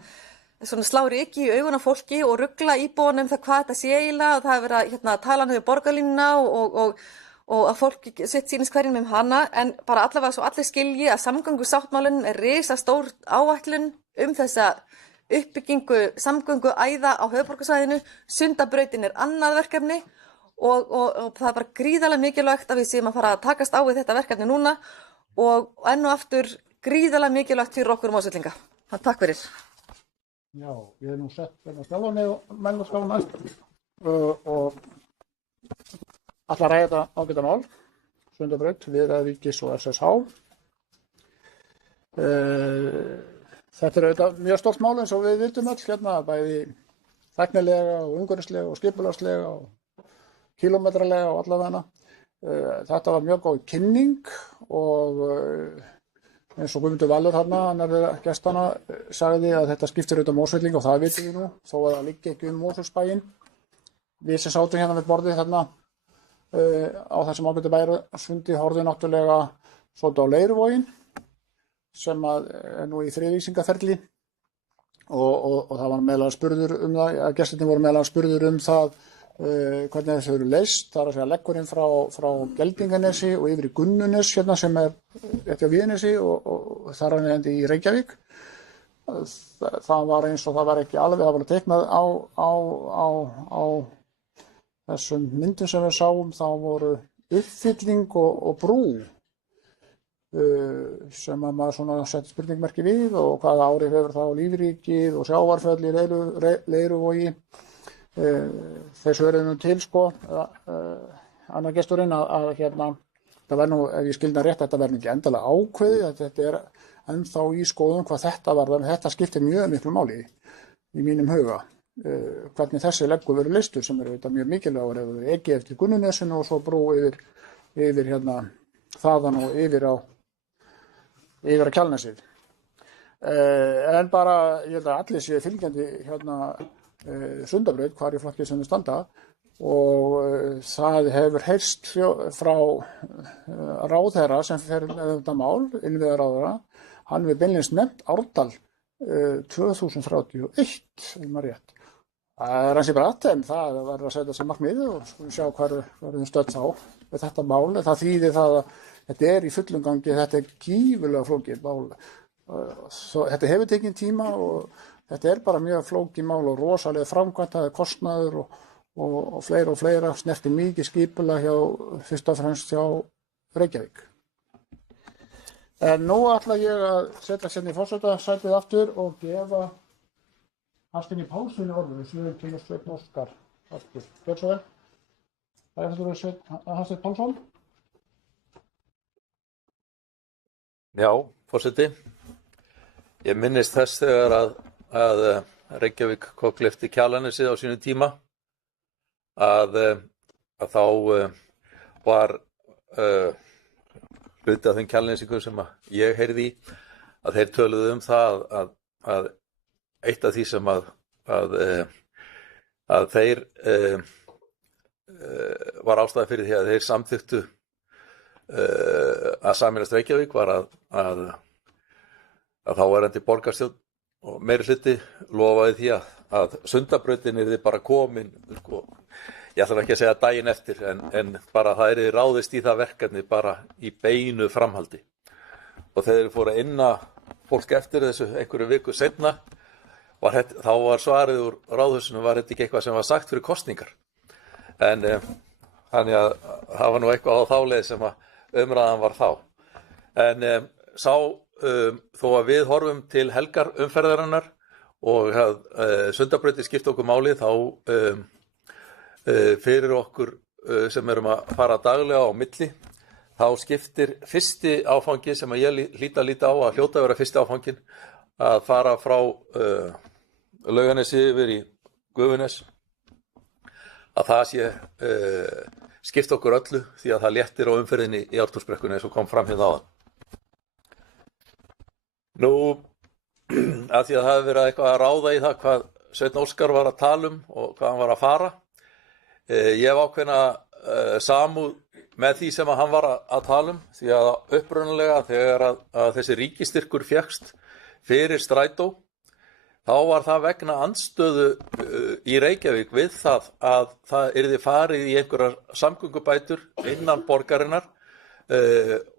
slá ryki í augun á fólki og rugla íbúanum það hvað þetta sé eiginlega og það er verið að tala um borgarlínuna og að fólk sitt sýnist hverjum hana en bara allavega svo allir skilji að samgöngusáttmálinn er risastór áætlun þessa uppbyggingu samgönguæða á höfuðborgarsvæðinu. Sundabrautin er annað verkefni og það er bara gríðarlega mikilvægt að við séum að fara að takast á við þetta verkefni núna og enn og aftur gríðarlega mikilvægt fyrir okkur Mosfellinga. Takk fyrir. Já, ég hef nú sett sjálfan og Mælendaskána og ætla að ræða þetta ágæta mál, Sundabraut, Viðavíkis og SSH. Þetta er auðvitað mjög stórt mál eins og við vitum öll bæði tæknilega og umhverfislega og skipulagslega og kílómetralega og allavega. Þetta var mjög góð kynning og eins og Guðmundur Valur annar gestana sagði að þetta skiptir auðvitað Mosfelling og það vitum við nú, þó að það liggi ekki Mosfellsbæinn. Við sem sátum hérna við borðið á þessum ágætu bæjarfundi horfðu náttúrulega svolítið á Leiruvoginn sem er nú í friðlýsingarferli og það var meðal spurður það, að gestirnir voru meðal spurður það hvernig þessu eru leyst, það er að segja leggurinn frá Geldinganesi og yfir í Gunnunes sem er rétt á Víðinesi og þar er endi í Reykjavík. Það var eins og það var ekki alveg, það var teiknað á þessum myndum sem við sáum, þá voru uppfylling og brú sem að maður svona setti spurningmerki við og hvaða áhrif hefur það á lífríkið og sjávarföll í Leiruvogi. Þeir svöruðu nú til annar gesturinn að það verður nú, ef ég skildi það rétt, þetta verður ekki endalega ákveðið, að þetta er ennþá í skoðun hvað þetta varðar, þetta skiptir mjög miklu máli í mínum huga. Hvernig þessi leggur verður leystur sem er mjög mikilvægur ef við ekki eftir Gunnunesinu og svo brú yfir þaðan og yfir á Kjalnesið. En bara, ég held að allir séu fylgjandi Sundabraut, hvar í flokki sem við standa, og það hefur heyrst frá ráðherra sem fer með þetta mál, innviðaráðherra, hann við beinlínis nefnt ártal 2031, ef maður rétt. Það ansi bratt en það verður að setja sér markmið og skulum sjá hvað verðum stödd þá með þetta mál. Það þýðir það að þetta í fullum gangi, þetta gífurlega flókið mál. Þetta hefur tekið tíma og þetta bara mjög flókið mál og rosalega framkvæmt, það kostnaður og fleira snerti mikið skipulag fyrst og fremst hjá Reykjavík. En nú ætla ég að setja sérna í forsetasætið aftur og gefa Hafsteini Pálssyni orðið, við til Sveinn Óskar aftur. Gjörðu svo vel. Það þetta Hafsteinn Pálsson. Já, forseti. Ég minnist þess þegar að Reykjavík kokgleypti Kjalarnesið á sínu tíma að þá var hluti af þeim Kjalarnesingum sem ég heyrði í að þeir töluðu það að eitt af því sem að þeir var ástæða fyrir því að þeir samþyktu að sameinast Reykjavík var að þáverandi borgarstjórn og meiri hluti lofaði því að Sundabrautin yrði bara komin, sko, ég ætla ekki að segja daginn eftir, en bara það yrði ráðist í það verkefni bara í beinu framhaldi. Og þegar þeir fóru að inna fólk eftir þessu einhverju viku seinna, þá var svarið úr ráðhúsinu, var þetta ekki eitthvað sem var sagt fyrir kosningar. En þannig að það var nú eitthvað á þá leið sem að umræðan var þá. En þó að við horfum til helgarumferðarinnar og að Sundabrautin skipta okkur máli, þá fyrir okkur sem erum að fara daglega á milli, þá skiptir fyrsti áfangi sem að ég líta á að hljóta að vera fyrsti áfangin að fara frá Laugarnesi yfir í Gufunes, að það sé skipta okkur öllu því að það léttir á umferðinni í Ártúnsbrekkunni eins og kom fram hérna áðan. Nú, að því að það hefur verið eitthvað að ráða í það hvað Sveinn Óskar var að tala og hvað hann var að fara. Ég hef ákveðna samúð með því sem hann var að tala því að upprunalega þegar að þessi ríkistyrkur fékkst fyrir strætó, þá var það vegna andstöðu í Reykjavík við það að það yrði farið í einhverjar samgöngubætur innan borgarinnar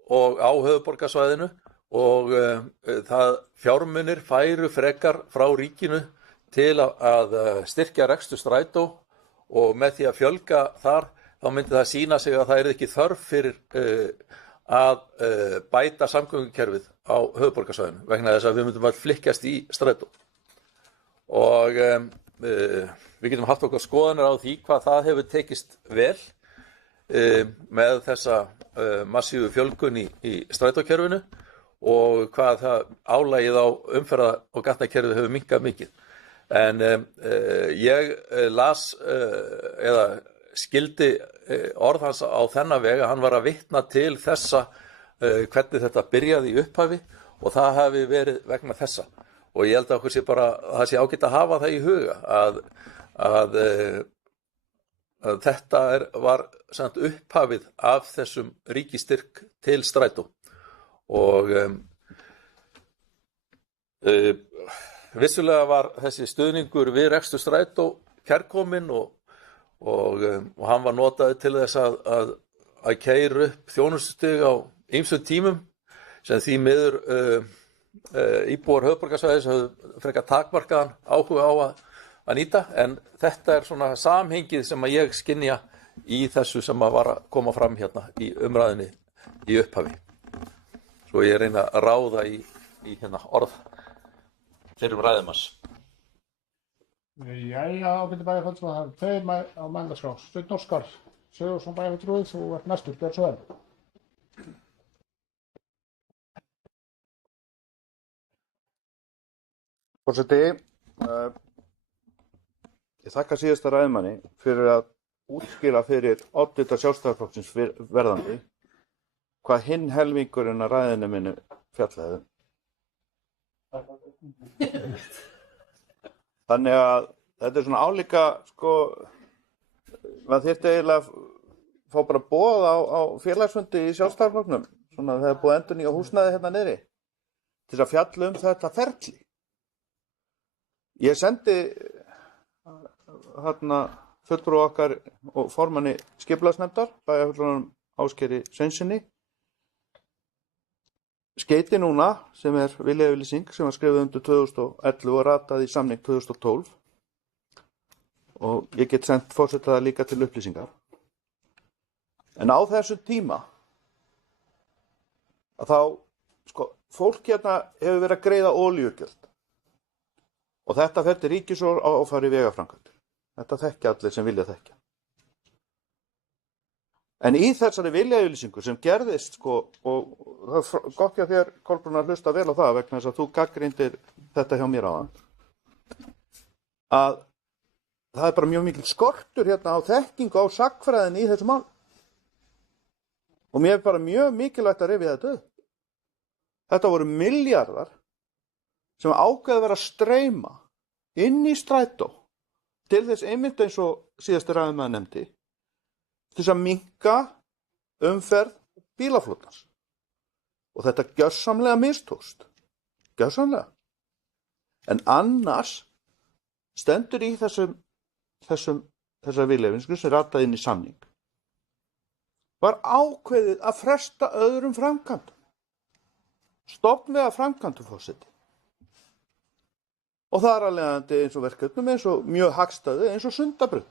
og á höfuðborgarsvæðinu og það fjármunir færu frekar frá ríkinu til að styrkja rekstur strætó og með því að fjölga þar þá myndi það sýna sig að það yrði ekki þörf fyrir að bæta samgöngukerfið á höfuðborgarsvæðinu vegna þess að við myndum að flykkjast í strætó. Og við getum haft okkar skoðanir á því hvað það hefur tekist vel með þessa massífu fjölgun í strætókerfinu og hvað það álagið á umferða- og gatnakerfið hefur minnkað mikið. En ég las eða skildi orð hans á þennan veg að hann var að vitna til þessa hvernig þetta byrjaði í upphafi og það hafi verið vegna þessa. Og ég held að okkur sé bara, það sé ágætt að hafa það í huga að þetta var samt upphafið af þessum ríkistyrk til strætó. Og vissulega var þessi stuðningur við rekstur strætó kærkominn og hann var notaður til þess að keyra upp þjónustustig á ýmsum tímum sem því miður íbúar höfuðborgarsvæðis höfðu frekar takmarkaðan áhuga á að nýta, en þetta svona samhengið sem að ég skynja í þessu sem að var að koma fram hérna í umræðinni í upphafi. Svo ég reyna að ráða í hérna orð fyrir ræðumans. Jæja, ábyrgði bæjarfulltrúi, það tveir á mælendaskrá. Sveinn Óskar Sigurðsson bæjarfulltrúi, þú ert næstur, gjörðu svo vel. Forseti, ég þakka síðasta ræðumanni fyrir að útskýra fyrir oddvita Sjálfstæðisflokksins verðandi hvað hinn helmingurinn að ræðinu minni fjallaði. Þannig að þetta svona álíka, sko, maður þyrfti eiginlega að fá bara boð á félagsfundi í Sjálfstæðisflokknum, svona þegar búið að endurnýja húsnæði hérna niðri, til þess að fjalla þetta ferli. Ég sendi fulltrúa okkar og formanni skipulagsnefndar, bæjarfulltrúanum Ásgeiri Sveinsinni, skeyti núna sem viljayfirlýsing sem var skrifuð undir 2011 og ratað í samning 2012 og ég get sendt forseta það líka til upplýsingar. En á þessum tíma að þá, fólk hérna hefur verið að greiða olíugjöld og þetta fer til ríkissjóðs og fari í vegaframkvæmdir. Þetta þekkja allir sem vilja þekkja. En í þessari viljayfirlýsingu sem gerðist, og það er gott hjá þér, Kolbrún, að hlusta vel á það vegna þess að þú gagnrýndir þetta hjá mér áðan, að það er bara mjög mikil skortur hérna á þekkingu á sagnfræðinni í þessu mál. Og mér er bara mjög mikilvægt að rifja þetta upp. Þetta voru milljarðar sem ákveðið var að streyma inn í strætó til þess einmitt eins og síðasti ræðumaður nefndi, til þess að minnka umferð bílaflotans. Og þetta gjörsamlega mistókst. Gjörsamlega. En annars stendur í þessar viljayfirlýsingu sem rataði inn í samning, var ákveðið að fresta öðrum framkvæmdum. Stofnvega framkvæmdum, forseti. Og það er að leiðandi eins og verkefnum, eins og mjög hagstæðu, eins og Sundabraut.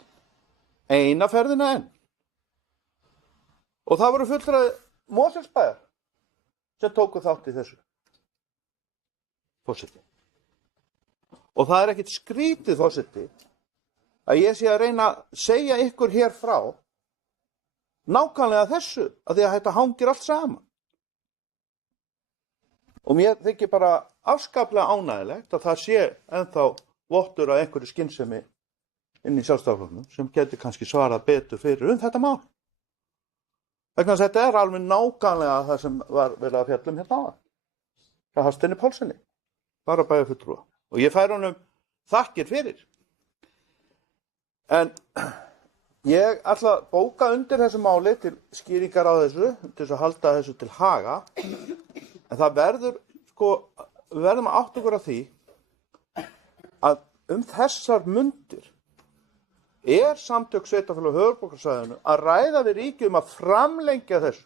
Eina ferðina enn. Og það voru fulltrúar Mosfellsbæjar sem tóku þátt í þessu. Forseti. Og það er ekkit skrítið, forseti, að ég sé að reyna að segja ykkur hér frá nákvæmlega þessu, að því að þetta hangir allt saman. Og mér þykir bara afskaplega ánægilegt að það sé ennþá vottur af einhverju skynsemi inn í Sjálfstæðisflokknum sem geti kannski svarað betur fyrir þetta mál. Vegna þess að þetta er alveg nákvæmlega það sem var verið að fjalla hérna áðan. Það Hafsteini Pálssyni, bara bæjarfulltrúa. Og ég fær honum þakkir fyrir. En ég ætla að bóka undir þessu máli til skýringar á þessu, til þess að halda þessu til haga. En það verður, við verðum að átta okkur á því að þessar mundir samtök sveitarfélaga á höfuðborgarsvæðinu að ræða við ríkið að framlengja þessu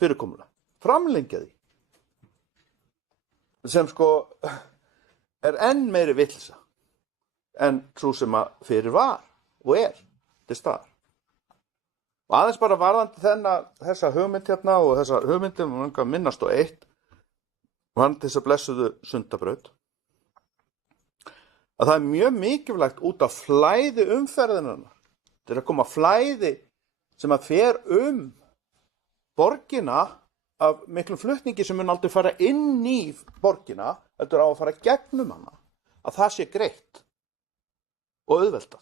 fyrirkomulag. Framlengja því. Sem er enn meiri vitleysa en sú sem að fyrir var og til staðar. Og aðeins bara varðandi þessa hugmynd hérna og þessa hugmyndin minnast á eitt, varðandi þessa blessuðu Sundabraut, að það er mjög mikilvægt út af flæði umferðinarnar. Þetta er að koma flæði sem að fer borgina af miklum flutningi sem mun aldrei fara inn í borgina, þetta er á að fara gegnum hana, að það sé greitt og auðveldað.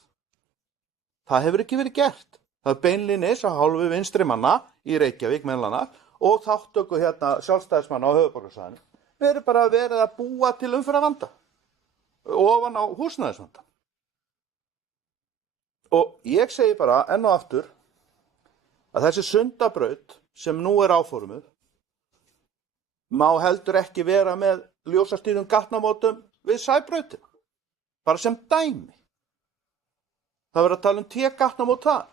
Það hefur ekki verið gert. Það er beinlínis að hálfu vinstri manna í Reykjavík meðal annars og þáttöku hérna sjálfstæðismanna á höfuðborgarsvæðinu. Við erum bara verið að búa til umferðarvanda ofan á húsnæðisvanda. Og ég segi bara enn og aftur að þessi Sundabraut sem nú er áformuð má heldur ekki vera með ljósastýrum gatnamótum við Sæbrautina. Bara sem dæmi. Það verður að tala T-gatnamót þar.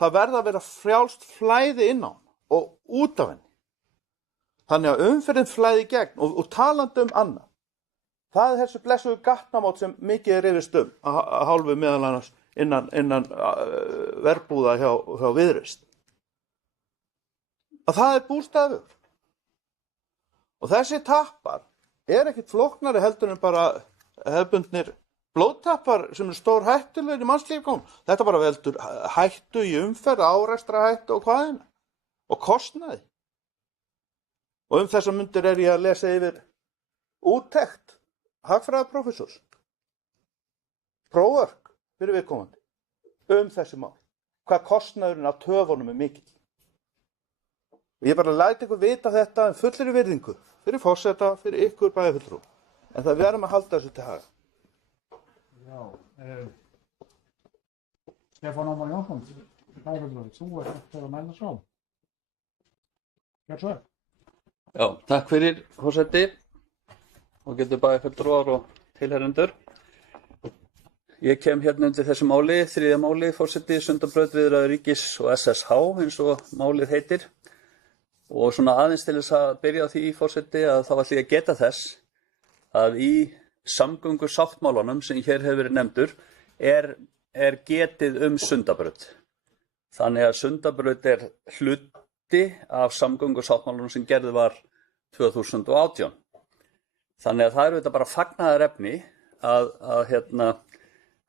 Það verður að vera frjálst flæði inn á og út af henni. Þannig að umferðin flæði í gegn og talandi annað. Það er þessu blessuðu gatnamót sem mikið er rifist að hálfu meðal annars innan verbúða hjá Viðreisn. Að það er bústaður. Og þessi tappar ekkit flóknari heldur en bara hefðbundnir blóðtappar sem stór hættulegir í mannslífgám. Þetta bara veldur hættu í umferð, árekstrar hættu og hvaðina. Og kostnaði. Og þessar mundir ég að lesa yfir úttekt hagfræðiprófessors. Próförk fyrir viðkomandi þessi mál. Hvað kostnaðurinn af töfunum er mikill. Og ég bara læt ykkur vita þetta en fullri virðingu fyrir forseta, fyrir ykkur bæjarfulltrú. En það verðum að halda þessu til haga. Já, Stefán Ómar Jónsson, bæjarfulltrúi, þú ert eftir að mæla svo. Gjörðu svo vel. Já, takk fyrir, forseti, og getur bæjarfulltrúar og tilherendur. Ég kem hérna undir þessu máli, þriðja máli, forseti, Sundabraut viðræður ríkis og SSH, eins og málið heitir. Og svona aðeins til þess að byrja á því, forseti, að þá ætla ég að geta þess að í samgöngusáttmálanum sem hér hefur verið nefndur er getið Sundabraut. Þannig að Sundabraut er hluti af samgöngusáttmálanum sem gerði var 2018. Þannig að það þetta bara fagnaðarefni að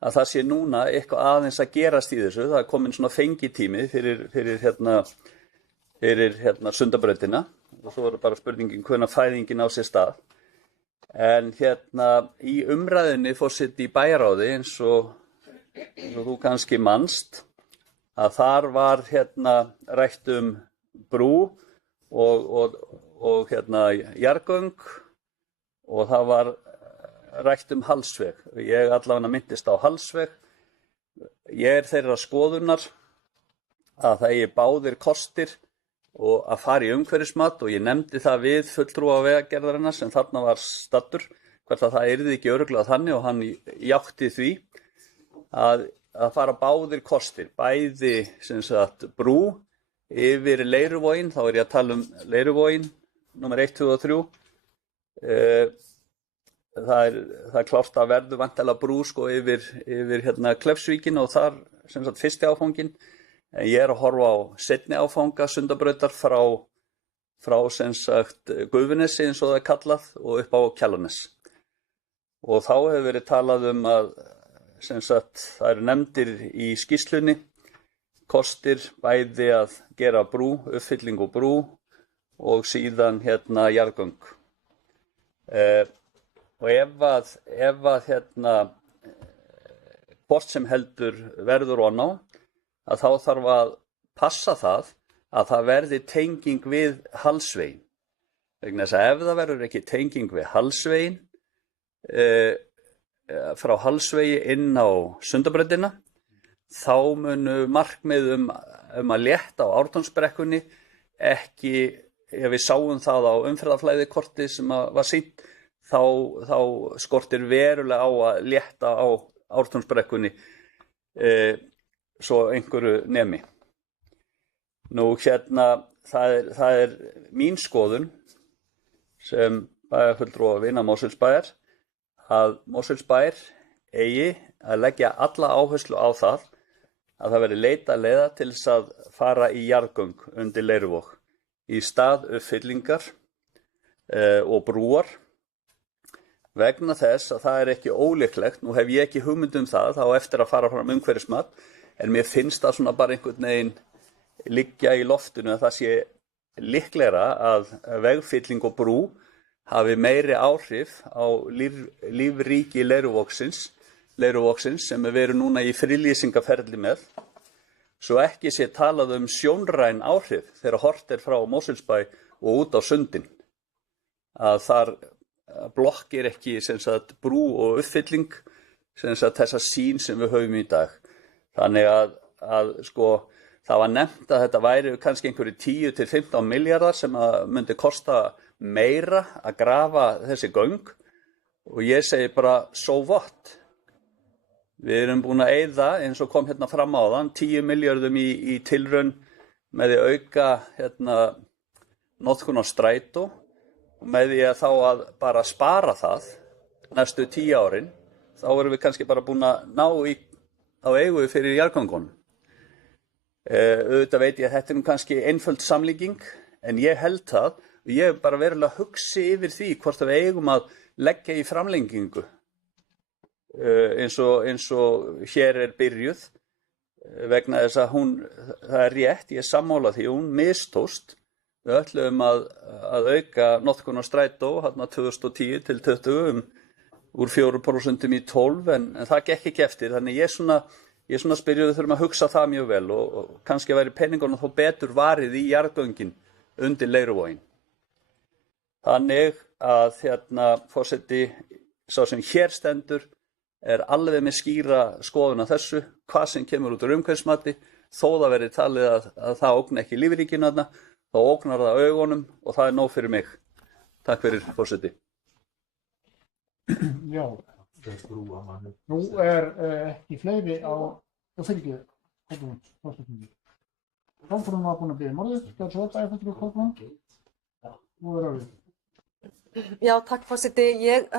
það sé núna eitthvað aðeins að gerast í þessu. Það komin svona fengitími fyrir Sundabrautina og svo bara spurningin hvenær fæðingin á sér stað. En í umræðinni forseti í bæjarráði eins og þú kannski manst að þar var rætt brú og jarðgöng og það var rætt halsveg. Ég allavega myndist á halsveg. Ég þeirra skoðunar að það eigi báðir kostir og að fara í umhverfismat og ég nefndi það við fulltrúa vegagerðarinnar sem þarna var staddur, hvert að það yrði ekki örugglega þannig og hann játti því að fara báðir kostir, bæði sem sagt brú yfir Leiruvoginn, þá ég að tala Leiruvoginn, númer 1, 2 og 3. Það er klárt að verður væntanlega brú yfir Kleppsvíkin og þar sem sagt fyrsti áfanginn. En ég að horfa á seinni áfanga Sundabrautar frá sem sagt Gufunesi eins og það er kallað og upp á Kjalarnes. Og þá hefur verið talað að sem sagt það eru nefndir í skýrslunni kostir bæði að gera brú, uppfyllingu brú og síðan jarðgöng. Og ef hvort sem heldur verður ofan á, að þá þarf að passa það að það verði tenging við halsveginn. Vegna þess að ef það verður ekki tenging við halsveginn, frá halsvegi inn á Sundabrautina, þá munu markmið að létta á Ártúnsbrekkunni ekki, ef við sáum það á umferðarflæðikorti sem var sýnt, þá skortir verulega á að létta á Ártúnsbrekkunni svo einhverju nemi. Nú það er mín skoðun sem bæjarfulltrúa vina Mosfellsbæjar að Mosfellsbær eigi að leggja alla áherslu á það að það veri leitað leiða til þess að fara í jarðgöng undir Leiruvog í stað uppfyllingar og brúar vegna þess að það er ekki ólíklegt. Nú hef ég ekki hugmynd það, þá eftir að fara fram umhverfismat, en mér finnst það svona bara einhvern veginn liggja í loftinu að það sé líklegra að vegfylling og brú hafi meiri áhrif á lífríki Leiruvogsins sem við erum núna í friðlýsingarferli með, svo ekki sé talað sjónræn áhrif þegar hort frá Mosfellsbæ og út á sundin, að þar blokkir ekki sem sagt brú og uppfylling sem sagt þessa sýn sem við höfum í dag. Þannig að það var nefnt að þetta væri kannski einhverju 10 til 15 milljarðar sem myndi kosta meira að grafa þessi göng og ég segi bara so what? Við erum búin að eyða, eins og kom fram áðan, 10 milljörðum í tilraun með því auka notkun á strætó og með því að þá að bara spara það næstu 10 árin, þá erum við kannski bara búin að ná á eigu fyrir jarðgöngunum. Auðvitað veit ég að þetta kannski einföld samlíking, en ég held það og ég hef bara verulega hugsi yfir því hvort við eigum að leggja í framlengingu eins og hér er byrjuð vegna þess að það er rétt, ég sammála því, hún mistókst. Við ætlum að auka notkun á strætó 2010 til 20 úr 4% í 12, en það gekk ekki eftir. Þannig ég svona spyrja, við þurfum að hugsa það mjög vel og kannski væri peningunum þó betur varið í jarðgöngin undir Leiruvoginn. Þannig að forseti, sá sem hér stendur, er alveg með skýra skoðun á þessu, hvað sem kemur út úr umhverfismati, þó það verði talið að það ógni ekki lífríkinu þarna, þá ógnar það augunum og það nóg fyrir mig. Takk fyrir, forseti. Já, nú ekki fleiri á, Kolbrún var búin að biðja orðið, skal svo bæjarfulltrúi Kolbrún? Nú við. Já, takk forseti. Ég,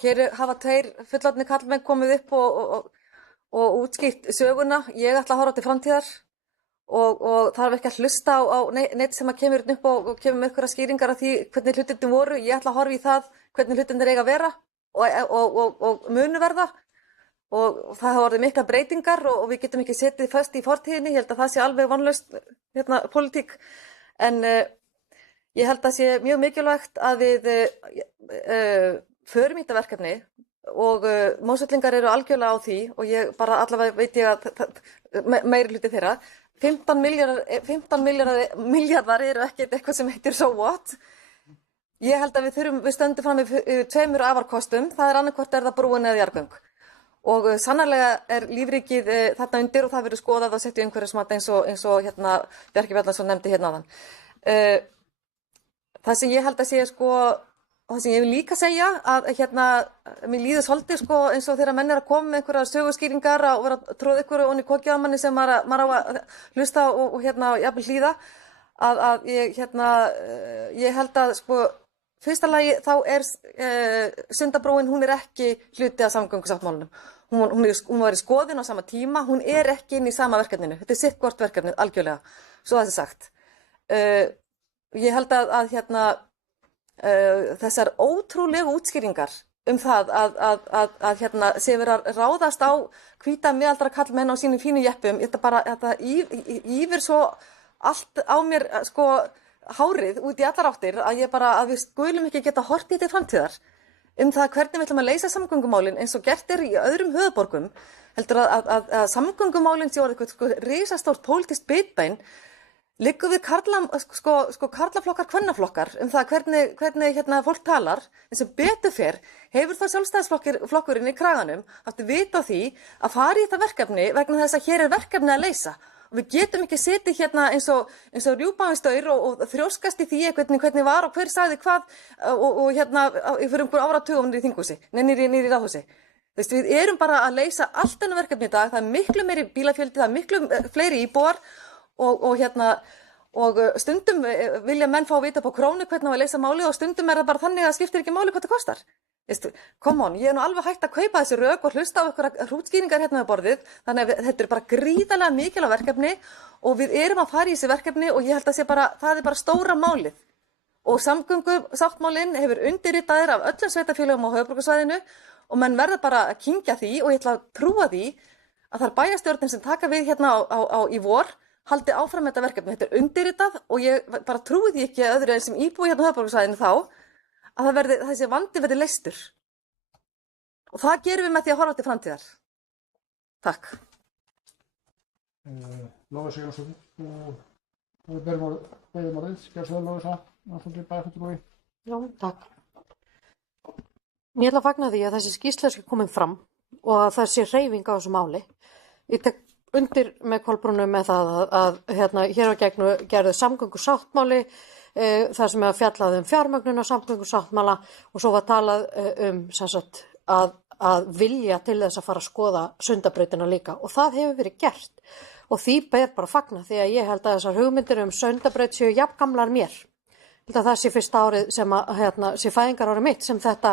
hér hafa 2 fullorðnir karlmenn komið upp og útskýrt söguna. Ég ætla að horfa til framtíðar og þarf ekki að hlusta á neitt sem að kemur upp og kemur með einhverja skýringar af því hvernig hlutirnir voru. Ég ætla að horfa í það hvernig hlutirnir eiga að vera og munu verða. Og það hafa orðið mikla breytingar og við getum ekki setið föst í fortíðinni. Ég held að það sé alveg vonlaust pólitík. En ég held að sé mjög mikilvægt að við förum í þetta verkefni og Mosfellingar eru algjörlega á því og ég bara allavega veit ég að meiri hluti þeirra. 15 milljarðar eru ekkert eitthvað sem heitir so what. Ég held að við stöndum fram með 2 afarkostum. Það annarkvort það brúin eða jarðgöng. Og sannarlega lífríkið þarna undir og það verður skoðað og sett í umhverfismat eins og Bjarki Bjarnason nefndi áðan. Það sem ég held að sé það sem ég vil líka segja að mér líður svolítið eins og þegar menn að koma með einhverjar söguskýringar og vera að tróða einhverju onni kokið á manni sem maður á að hlusta og jafnvel hlýða að ég held að fyrsta lagi þá Sundabrúin, hún ekki hluti af samgöngusáttmálanum. Hún var í skoðun á sama tíma, hún ekki inn í sama verkefninu. Þetta sitt hvort verkefnið, algjörlega, svo það sé sagt. Ég held að þessar ótrúlegu útskýringar það að sé verið að ráðast á hvíta miðaldra karlmenn á sínum fínu jeppum, þetta ýfir svo allt á mér hárið út í allar áttir að að við skulum ekki geta horft í þetta framtíðar það hvernig við ætlum að leysa samgöngumálin eins og gert í öðrum höfuðborgum heldur að samgöngumálin sé orðið risastórt pólitískt bitbein liggur við karlaflokkar, kvennaflokkar það hvernig fólk talar eins og betur fer hefur þá sjálfstæðisflokkurinn í kraganum haft vita á því að fara í þetta verkefni vegna þess að hér verkefni að leysa. Við getum ekki setið eins og rjúpaðinstaur og þrjóskast í því hvernig var og hver sagði hvað og fyrir einhver áratugum í þinghúsi, niður í ráðhúsi. Við erum bara að leysa allt þennan verkefni í dag, það miklu meiri bílafjöldi, það miklu fleiri íbúar og stundum vilja menn fá að vita på krónu hvernig á að leysa máli og stundum það bara þannig að skiptir ekki máli hvað það kostar. Come on, ég alveg hægt að kaupa þessi rök og hlusta á einhverja hrútskýringar við borðið, þannig að þetta bara gríðarlega mikilvægt verkefni og við erum að fara í þessi verkefni og ég held að það bara stóra málið. Og samgöngusáttmálinn hefur undirritaðir af öllum sveitarfélögum á höfuðborgarsvæðinu og menn verða bara að kyngja því og ég ætla að trúa því að þær bæjarstjórnin sem taka við í vor haldi áfram þetta verkefni. Þetta undirritað og ég bara trúi því ekki öðru en sem íbúi á höfuðborgarsvæðinu þá að þessi vandi verði leystur. Og það gerum við með því að horfa til framtíðar. Takk. Lóa Sigurðsson, við beðum orðið, skjálfsögðu Lóa bæjarfulltrúi. Já, takk. Ég ætla að fagna því að þessi skýrsla sé komin fram og að það sé hreyfing á þessu máli. Ég tek undir með Kolbrúnu með það að hér á gegnu gerðu samgöngusáttmáli þar sem fjallað fjármögnun á samgöngusáttmála og svo var talað að vilja til þess að fara að skoða Sundabrautina líka og það hefur verið gert og því ber bara að fagna því að ég held að þessar hugmyndir Sundabraut séu jafngamlar mér. Ég held að það sé fyrsta árið sem sé fæðingarárið mitt sem þetta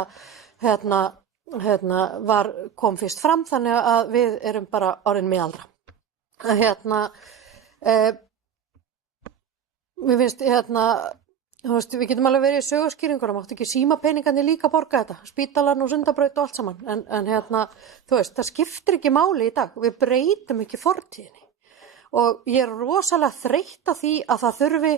kom fyrst fram þannig að við erum bara orðin miðaldra. Mér finnst, við getum alveg verið í sögurskýringur, það mátti ekki símapeningandi líka borga þetta, spítalan og Sundabraut og allt saman, en það skiptir ekki máli í dag, við breytum ekki fortíðinni og ég rosalega þreytt á því að það þurfi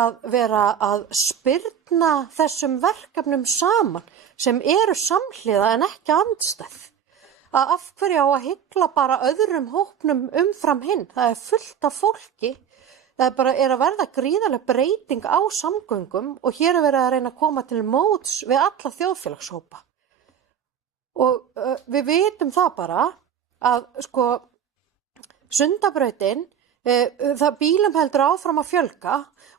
að vera að spyrna þessum verkefnum saman sem eru samhliða en ekki andstæð. Að af hverju á að hygla bara öðrum hópnum umfram hinn. Það fullt af fólki, það bara að verða gríðarleg breyting á samgöngum og hér verið að reyna að koma til móts við alla þjóðfélagshópa. Og við vitum það bara að sko Sundabrautin, það bílum heldur áfram að fjölga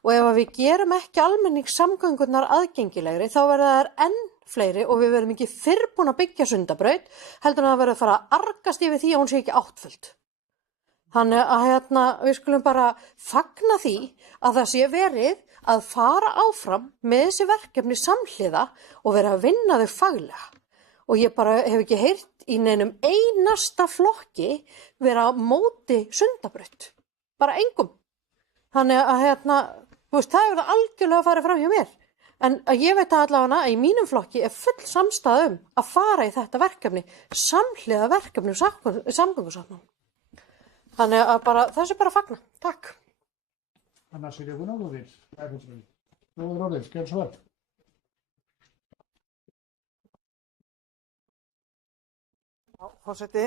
og ef við gerum ekki almenningssamgöngurnar aðgengilegri þá verða þær enn fleiri og við verðum ekki fyrr búin að byggja Sundabraut heldur en það verður að fara að argast yfir því að hún sé ekki áttfullt. Þannig að við skulum bara fagna því að það sé verið að fara áfram með þessi verkefni samhliða og vera að vinna þau faglega. Og ég bara hef ekki heyrt í neinum einasta flokki vera á móti Sundabraut. Bara engum. Þannig að þú veist, það hefur það algjörlega farið fram hjá mér. En ég veit allavega að í mínum flokki er full samstaða að fara í þetta verkefni, samhliða verkefni samgöngusáttmála. Þannig að þessu bara fagna. Takk. Anna Silja Gunnardóttir, bæjarfulltrúi. Þú er orðið, gerð svo vel. Forseti,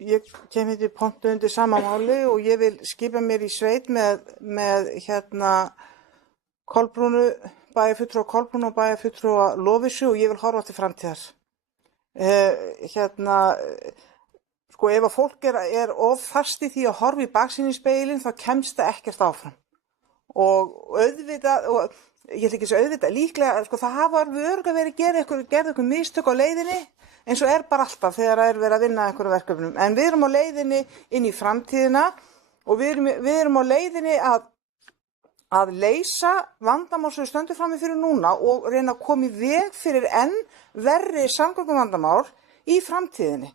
ég kem hér í pontu undir sama máli og ég vil skipa mér í sveit með Kolbrúnu, bæjarfulltrúa Kolbrúnu og bæjarfulltrúa Lovísu og ég vil horfa til framtíðar. Sko ef að fólk er of fast í því að horfa í baksýnisspegilinn þá kemst það ekkert áfram. Og auðvitað, og ég ætla ekki að segja auðvitað, líklega, sko það hafa örugglega verið gerð einhver mistök á leiðinni eins og er bara alltaf þegar það er verið að vinna einhverju verkefnum. En við erum á leiðinni inn í framtíðina og við erum á leiðinni að leysa vandamál sem við stöndum frammi fyrir núna og reyna að koma í veg fyrir enn verri samgönguvandamál í framtíðinni.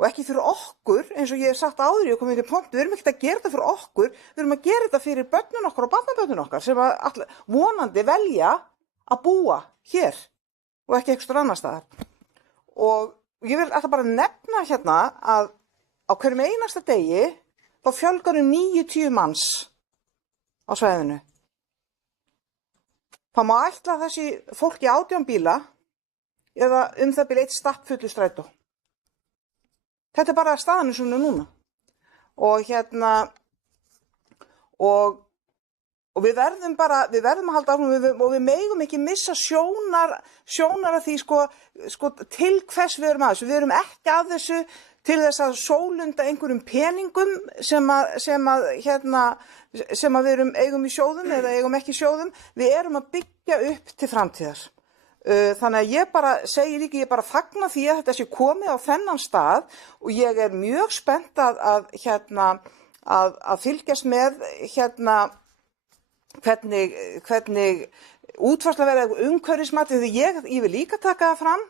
Og ekki fyrir okkur, eins og ég hef sagt áður, ég kom inn í pontu, við erum ekki að gera þetta fyrir okkur, við erum að gera þetta fyrir börnun okkar og barnabörnun okkar sem vonandi velja að búa hér og ekki einhverstaðar annars staðar. Og ég vil alltaf bara nefna hérna að á hverjum einasta degi þá fjölgar 90 manns á svæðinu. Það má ætla þessi fólk í 18 bíla eða það bil 1 stappfullu strætó. Þetta er bara staðan svona núna. Og og við verðum að halda áfram og við megum ekki missa sjónar af því sko til hvers við erum að þessu. Við erum ekki að þessu til þess að sólunda einhverjum peningum sem við eigum í sjóðum eða eigum ekki í sjóðum. Við erum að byggja upp til framtíðar. Þannig að ég bara segi líka, ég bara fagna því að þetta sé komið á þennan stað og ég er mjög spennt að fylgjast með hvernig útfærsla verður umhverfismat, því ég vil líka taka það fram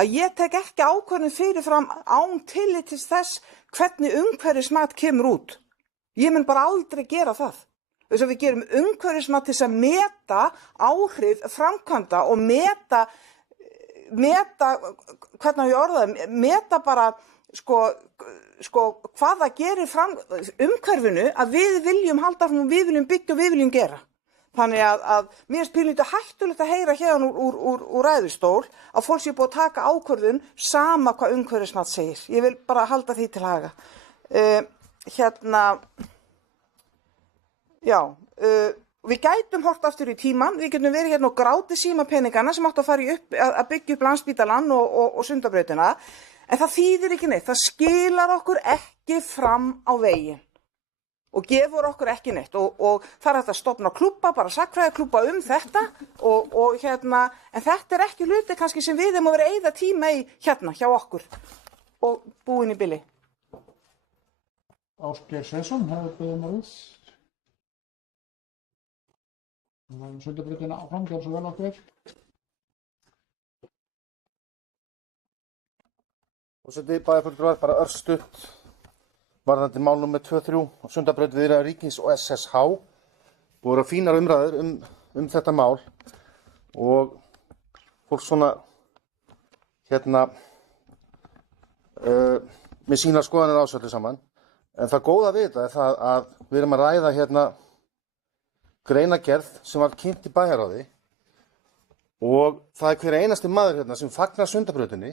að ég tek ekki ákvörðun fyrirfram án tillits þess hvernig umhverfismat kemur út. Ég mun bara aldrei gera það. Þess að við gerum umhverfismat til að meta áhrif framkvæmda og meta hvernig ég orðaði, meta bara sko hvað það gerir umhverfinu að við viljum halda áfram og við viljum byggja og við viljum gera. Þannig að mér er pínlítið hættulegt að heyra hérna úr ræðustól að fólk sé búið að taka ákvörðun sama hvað umhverfismat segir. Ég vil bara halda því til haga. Við gætum hort aftur í tíman, við getum verið hérna og grátið símapeningana sem áttu að fara að byggja upp Landspítalann og Sundabrautina, en það þýðir ekki neitt, það skilar okkur ekki fram á veginn og gefur okkur ekki neitt og það er hægt að stofna klúbba, bara sagnfræðiklúbba þetta en þetta er ekki hluti kannski sem við erum að vera að eyða tíma í hérna hjá okkur og búin í bili. Ásgeir Sveinsson, hefur beðið orðið. Sundabrautina áfram, gjör svo vel okkur. Og svo bæjarfulltrúar bara örstutt varðandi mál númer 2-3 Sundabraut viðræður ríkis og SSH. Voru fínar umræður um þetta mál og fólk svona með sínar skoðanir á þessu öllu saman. En það góða við þetta er það að við erum að ræða greinargerð sem var kynnt í bæjarráði og það er hver einasti maður sem fagnar Sundabrautinni,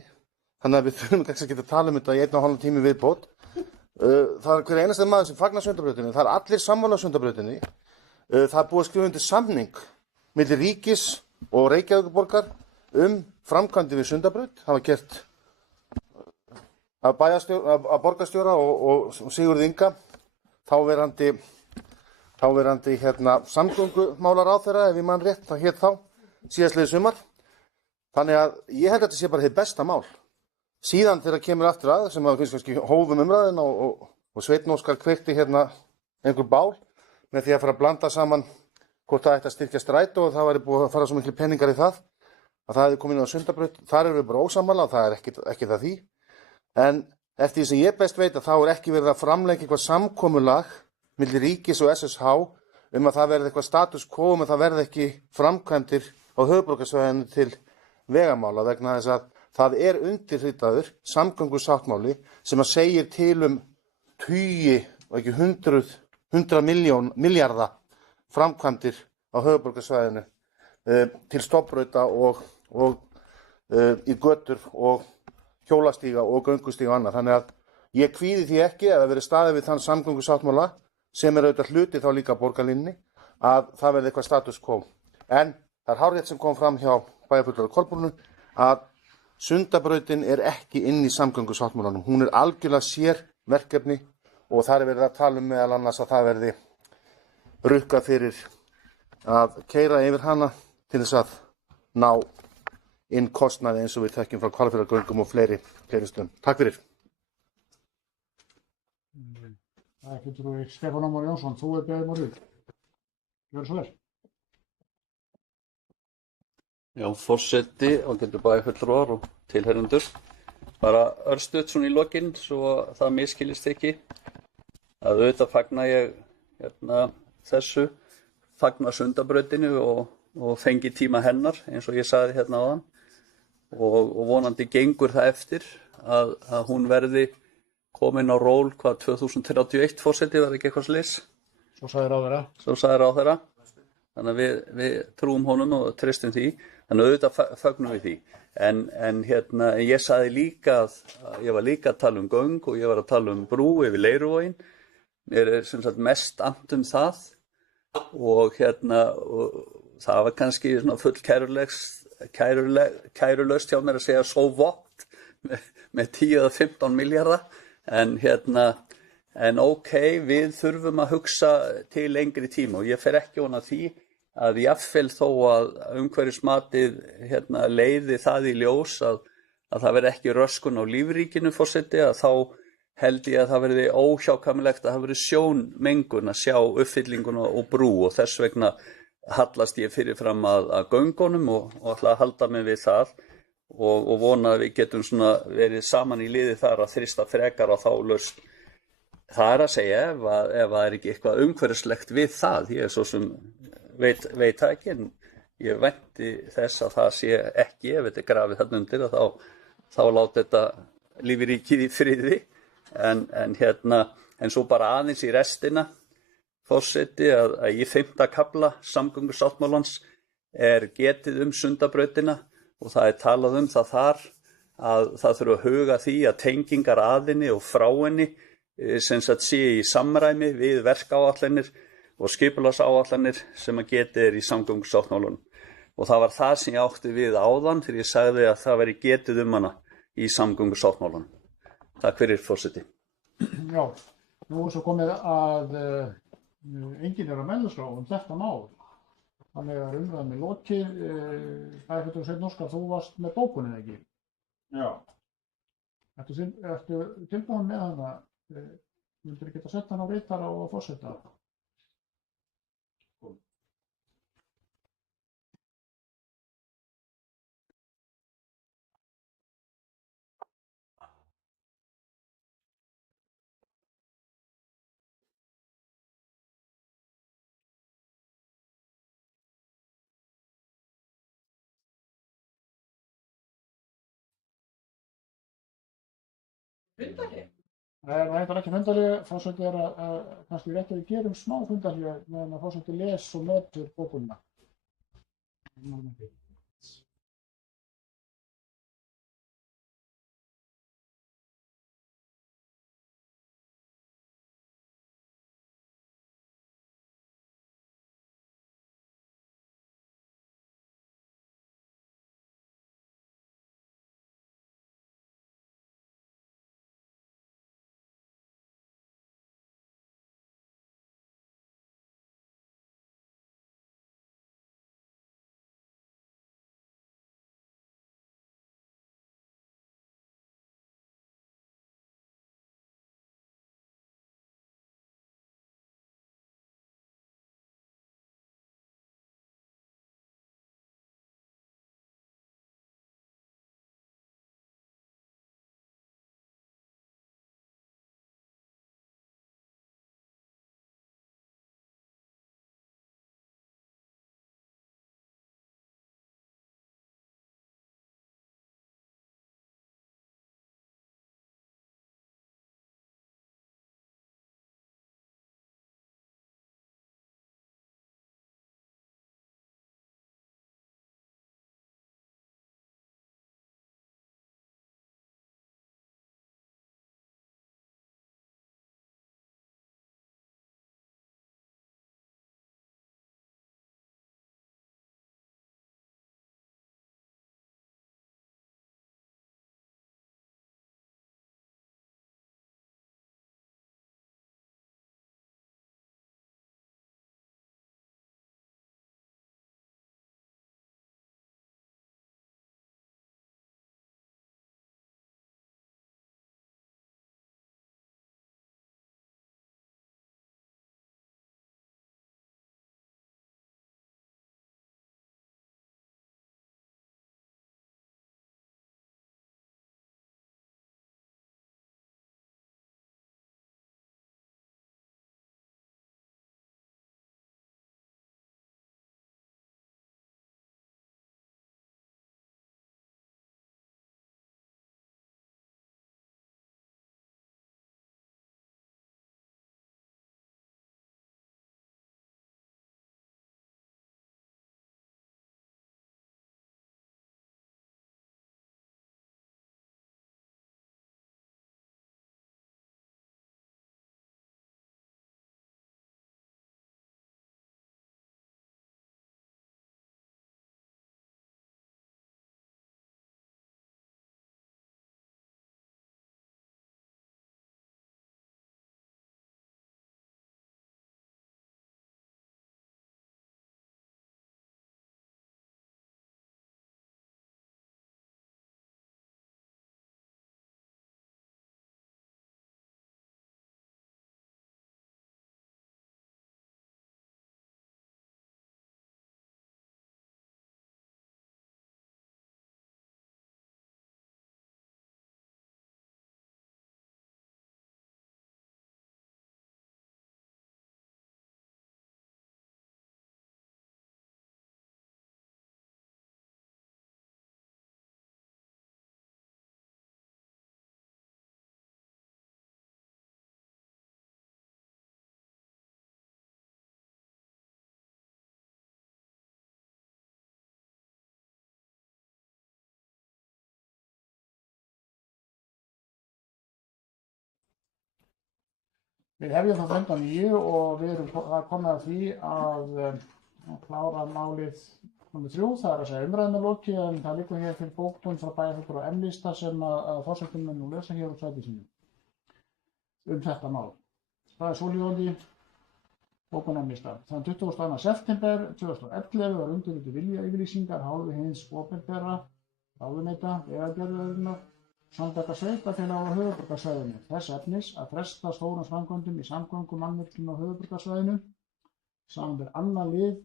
þannig að við þurfum kannski ekki að tala um þetta í 1,5 tími viðbót. Það er hver einasti maður sem fagnar Sundabrautinni, það er allir sammála Sundabrautinni. Það er búið að skrifa undir samning milli ríkis og Reykjavíkurborgar framkvæmdir við Sundabraut. Það var gert af borgarstjóra og Sigurð Inga, þáverandi samgöngumálaráðherra, ef ég man rétt, það hét þá, síðastliðið sumar. Þannig að ég held að þetta sé bara hið besta mál. Síðan þegar kemur aftur að, sem að finnst kannski hófum umræðina og Sveinn Óskar kveikti hérna einhver bál með því að fara að blanda saman hvort það ætti að styrkja strætó og það væri búið að fara svo miklu peningar í það, að það hefði komið inn á Sundabraut. Þar erum við bara ósammála og það er ekki það því. En eftir því sem ég best veit að þá er ekki verið að framlengja eitthvað samkomulag milli ríkis og SSH að það verði eitthvað status quo, að það verði ekki framkvæmdir á höfuðborgarsvæðinu til vegamála, vegna þess að það er undirritaður samgöngusáttmáli sem að segir til tugi og ekki 100 milljarða framkvæmdir á höfuðborgarsvæðinu til stofnbrauta og í götur og hjólastíga og göngustíga og annað. Þannig að ég kvíði því ekki að það verði staðið við þann samgöngusáttmála sem er auðvitað hluti þá líka borgarlínunni, að það verði eitthvað status quo. En það er hárrétt sem kom fram hjá bæjarfulltrúa Kolbrúnu að Sundabrautin er ekki inn í samgöngusáttmálanum. Hún er algjörlega sér verkefni og þar er verið að tala meðal annars að það verði rukkað fyrir að keyra yfir hana til þess að ná inn kostnaði eins og við þekkjum frá Hvalfjarðargöngum og fleiri stöðum. Takk fyrir. Það er fulltrúi Stefán Ómar Jónsson, þú beðið orðið. Gjörðu svo vel. Já, forseti, ágætu bæjarfulltrúar og tilheyrendur. Bara örstutt svona í lokin, svo það miskilist ekki. Að auðvitað fagna ég þessu, fagna Sundabrautinu og fengi tíma hennar, eins og ég sagði hérna áðan. Og vonandi gengur það eftir að hún verði komin á ról, 2031 forseti, var ekki eitthvað slis? Svo sagði ráðherra. Þannig að við trúum honum og treystum því. Þannig að auðvitað fögnum við því. En ég sagði líka að ég var líka að tala um göng og ég var að tala um brú yfir Leiruvoginn. Mér er sem sagt mest annt um það og það var kannski svona full kærulaust hjá mér að segja so what með 10 eða 15 milljarða. En ok, við þurfum að hugsa til lengri tíma og ég fer ekki ofan að því að jafnvel þó að umhverfismatið leiði það í ljós að það verði ekki röskun á lífríkinu forseti, að þá held ég að það verði óhjákvæmilegt að það verði sjónmengun að sjá uppfyllinguna og brú og þess vegna hallast ég fyrirfram að göngunum og ætla að halda mig við það og vona að við getum svona verið saman í liði þar að þrýsta frekar á þá lausn. Það er að segja ef það er ekki eitthvað umhverfislegt við það, ég er svo sem veit það ekki, en ég vænti þess að það sé ekki, ef þetta er grafið þarna undir, að þá láti þetta lífríkið í friði, en svo bara aðeins í restina, forseti, að í 5. kafla samgöngusáttmálans er getið Sundabrautina og það er talað það þar að það þurfa að huga því að tengingar að henni og frá henni sem sagt sé í samræmi við verkáætlanir og skipulagsáætlanir sem að getið er í samgöngusáttmálanum. Og það var það sem ég átti við áðan þegar ég sagði að það veri getið hana í samgöngusáttmálanum. Takk fyrir, forseti. Já, nú er svo komið að enginn er að meðskrá þetta mál. Þannig að umræðum er lokið. Bæjarfulltrúi Sveinn Óskar, þú varst með bókunni, ekki? Já. Ertu tilbúin með hana? Vildur geta sett hana á ritara og forseta? Fundarhlé? Nei, það er ekki fundarhlé. Forseti er að kannski rétt að við gerum smá fundarhlé meðan að forseti les og metur bókunina. Við hefjum þá fund á 9 og við erum komið að því að klára málið nr. 3, það er að segja umræðinu lokið, en það liggur hér fyrir bóktun frá bæjarfulltrúa M-lista sem að forsetinn mun nú lesa hér úr sæti sínu þetta mál. Það er svohljóðandi bókun M-lista. Þann 22. september 2011 var undirrituð viljayfirlýsingar hálfu hins opinbera ráðuneyta Vegagerðarinnar Samtaka sveitarfélaga á höfuðborgarsvæðinu þess efnis að fresta stórum framkvæmdum í samgöngumannvirkjum á höfuðborgarsvæðinu samanber 2. lið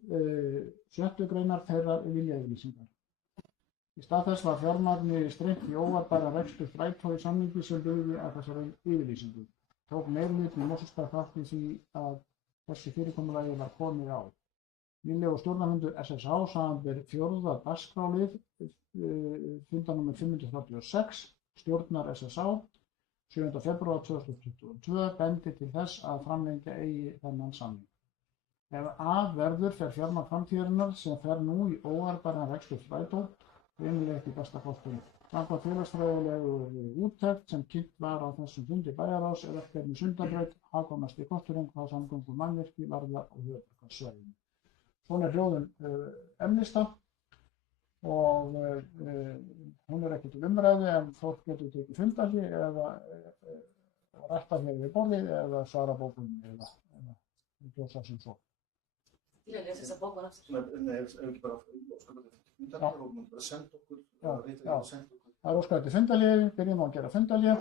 6. greinar þeirrar viljayfirlýsingar. Í stað þess var fjármagni streymt í óvarðbæra rekstur strætó í samningi sem byggði að þessari yfirlýsingu. Tók meirihluti í Mosfellsbæ þátt í því að þessi fyrirkomulagi var komið á. Nýlegur stjórnarfundur SSH samanber 4. dagskrárlið fundarnúmer 536 stjórnar SSH 7. febrúar 2022 bendi til þess að framlengja eigi þennan samning. Ef af verður fer fjármagn framtíðarinnar sem fer nú í óarðbæran rekstur strætó greinilega ekki besta kosturinn. Samkvæmt félagsfræðilegu úttekt sem kynnt var á þessum fundi bæjarráðs er verkefni Sundabraut hagkvæmasti kosturinn hvað samgöngumannvirki varðar á höfuðborgarsvæðinu. Svona er hljóðun M-lista og hún er ekki til umræðu en fólk getur tekið fundarhlé eða rætta hér við borðið eða svara bókum eða kjósa sem svo. Ég lesa þessa bókun aftur. Nei, ef ekki bara fundarhlé og bara senda okkur. Það er óskað til fundarhlé, byrjum á að gera fundarhlé.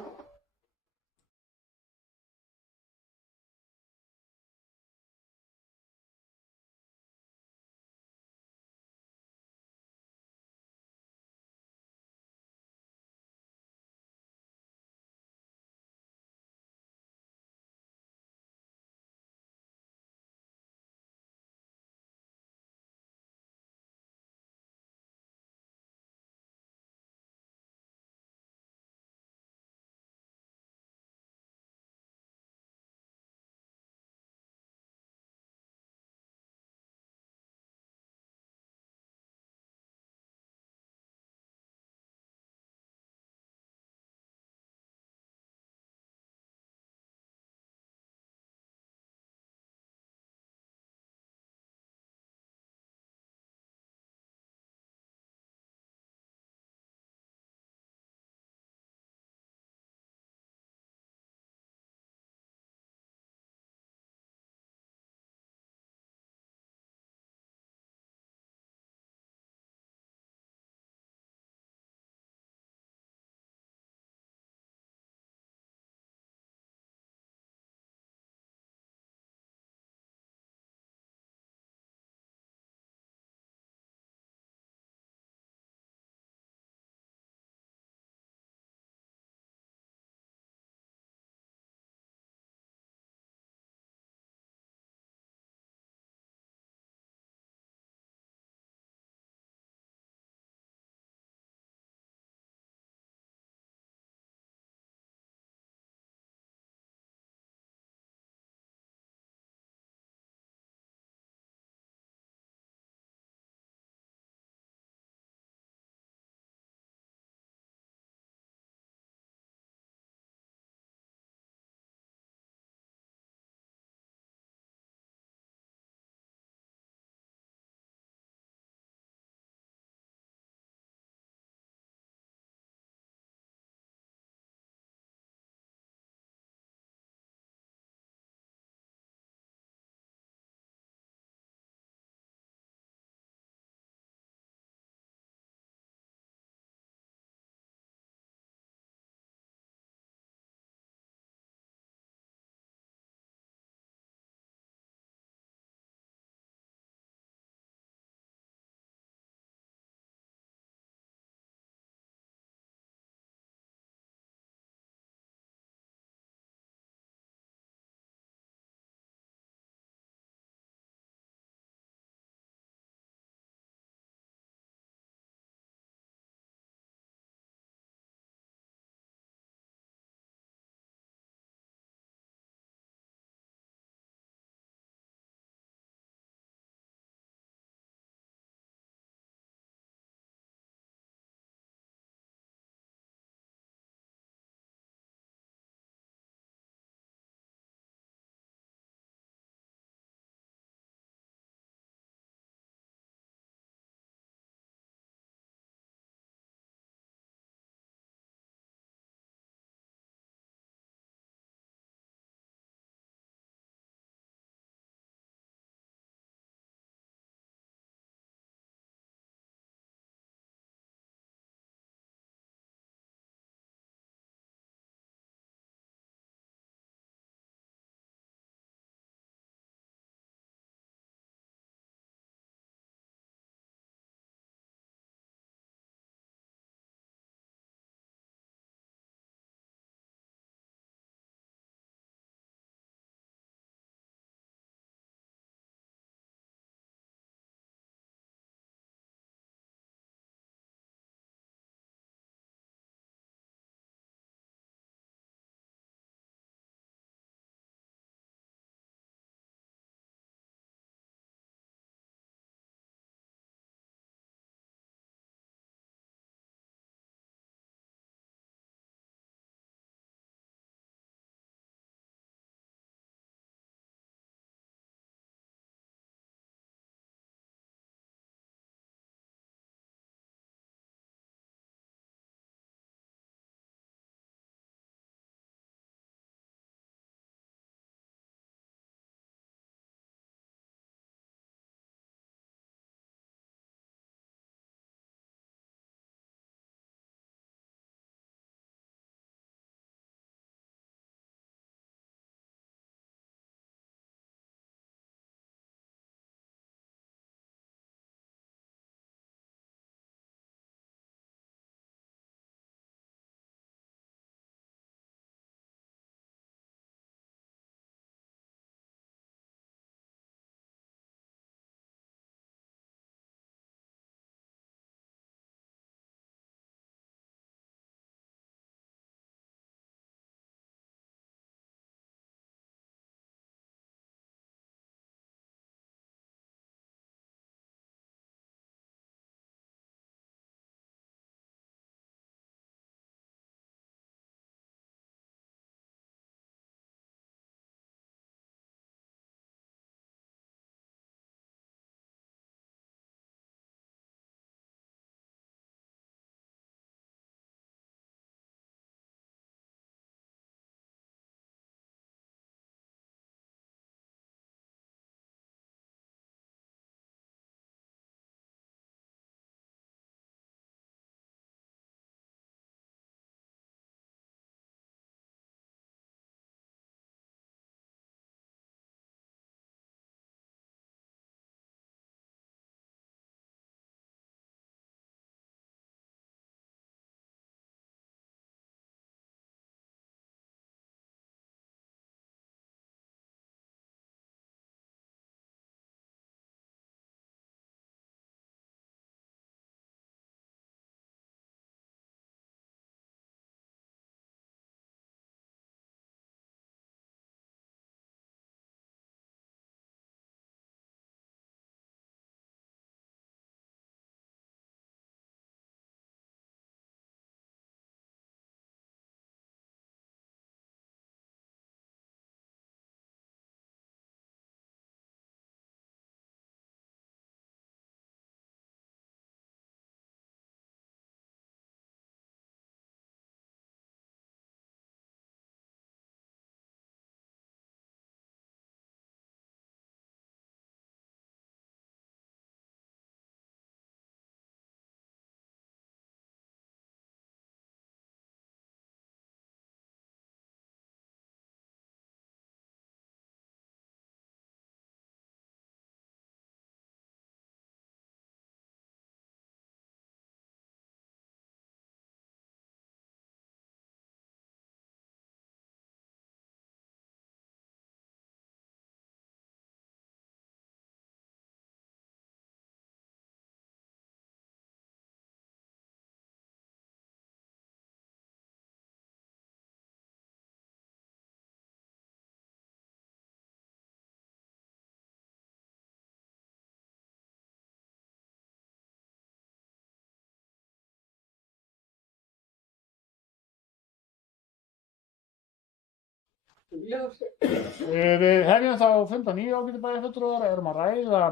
Við hefjum þá fund á nýju ágætu bæjarfulltrúar, erum að ræða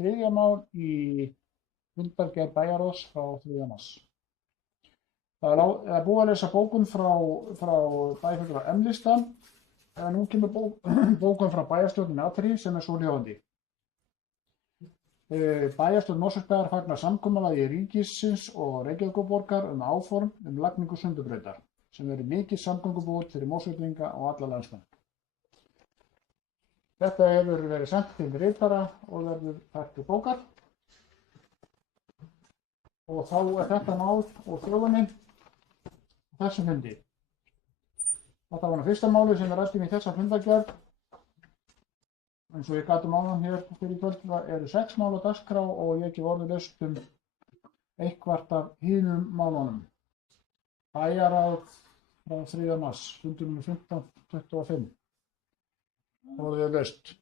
3. mál í fundargerð bæjarráðs frá 3. mars. Það er búið að lesa bókun frá bæjarfulltrúar M-lista, en nú kemur bókun frá bæjarstjórninni A3 sem er svo hljóðandi. Bæjarstjórn Mosfellsbæjar fagnar samkomulagi ríkisins og Reykjavíkurborgar áform lagningu Sundabrautar, sem verður mikið samgöngubót fyrir Mosfellinga og alla landsmenn. Þetta hefur verið sent til ritara og verður fært til bókar. Og þá er þetta mál og þjóðinni þessum fundi. Þetta var fyrsta máli sem við ræddum í þessa fundargerð. Eins og ég gat áðan hér fyrir kvöld eru 6 mál á dagskrá og ég gef orðið laust eitthvert af hinum málunum. Bæjarráð frá 3. mars, fundur nr. 1525. Orðið laust.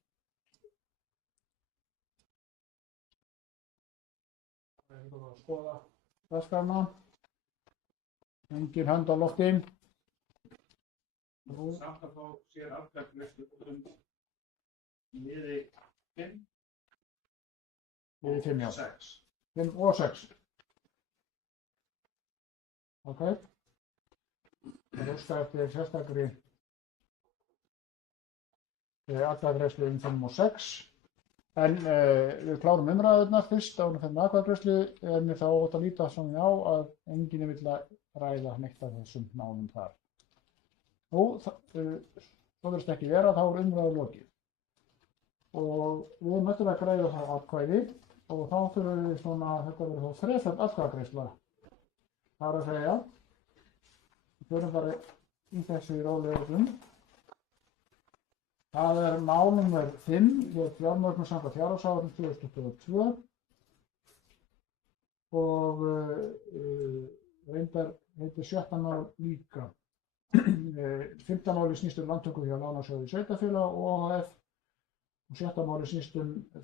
Það er að skoða dagskrána. Engin hönd á lofti. Samt að fá sér atkvæðagreiðslu liði 5. Liði 5, já. 6. 5 og 6. Ok. Það er óskað eftir sérstakri atkvæðagreiðslu 5 og 6. En við klárum umræðurnar fyrst áður en fyrir atkvæðagreiðslu, en mér þá átt að líta svona á að enginn vill ræða neitt af þessum málum þar. Nú, svo virðist ekki vera, þá er umræður lokið. Og við erum eftir að greiða það atkvæði og þá þurfum við svona, þetta verður þá 3. atkvæðagreiðsla. Það er að segja, við förum bara í þessu rólegheitum. Það er mál nr. 5, hér fjármögnun samkvæmt fjárhagsáætlun 2022 og reyndar heitir 7. mál líka. 15. máli snýst lántöku hjá Lánasjóði sveitarfélaga og OHF og 7. máli snýst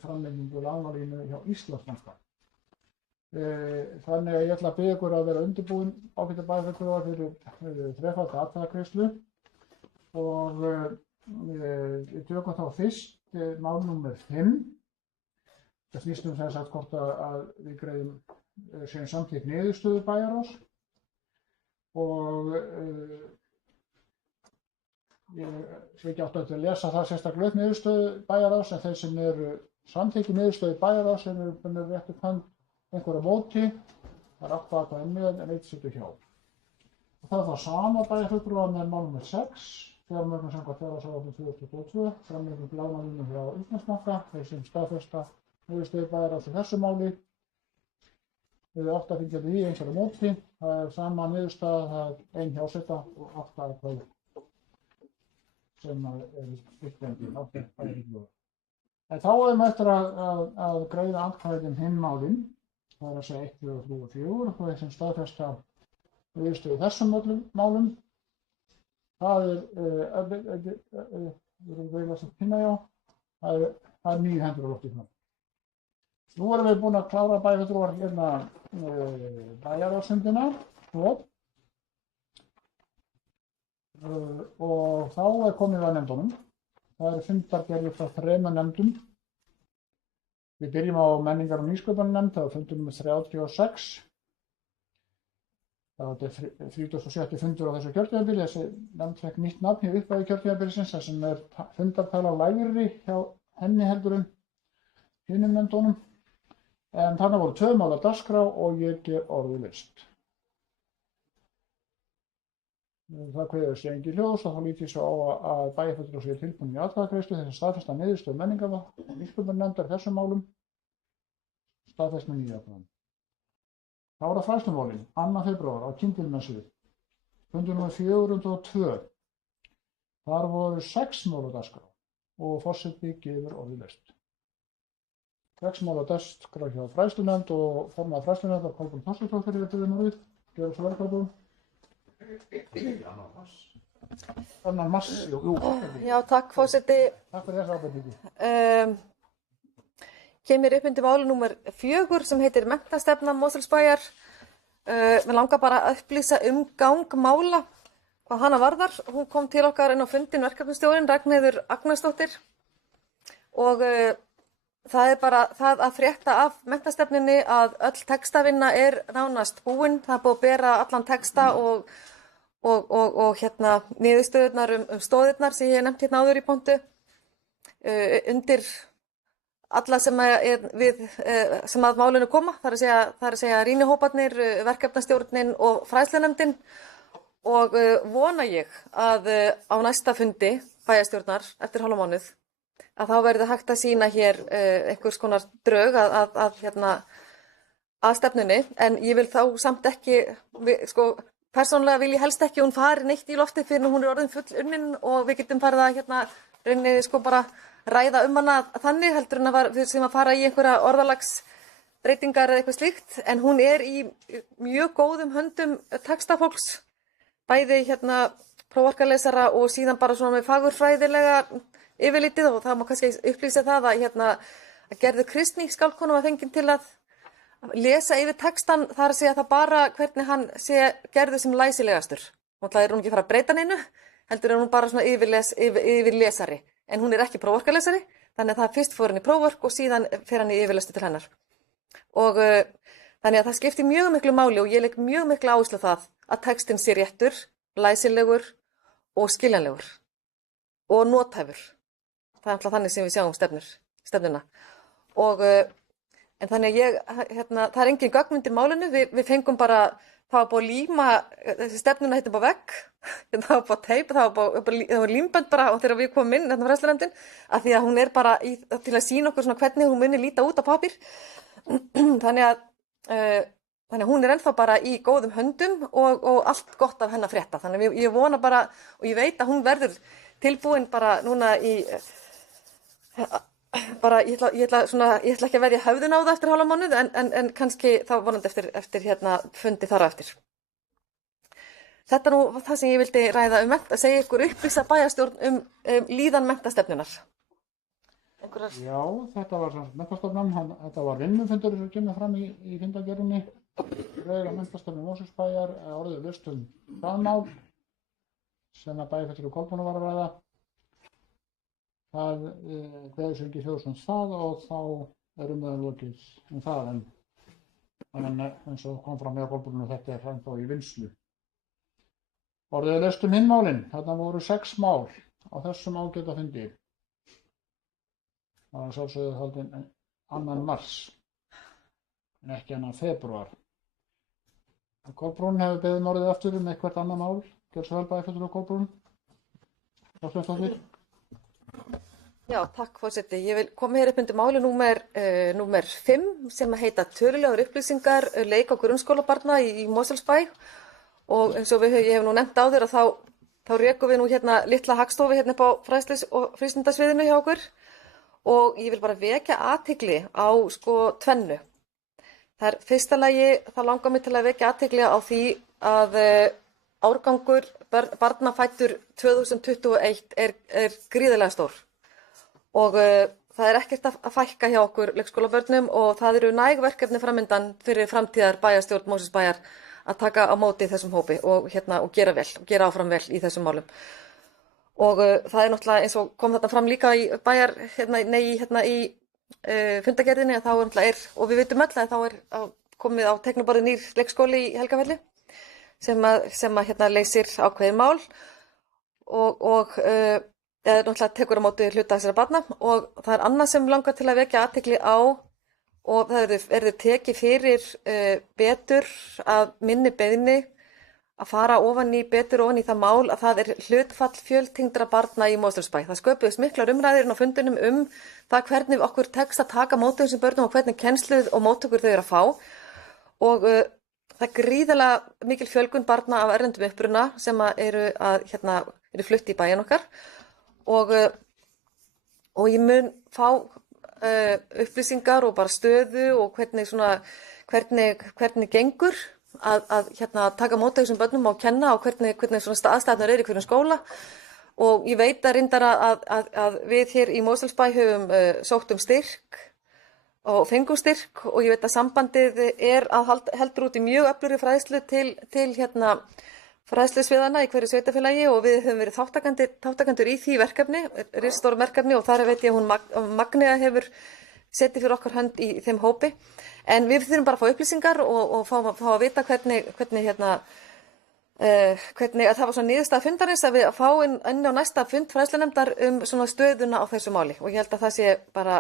framlengingu lánalínu hjá Íslandsbanka. Þannig að ég ætla að biðja ykkur að vera undirbúin ágætu bæjarfulltrúar fyrir 3. atkvæðagreiðslu og við tökum þá fyrst mál nr. 5. Það snýst sem sagt hvort að við greiðum sem samþykkt niðurstöðu bæjarráðs og ég sé ekki átt að lesa það sérstaklega upp niðurstöðu bæjarráðs, en þeir sem eru samþykkt niðurstöðu bæjarráðs sem eru réttu hönd einhverja móti, það er 8 atkvæði með en 1 situr hjá. Og það er það sama bæjarfulltrúar með mál nr. 6, fjármögnun samkvæmt fjárhagsáætlun 2022, framlenging lánalínu hjá Íslandsbanka, þeir sem staðfesta niðurstöðu bæjarráðs í þessu máli. Við 8 fylgjandi í einhverju móti, það er sama niðurstaða, það er 1 hjáseta og 8 atkvæði sem er styrkvendi, 8 bæjarfulltrúar. En þá erum við eftir að greiða atkvæðin hinn málin, það er að segja 1, 2, 3 og 4, og þeir sem staðfesta niðurstöðu þessum málum. Það er 9 hendur á lofti. Nú erum við búin að klára bæjarfulltrúar hérna bæjarráðsfundina og þá er komið að nefndunum. Það eru fundargerðir frá 3 nefndum. Við byrjum á menningar- og nýsköpunarnefnd, það er fundur nr. 36. Það er 37. fundur á þessu kjörtímabili. Þessi nefnd fekk nýtt nafn í upphafi kjörtímabilisins, þar sem er fundartala lægri hjá henni heldur en hinum nefndunum. En þarna voru 2 mál á dagskrá og ég gef orðið laust. Það kveður sig engin ljós og þá lít ég svo á að bæjarfulltrúar séu tilbúnir í atkvæðagreiðslu þess að staðfesta niðurstöðu menningar- og nýsköpunarnefndar þessum málum, staðfest með 9 atkvæðum. Þá er það fræðslumálin, 2. febrúar á Kyndilmessu, fundur nr. 402. Þar voru 6 mál á dagskrá og forseti gefur orðið laust. 6 mál á dagskrá hjá fræðslunefnd og formaður fræðslunefndar Kolbrún Þorsteinsdóttir er fyrir nú við. Gjörðu svo vel, Kolbrún. Annan mars, jú. Já, takk forseti. Takk fyrir þessa ábendingu. Kemur upp undir máli númer 4 sem heitir Menntastefna Mosfellsbæjar. Mér langar bara að upplýsa gang mála. hvað hana varðar. Hún kom til okkar inn á fundin verkefnastjórinn Ragnheiður Agnarsdóttir og það er bara það að frétta af menntastefnunni að öll textavinna er nánast búin. Það er búið að bera allan texta og niðurstöðurnar stóðirnar sem ég hef nefnt hérna áður í pontu undir alla sem að málinu koma, það er að segja rýnihóparnir, verkefnastjórnin og fræðslunefndin og vona ég að á næsta fundi bæjarstjórnar eftir hálfa mánuð að þá verði hægt að sýna hér einhvers konar drög að stefnunni, en ég vil þá samt ekki, persónulega vil ég helst ekki hún fari neitt í loftið fyrir hún er orðin full unnin og við getum farið að rauninni bara ræða hana þannig heldur en við sem að fara í einhverja orðalagsbreytingar eða eitthvað slíkt, en hún er í mjög góðum höndum textafólks, bæði prófarkalesara og síðan bara svona með fagurfræðilega yfirlitið, og það má kannski upplýsa það að Gerður Kristný skáldkona var fengin til að lesa yfir textan, það er að segja það bara hvernig hann sé gerður sem læsilegastur. Það er hún ekki að fara að breyta neinu, heldur er hún bara svona yfirlesari, en hún er ekki prófarkalesari, þannig að það fyrst fór hann í prófark og síðan fer hann í yfirlestu til hennar. Og þannig að það skiptir mjög miklu máli og ég legg mjög miklu áherslu á það að textinn sé réttur, læsilegur og skiljanlegur og nothæfur. Það er alltaf þannig sem við sjáum stefnuna. Og en þannig að það er engin gögn undir málinu, við fengum bara, það var búið að líma stefnuna hérna á vegg, það var búið að teipa, það var límbönd bara og þegar við komum inn hérna fræðslunefndin, af því að hún er bara til að sýna okkur svona hvernig hún muni líta út á pappír, þannig að hún er ennþá bara í góðum höndum og allt gott af hennar frétta, þannig að ég vona bara, og ég veit að hún verður tilbúin bara núna ég ætla ekki að verja höfðun á það eftir hálfa mánuð, en kannski þá vonandi eftir fundi þar á eftir. Þetta er nú það sem ég vildi ræða að segja ykkur upplýsa bæjarstjórn líðan menntastefnunar. Já, þetta var menntastofnan, þetta var vinnufundur sem kemur fram í fundargerðinni. Drög að menntastofnun Mosfellsbæjar orðið laust það mál sem að bæjarfulltrúi Kolbrúnar var að ræða. Það kveður sér ekki þjóðsum það og þá umræðan lokið það, en eins og kom fram hjá Kolbrúnu þetta er ennþá í vinnslu. Orðið laust hinn málin, þarna voru 6 mál á þessum ágæta fundi. Það var sjálfsögðu haldinn 2. mars, en ekki 2. febrúar. Kolbrún hefur beðið orðið aftur hvert annað mál, gjörðu svo vel bæjarfulltrúi Kolbrún. Þorsteinsdóttir. Já, takk forseti. Ég vil koma hér upp undir máli númer 5 sem heita tölulegar upplýsingar leik- og grunnskólabarna í Mosfellsbæ, og eins og ég hef nú nefnt áður að þá rekum við nú litla hagstofu upp á fræðslu- og frístundasviðinu hjá okkur, og ég vil bara vekja athygli á tvennu. Það er fyrsta lagi, það langar mig til að vekja athygli á því að árgangur barna fæddur 2021 er gríðarlega stór. Og það er ekkert að fækka hjá okkur leikskólabörnum og það eru næg verkefni framundan fyrir framtíðar bæjarstjórn Mosfellsbæjar að taka á móti þessum hópi og gera áfram vel í þessum málum. Og það er náttúrulega eins og kom þarna fram líka í í fundagerðinni að þá og við vitum öll að þá er komið á teikniborðið nýr leikskóli í Helgafelli sem að leysir ákveðin mál og náttúrulega tekur á móti hluta þessara barna, og það er annað sem langar til að vekja athygli á, og það verður tekið fyrir betur að minni beiðni að fara betur ofan í það mál að það er hlutfall fjöltengdra barna í Mosfellsbæ. Það sköpuðust miklar umræður á fundunum það hvernig okkur tekst að taka móti þessum börnum og hvernig kennsluð og móttökur þau eru að fá, og það er gríðarlega mikil fjölgun barna af erlendum uppruna sem eru flutt í bæinn okkar, og ég mun fá upplýsingar og bara stöðu og hvernig gengur að taka móti þessum börnum og kenna og hvernig svona aðstæðurnar eru í hverjum skóla. Og ég veit að reyndar að við hér í Mosfellsbæ höfum sótt styrk og fengum styrk, og ég veit að sambandið er að heldur út í mjög öflugri fræðslu til fræðslusviðana í hverju sveitarfélagi og við höfum verið þátttakendur í því verkefni, risastóru verkefni, og þar veit ég að hún Magnea hefur setið fyrir okkar hönd í þeim hópi. En við þurfum bara að fá upplýsingar og fá að vita hvernig að það var svona niðurstaða fundarins að við fáum inn á næsta fund fræðslunefndar svona stöðuna á þessu máli, og ég held að það sé bara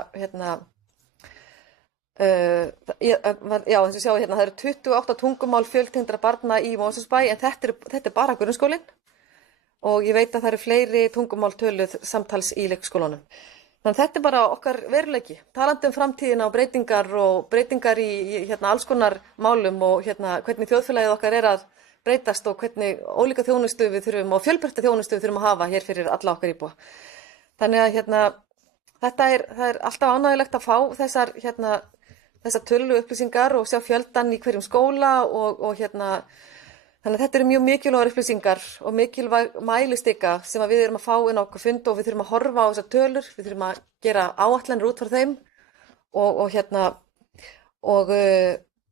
já, eins og sjá það eru 28 tungumál fjöltengdra barna í Mosfellsbæ, en þetta er bara grunnskólinn, og ég veit að það eru fleiri tungumál töluð samtals í leikskólanum. Þannig að þetta er bara okkar veruleiki, talandi framtíðina og breytingar í alls konar málum, og hvernig þjóðfélagið okkar er að breytast og hvernig ólíka þjónustu við þurfum og fjölbreytta þjónustu við þurfum að hafa hér fyrir alla okkar íbúa. Þannig að það er alltaf ánægjulegt að fá þessar tölulegu upplýsingar og sjá fjöldan í hverjum skóla og þannig að þetta eru mjög mikilvægar upplýsingar og mikilvæg mælistika sem við erum að fá inn á okkur fund, og við þurfum að horfa á þessar tölur, við þurfum að gera áætlanir út frá þeim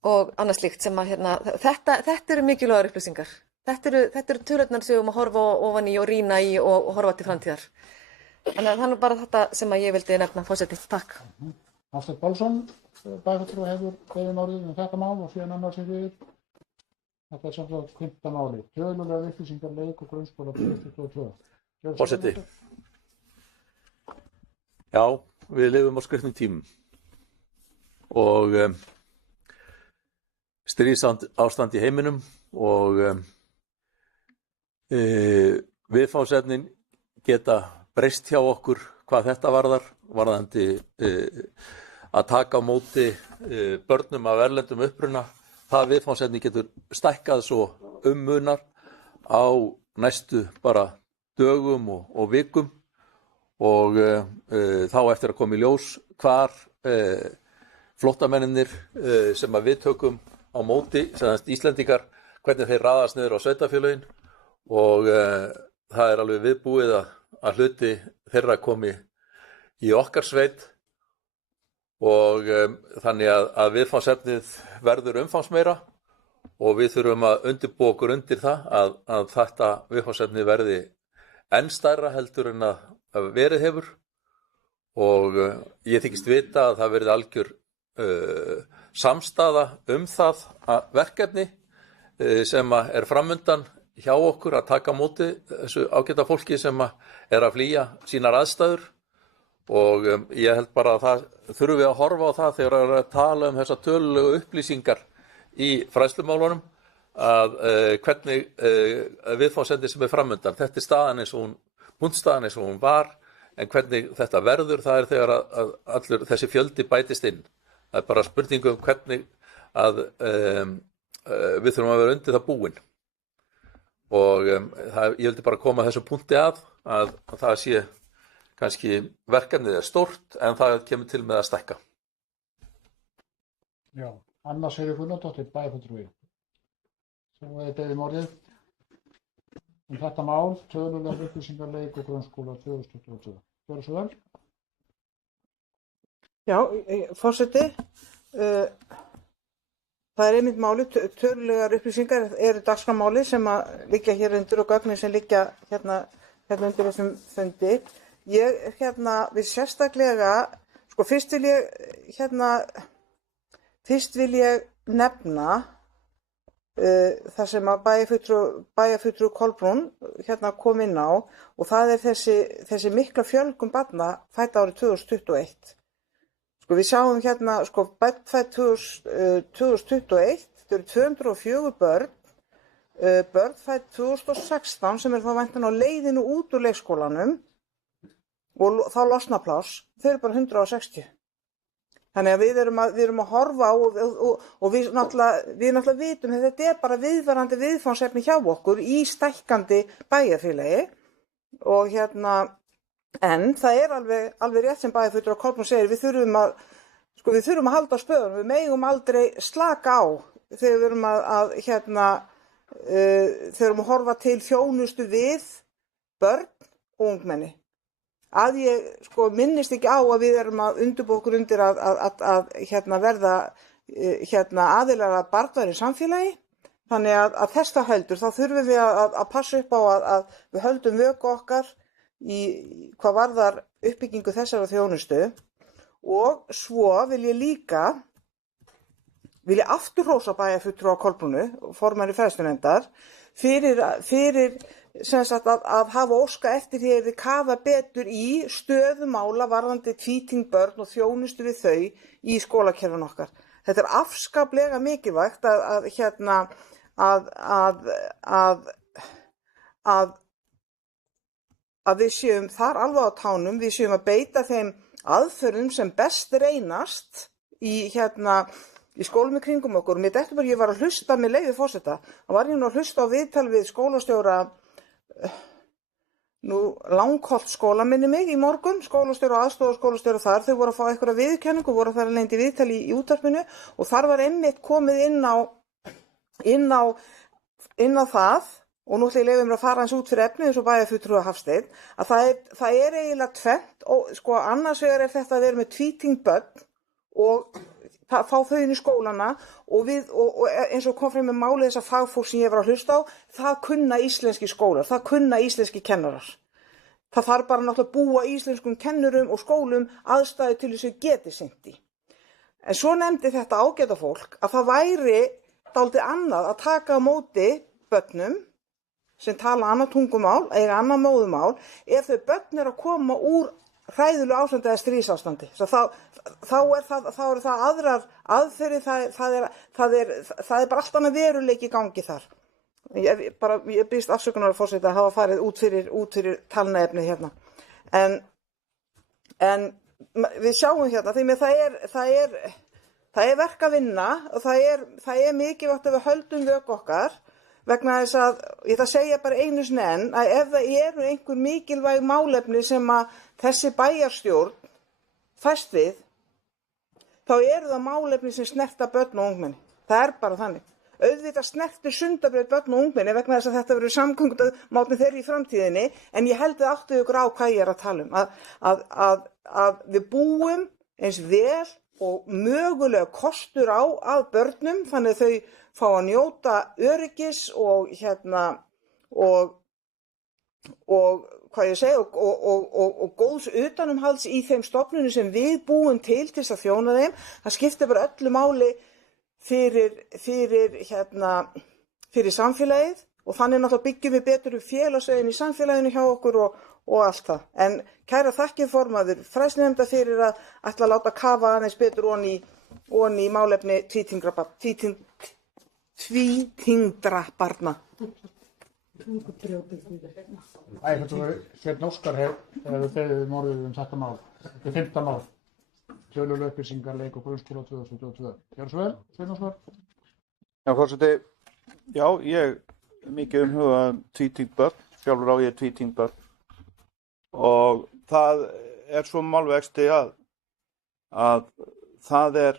og annað slíkt sem að þetta eru mikilvægar upplýsingar. Þetta eru tölurnar sem við erum að horfa ofan í og rýna í og horfa til framtíðar. Þannig að það er bara þetta sem að ég vildi nefna, forseti. Takk. Hafsteinn Pálsson, bæjarfulltrúi, hefur beðið orðið þetta mál, og síðan annars þetta er samt að 5. máli. Tölulegar upplýsingar leik og grunnskóla 2022. Forseti. Já, við lifum á skrýtnum tímum og stríðsástand í heiminum, og viðfangsefnin geta breyst hjá okkur hvað þetta varðandi að taka á móti börnum af erlendum uppruna. Það viðfangsefni getur stækkað svo munar á næstu bara dögum og vikum, og þá eftir að koma í ljós hvar flóttamennirnir sem að við tökum á móti, sem Íslendingar, hvernig þeir raðast niður á sveitarfélögin, og það er alveg viðbúið að hluti þeirra komi í okkar sveit, og þannig að viðfangsefnið verður umfangsmeira, og við þurfum að undirbúa okkur undir það að þetta viðfangsefni verði enn stærra heldur en að verið hefur, og ég þykist vita að það verði algjör samstaða það verkefni sem er framundan hjá okkur, að taka á móti þessu ágæta fólki sem er að flýja sínar aðstæður. Og ég held bara að það þurfum við að horfa á það þegar við að tala þessar tölulegu upplýsingar í fræðslumálunum, að hvernig viðfangsefnið sem er framundan, þetta er staðan eins og hún var, en hvernig þetta verður, það er þegar að allur þessi fjöldi bætist inn. Það er bara spurning hvernig að við þurfum að vera undir það búin, og ég vildi bara koma að þessu punkti að það sé kannski verkefnið er stórt, en það kemur til með að stækka. Já, Anna Sigríður Gunnlaugsdóttir, bæjarfulltrúi. Svo beðið orðið þetta mál, tölulegar upplýsingar leik og grunnskóla 2022. Gjörðu svo vel. Já, forseti, það er einmitt máli, tölulegar upplýsingar eru dagskrármáli sem að liggja hér undir, og gögnin sem liggja hérna undir þessum fundi. Ég við sérstaklega, sko fyrst vil ég nefna það sem að bæjarfulltrúi Kolbrún kom inn á, og það er þessi mikla fjölgun barna fædd árið 2021. Sko við sjáum sko fædd 2021, þau eru 204 börn fædd 2016 sem þá væntanlega á leiðinu út úr leikskólanum, og þá losna pláss, þau eru bara 160. Þannig að við erum að horfa á, og við náttúrulega vitum að þetta er bara viðvarandi viðfangsefni hjá okkur í stækkandi bæjarfélagi, og en það er alveg rétt sem bæjarfulltrúi Kolbrún segir, við þurfum að halda á spöðunum, við megum aldrei slaka á þegar við erum þegar við erum að horfa til þjónustu við börn og ungmenni. Að ég minnist ekki á að við erum að undirbúa okkur undir að verða aðilar að barnvænu samfélagi, Þannig að þess það heldur, þá þurfum við að passa upp á að við höldum vöku okkar í hvað varðar uppbyggingu þessara þjónustu og svo vil ég aftur hrósa bæjarfulltrúa Kolbrúnu, formanni fræðslunefndar, fyrir sem sagt að hafa óska eftir því að við kafa betur í stöðu mála varðandi tvítyngd börn og þjónustu við þau í skólakerfinu okkar. Þetta er afskaplega mikilvægt að við séum þar alveg á tánum, við séum að beita þeim aðferðum sem best reynast í skólum í kringum okkur. Mér dettur bara, ég var að hlusta með leyfi forseta, þá var ég nú að hlusta á viðtal við skólastjóra Langholt skóla minni mig í morgun, skólastjóra og aðstoðarskólastjóra þar, þau voru að fá einhverja viðurkenningu, voru þar að lendi viðtal í útvarpinu og þar var einmitt komið inn á það, og nú ætla ég leyfa mér að fara eins út fyrir efnið eins og bæjarfulltrúa Hafsteinn, að það er eiginlega tvennt, og sko annars vegar er þetta að vera með tvítyngd börn og fá þau inn í skólana og eins og kom frem með málið þessa fagfólk sem ég var að hlusta á, það kunna íslenski skólar, það kunna íslenski kennarar. Það þarf bara náttúrulega að búa íslenskum kennurum og skólum aðstæði til þess að geti sinnt í. En svo nefndi þetta ágæta fólk að það væri dálítið annað að taka á móti börnum sem tala annað tungumál, eiga annað móðumál, ef þau börn eru að koma úr hræðilegu ástandi eða stríðsástandi. Þá eru það aðrar aðferðir, það er bara allt annað veruleiki í gangi þar. Ég biðst afsökunar að forseta að hafa farið út fyrir talnaefnið hérna. En við sjáum hérna, því með það er verk að vinna og það er mikilvægt að við höldum vöku okkar, vegna þess að, ég ætla að segja bara einu sinni enn, að ef það eru einhver mikilvæg málefni sem að þessi bæjarstjórn fæst við, þá eru það málefni sem snerta börn og ungmenni. Það er bara þannig. Auðvitað snertir Sundabraut börn og ungmenni vegna þess að þetta verður samgöngumáti þeirra í framtíðinni, en ég held að áttu ykkur á hvað ég er að tala um. Að við búum eins vel og mögulega kostur á að börnum, þannig að þau fá að njóta öryggis og hvað ég segi, og góðs utanumhalds í þeim stofnunum sem við búum til þess að þjóna þeim. Það skiptir bara öllu máli fyrir samfélagið og þannig náttúrulega byggjum við betur upp félagsauðin í samfélaginu hjá okkur og allt það. En kæra þakkir formaður fræðslunefndar fyrir að ætla að láta kafa aðeins betur ofan í málefni tvítyngdra barna. Sveinn Óskar hefur beðið orðið þetta mál. Þetta er 5. mál. Töluleg upplýsingar leik og grunnskóla 2022. Gjörðu svo vel, Sveinn Óskar. Já, forseti, já, ég er mikið umhugað tvítyngd börn, sjálfur á ég tvítyngd börn og það er svo málvexti að það er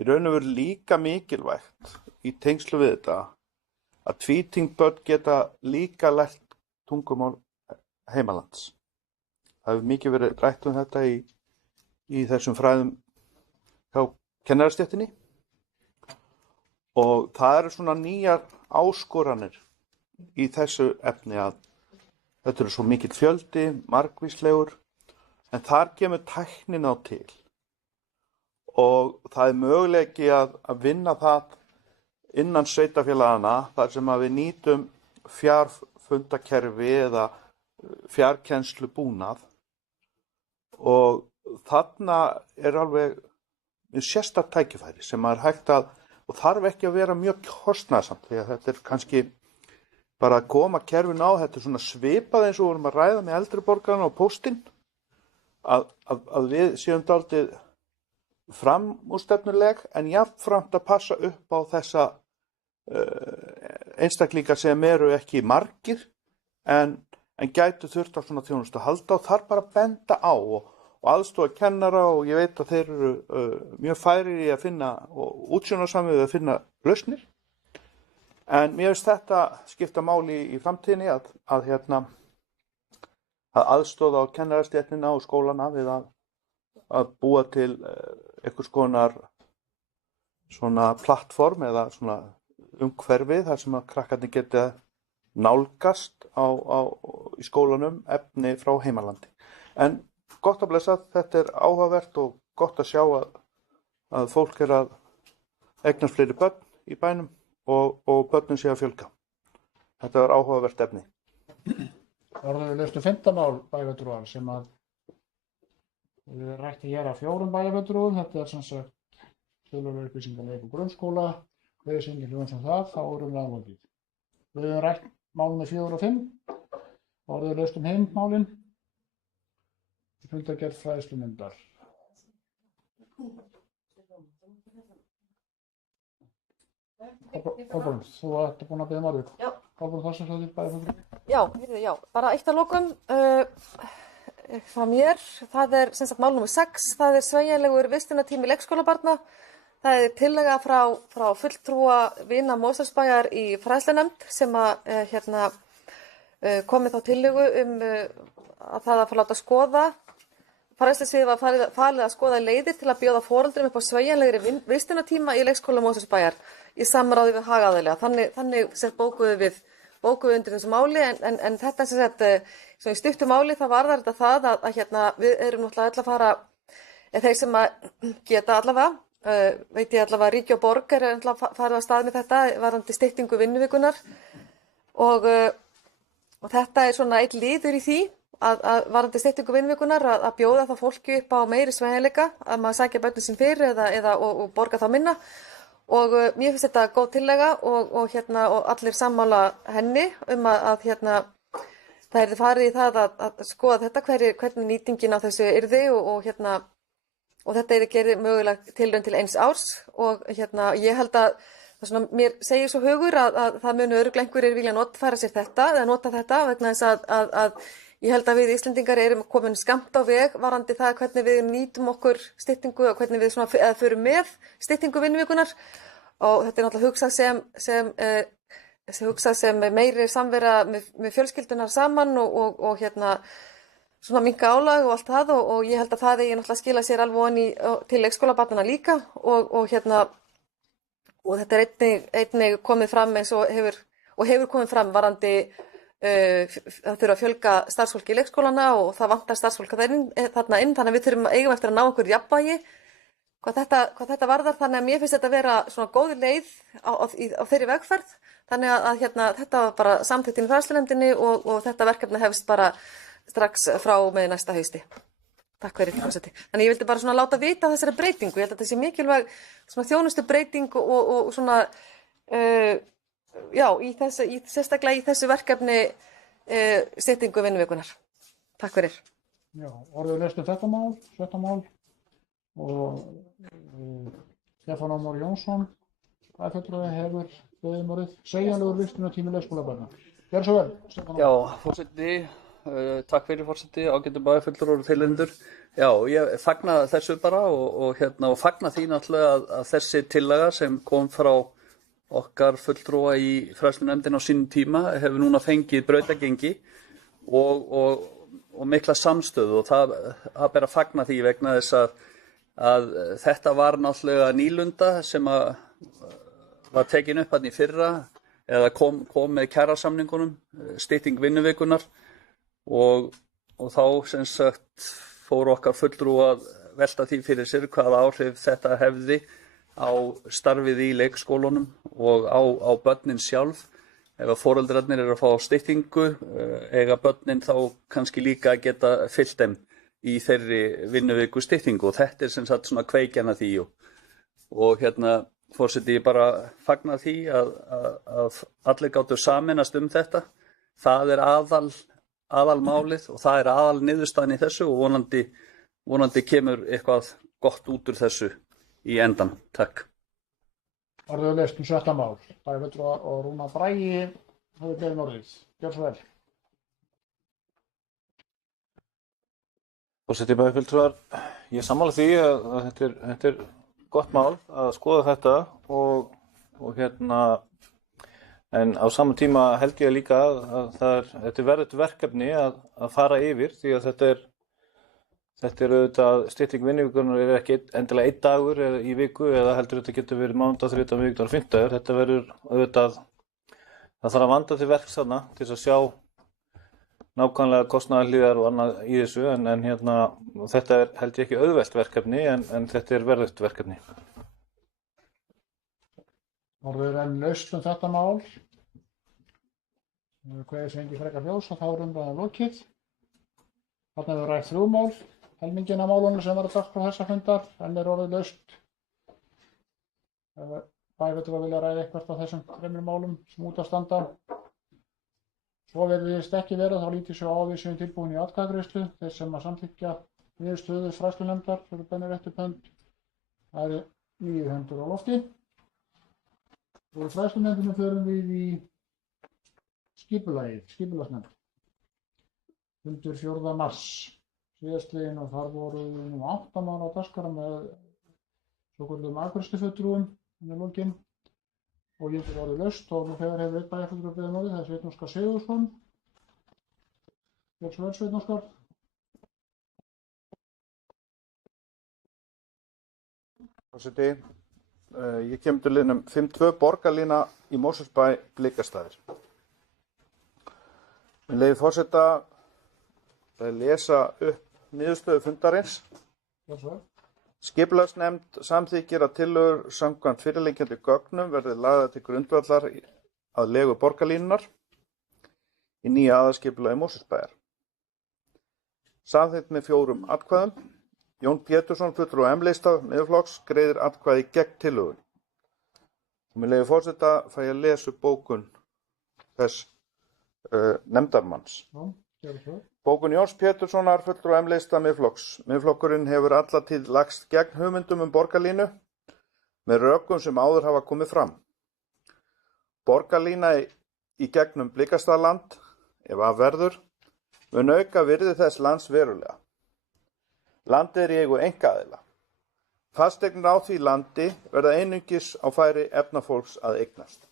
í raun og veru líka mikilvægt í tengslu við þetta að tvítyngd börn geta líka lært tungumál heimalands. Það hefur mikið verið rætt um þetta í þessum fræðum hjá kennarastéttinni og það eru svona nýjar áskoranir í þessu efni að þetta eru svo mikill fjöldi, margvíslegur, en þar kemur tæknin á til og það er möguleiki að vinna það innan sveitarfélagana þar sem að við nýtum fjarfundakerfi eða fjarkennslu búnað og þarna er alveg sérstakt tækifæri sem er hægt að og þarf ekki að vera mjög kostnaðarsamt því að þetta er kannski bara að koma kerfin á, þetta er svona svipað eins og vorum að ræða með eldri borgarana og póstinn að við séum dálítið framúrstefnuleg en jafnframt að passa upp á þessa einstaklingar sem eru ekki margir en gætu þurft á svona þjónustu að halda og þarf bara að benda á og aðstoða kennara og ég veit að þeir eru mjög færir í að finna og útsjónarsamið að finna lausnir. En mér finnst þetta skipta máli í framtíðinni að aðstoða á kennarastéttina og skólana við að búa til einhvers konar svona plattform eða svona umhverfi þar sem að krakkarnir geta nálgast í skólanum efni frá heimalandi. En gott að blessa, þetta áhugavert og gott að sjá að fólk að eignast fleiri börn í bænum og börnum sé að fjölga. Þetta áhugavert efni. Við leystum 15 mál bæjarfulltrúar sem að við rætti hér af 4 bæjarfulltrúum. Þetta sem sagt tölulegar upplýsingar leik og grunnskóla, veðsynni hljóðum sem það, þá erum við aðlokið. Við höfum rætt málum með 4 og 5 og við leystum hinn málin. Fundargerð fræðslunefndar. Kolbrún, þú ert búin að biðja orðið. Já. Kolbrún Þorsteinsdóttir, bæjarfulltrúi. Já, bara eitt að lokum frá mér. Það er sem sagt mál númer 6, það er sveigjanlegur vistunartími leikskólabarna. Það er tillaga frá fulltrúa vina Mosfellsbæjar í fræðslunefnd sem að komið þá tillögu að það að fara láta skoða. Fræðslusviði var falið að skoða leiðir til að bjóða foreldrum upp á sveigjanlegri vistunartíma í leikskóla Mosfellsbæjar í samráði við hagaðilega. Þannig bókuðu við undir þessu máli en þetta sem í stuttu máli það varðar þetta það að við erum náttúrulega öll að fara, þeir sem að geta allavega, veit ég allavega ríki og borg farið á stað með þetta varðandi styttingu vinnuvikunar og þetta er svona einn liður í því að varðandi styttingu vinnuvikunar að bjóða þá fólki upp á meiri sveigjanleika að maður sækja börnin sín fyrir og borga þá minna. Og mér finnst þetta góð tillaga og allir sammála henni að það yrði farið í það að skoða þetta hvernig nýtingin á þessu yrði og þetta yrði gerði mögulega tilraun til 1 árs og ég held að mér segir svo hugur að það munu örugglega einhverjir vilja nota þetta vegna þess að ég held að við Íslendingar erum komin skammt á veg varðandi það hvernig við nýtum okkur styttingu og hvernig við förum með styttingu vinnuvikunar og þetta er náttúrulega hugsað sem meiri samvera með fjölskyldunar saman og svona minnka álag og allt það og ég held að það eigi náttúrulega að skila sér alveg til leikskólabarnanna líka og þetta er einnig komið fram eins og hefur komið fram varðandi það þurfa að fjölga starfsfólki í leikskólana og það vantar starfsfólk þarna inn þannig að við eigum eftir að ná einhverju jafnvægi hvað þetta varðar þannig að mér finnst þetta vera svona góð leið á þeirri vegferð þannig að þetta var bara samþykkt í fræðslunefndinni og þetta verkefni hefst bara strax frá með næsta hausti. Takk fyrir forseti. Þannig ég vildi bara svona láta vita þessari breytingu. Ég held að þetta sé mikilvæg svona þjónustu breyting og svona sérstaklega í þessu verkefni styttingu vinnuvikunar. Takk fyrir. Já, orðið lestum þetta mál og Stefán Ómar Jónsson fræðfulltrúi hefur beðið orðið sveigjanlegur vistunartími leikskólabarna. Gjörðu svo vel, Stefán Ómar. Já, forseti, takk fyrir forseti, ágætu bæjarfulltrúar og tilnefnendur. Já, ég fagna þessu bara og fagna því náttúrulega að þessi tillaga sem kom frá okkar fulltrúa í fræðslunefndinni á sínum tíma hefur núna fengið brautagengi og mikla samstöðu og það ber að fagna því vegna þess að þetta var náttúrulega nýlunda sem var tekin upp hann í fyrra eða kom með kjarasamningunum, stytting vinnuvikunar og þá sem sagt fór okkar fulltrúa að velta því fyrir sér hvaða áhrif þetta hefði á starfið í leikskólunum og á börnin sjálf. Ef að foreldrarnir eru að fá styttingu, eiga börnin þá kannski líka að geta fylgt þeim í þeirri vinnuviku styttingu og þetta er sem sagt svona kveikjan að því og forseti ég bara fagna því að allir gátu sameinast þetta. Það er aðalmálið og það er aðalniðurstaðan í þessu og vonandi kemur eitthvað gott út úr þessu í endan. Takk. Orðið lestum 17 mál. Bæjarfulltrúar og Rúnar Bragi hefur beðið orðið. Gjörðu svo vel. Forseti bæjarfulltrúar, ég sammála því að þetta er gott mál að skoða þetta og en á sama tíma held ég líka að þetta er verðugt verkefni að fara yfir því að Þetta er auðvitað, stytting vinnuvíkunar er ekki endilega 1 dagur í viku eða heldur þetta getur verið mánudag, þriðjudagur, miðvikudagur og fimmtudagur. Þetta verður auðvitað, það þarf að vanda til verks þarna til þess að sjá nákvæmlega kostnaðarliðar og annað í þessu en þetta er held ég ekki auðvelt verkefni en þetta er verðugt verkefni. Orðið enn laust þetta mál. Hvað sem ekki frekar ljós og þá er umræðan lokið. Þarna hefur rætt 3 mál. Helmingin af málunum sem var að dagskrá þessa fundar, en orðið laust. Bæði vilja ræða eitthvað af þessum 3 málum sem út að standa. Svo virðist ekki verið, þá lítið svo á við sem tilbúin í atkvæðagreiðslu. Þeir sem að samþykkja niðurstöðu fræðslunefndar fyrir beinir réttu hönd. Það eru 9 hendur á lofti. Og í fræðslunefndinni förum við í skipulagsnefnd. Fundur 4. mars síðastliðinn og þar voru 8 mál á dagskrá með svokölluðum afgreiðslufulltrúum í lokin og ég orðið laust og nú þegar hefur einn bæjarfulltrúi beðið orðið, það er Sveinn Óskar Sigurðsson. Gjörðu svo vel, Sveinn Óskar. Forseti, ég kemur til liðnum 5.2 borgarlína í Mosfellsbæ Blikastaðir. Með leyfi forseta að lesa upp niðurstöðu fundarins. Skipulagsnefnd samþykkir að tillögur samkvæmt fyrirliggjandi gögnum verði lagðar til grundvallar að legu borgarlínunar í nýja aðalskipulagi Mosfellsbæjar. Samþykkt með 4 atkvæðum. Jón Pétursson, fulltrúi M-lista Miðflokks, greiðir atkvæði gegn tillögun. Og með leyfi forseta fæ ég að lesa upp bókun þess nefndarmanns. Bókun Jóns Péturssonar, fulltrúi M-lista Miðflokks. Miðflokkurinn hefur alla tíð lagst gegn hugmyndum borgarlínu með rökum sem áður hafa komið fram. Borgarlína í gegnum Blikastaðaland, ef af verður, mun auka virði þess lands verulega. Landið er í eigu einkaaðila. Fasteignir á því landi verða einungis á færi efnafólks að eignast.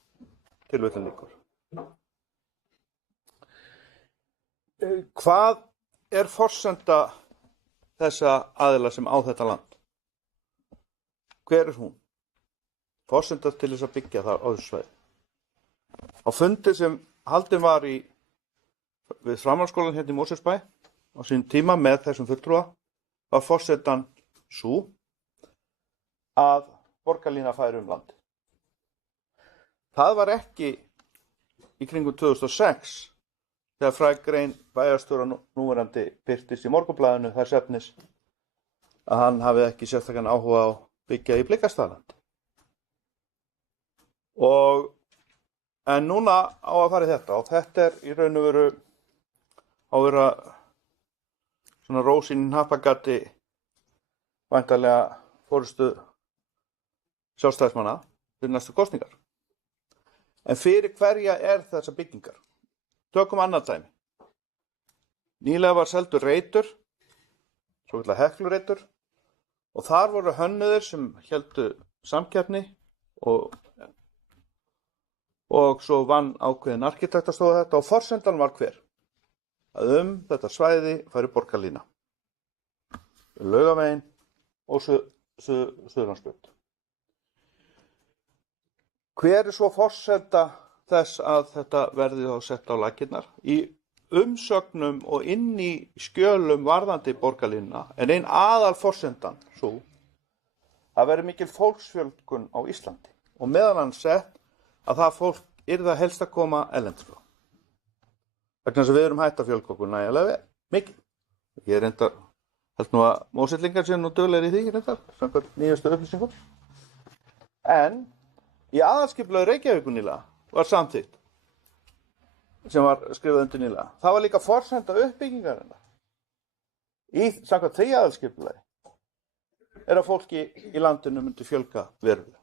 Tilvitnun lýkur. Hvað er forsenda þessa aðila sem á þetta land? Hver er hún? Forsenda til þess að byggja þar á þessu svæði. Á fundi sem haldinn var við framhaldsskólann hérna í Mosfellsbæ á sínum tíma með þessum fulltrúa var forsendan sú að borgarlína færi landi. Það var ekki í kringum 2006 þegar fræg grein bæjarstjóra núverandi birtist í Morgunblaðinu þess efnis að hann hafi ekki sérstakann áhuga á byggja í Blikastaðaland. En núna á að fara í þetta og þetta er í raun og veru á að vera svona rósin í hnappagati væntanlega forystu sjálfstæðismanna fyrir næstu kosningar. En fyrir hverja er þessar byggingar? Tökum annað dæmi. Nýlega var seldur reitur, svokallaður Heklureitur, og þar voru hönnuðir sem héldu samkeppni og svo vann ákveðin arkitekt að stóða þetta og forsendan var hver? Að þetta svæði færi borgarlína. Laugaveginn og Suðurlandsbraut. Hver er svo forsenda þess að þetta verði þá sett á laggirnar? Í umsögnum og inn í skjölum varðandi borgarlínuna en ein aðal forsendan svo að veri mikil fólksfjölgun á Íslandi og meðal hann sett að það fólk yrði að helst að koma erlendis frá. Vegna þess að við erum hætt að fjölga okkur nægilega mikið. Ég held nú að Mósellingar séu nú duglegir í því reyndar, samkvæmt nýjustu upplýsingum. En í aðalskipulagi Reykjavíkur nýlega var samþykkt sem var skrifað undir nýlega. Það var líka forsenda uppbyggingarinnar. Í samkvæmt því aðalskipulagi er að fólki í landinu myndi fjölga verulega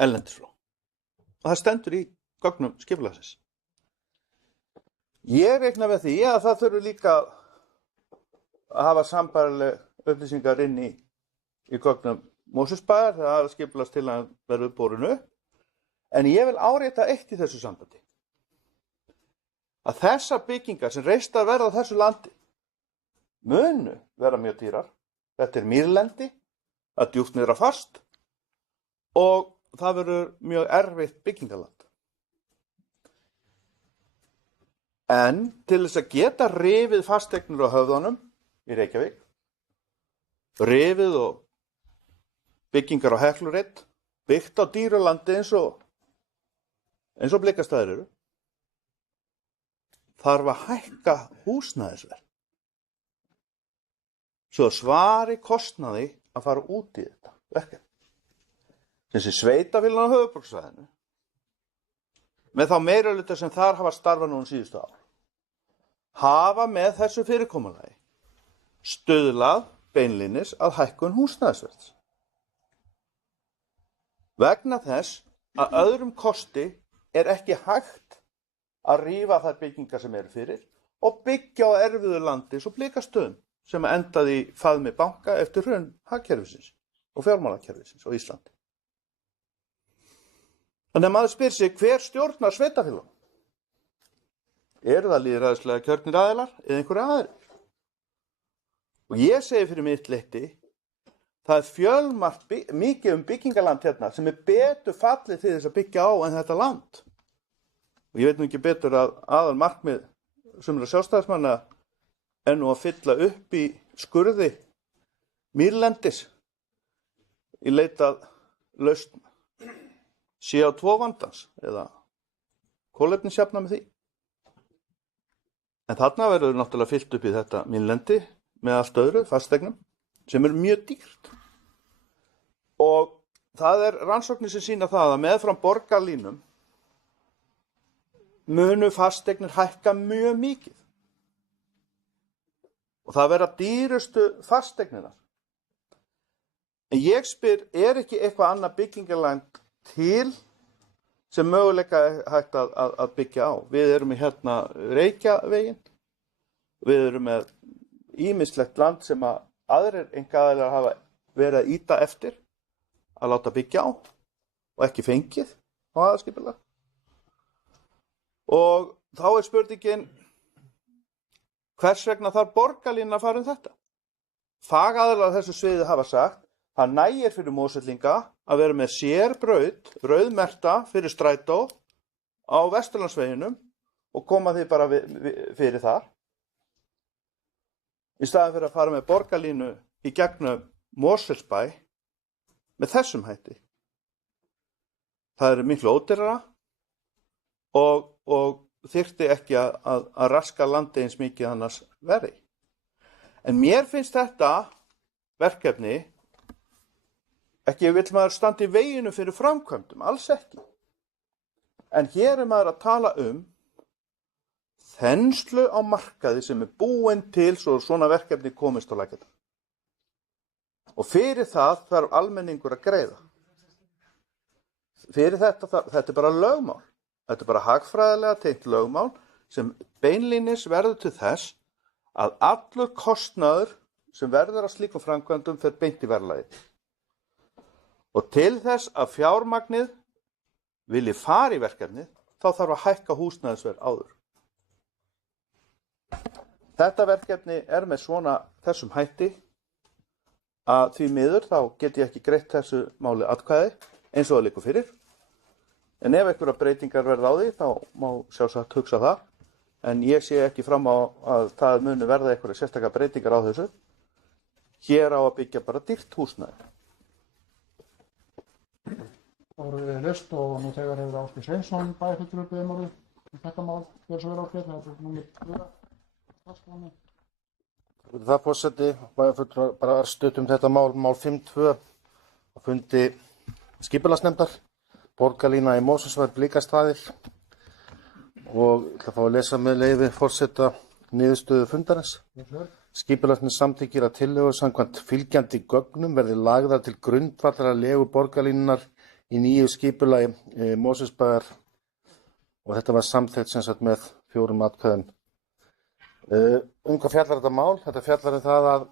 erlendis frá. Og það stendur í gögnum skipulagsins. Ég reikna með því að það þurfi líka að hafa sambærileg upplýsingar inn í gögnum Mosfellsbæjar þegar aðalskipulagstillagan verður borin upp. En ég vil árétta eitt í þessu sambandi. Að þessar byggingar sem reistar verða á þessu landi munu vera mjög dýrar Þetta er mýrlendi, það djúpt niður að fast og það verður mjög erfitt byggingaland. En til þess að geta rifið fasteignir á höfðunum í Reykjavík, rifið og byggingar á Hekluritt, byggt á dýralandi eins og Blikastaðir eru, þarf að hækka húsnæðisverð. Svo svari kostnaði að fara út í þetta verkefni. Þessi sveitarfélagið á höfuðborgarsvæðinu, með þá meirihluta sem þar hafa starfað núna síðustu ár, hafa með þessu fyrirkomulagi stuðlað beinlínis að hækkun húsnæðisverðs. Vegna þess að öðrum kosti er ekki hægt að rífa þær byggingar sem eru fyrir og byggja á erfiðu landi svo Blikastöðum sem endaði í faðmi banka eftir hrun hagkerfisins og fjármálakerfisins á Íslandi. Þannig að maður spyr sig, hver stjórnar sveitarfélögum? Eru það lýðræðislega kjörnir aðilar eða einhverja aðrir? Og ég segi fyrir mitt leyti, það er fjölmargt mikið byggingaland hérna sem er betur fallið til þess að byggja á en þetta land. Og ég veit nú ekki betur að aðal markmið sumra sjálfstæðismanna er nú að fylla upp í skurði mýrlendis í leitað lausn CO2 vandans eða kolefnisjafna með því. En þarna verður náttúrulega fyllt upp í þetta mýrlendi með allt öðru fasteignum sem er mjög dýrt. Og það er rannsóknir sem sýna það að meðfram borgarlínum munu fasteignir hækka mjög mikið. Og það verða dýrustu fasteigninar. En ég spyr, er ekki eitthvað annað byggingaland til sem möguleika er hægt að byggja á? Við erum í hérna Reykjaveginn, við erum með ýmislegt land sem að aðrir einkaaðilar hafa verið að ýta eftir að láta byggja á og ekki fengið á aðalskipulag. Og þá er spurningin, hvers vegna þarf borgarlínan að fara þetta? Fagaðilar á þessu sviði hafa sagt, það nægir fyrir Mosfellinga að vera með sérbraut, rauðmerkta fyrir strætó á Vesturlandsveginum og koma því bara fyrir þar. Í staðinn fyrir að fara með borgarlínu í gegnum Mosfellsbæ með þessum hætti. Það er miklu ódýrara og þyrfti ekki að raska landi eins mikið annars verði. En mér finnst þetta verkefni ekki vill maður standa í veginu fyrir framkvæmdum, alls ekki. En hér er maður að tala þenslu á markaði sem er búin til svo svona verkefni komist á lakið. Og fyrir það þarf almenningur að greiða. Fyrir þetta er bara lögmál. Þetta er bara hagfræðilega tengt lögmál sem beinlínis verður til þess að allur kostnaður sem verður af slíkum framkvæmdum fer beint í verðlagið. Og til þess að fjármagnið vilji fara í verkefnið, þá þarf að hækka húsnæðisverð áður. Þetta verkefni er með þessum hætti að því miður þá get ég ekki greitt þessu máli atkvæði eins og það liggur fyrir. En ef einhverja breytingar verða á því, þá má sjálfsagt hugsa það. En ég sé ekki fram á að það muni verða einhverja sérstakar breytingar á þessu. Hér á að byggja bara dýrt húsnæði. Það voru við list og nú þegar hefur Ásgeir Sveinsson bæjarfulltrúi beðið orðið þetta mál. Gjör svo vel ákveð, það er númer 2. Það forseti, bæjarfulltrúi bara stutt þetta mál 5.2 á fundi skipulagsnefndar. Borgarlína í Mosfellsbæ Blikastaðir og ég ætla að fá að lesa með leyfi forseta niðurstöðu fundarins. Skipulagsnefnd samþykkir að tillögur samkvæmt fylgjandi gögnum verði lagðar til grundvallar að legu borgarlínunar í nýju skipulagi Mosfellsbæjar og þetta var samþykkt sem sagt með 4 atkvæðum. Hvað fjallar þetta mál? Þetta fjallar það að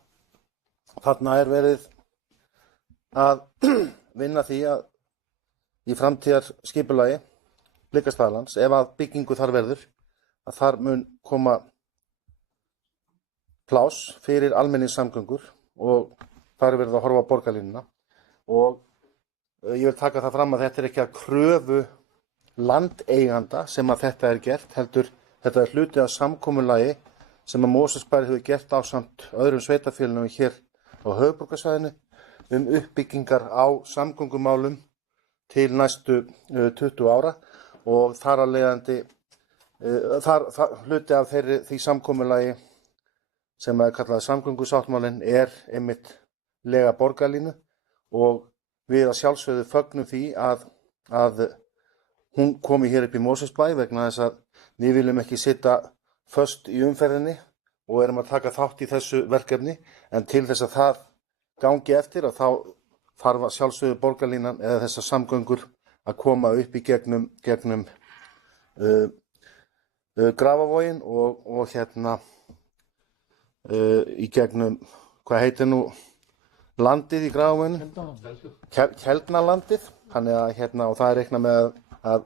þarna er verið að vinna því að í framtíðar skipulagi Blikastaðarlands, ef að byggingu þar verður, að þar mun koma pláss fyrir almenningssamgöngur og hvar verið að horfa á borgarlínuna og ég vil taka það fram að þetta ekki að kröfu landeiganda sem að þetta gert, heldur þetta hluti af samkomulagi sem að Mosfellsbær hefur gert ásamt öðrum sveitarfélögum hér á höfuðborgarsvæðinu uppbyggingar á samgöngumálum til næstu 20 ára og þar að leiðandi hluti af því samkomulagi sem að kallað samgöngusáttmálinn einmitt lega borgarlínu og við að sjálfsögðu fögnum því að hún komi hér upp í Mosfellsbæ vegna þess að við viljum ekki sitja föst í umferðinni og erum að taka þátt í þessu verkefni en til þess að það gangi eftir að þá þarf að sjálfsögðu borgarlínan eða þessar samgöngur að koma upp í gegnum Grafavoginn og í gegnum, hvað heitir nú landið í Grafavoginum? Keldnalandið, þannig að og það reiknað með að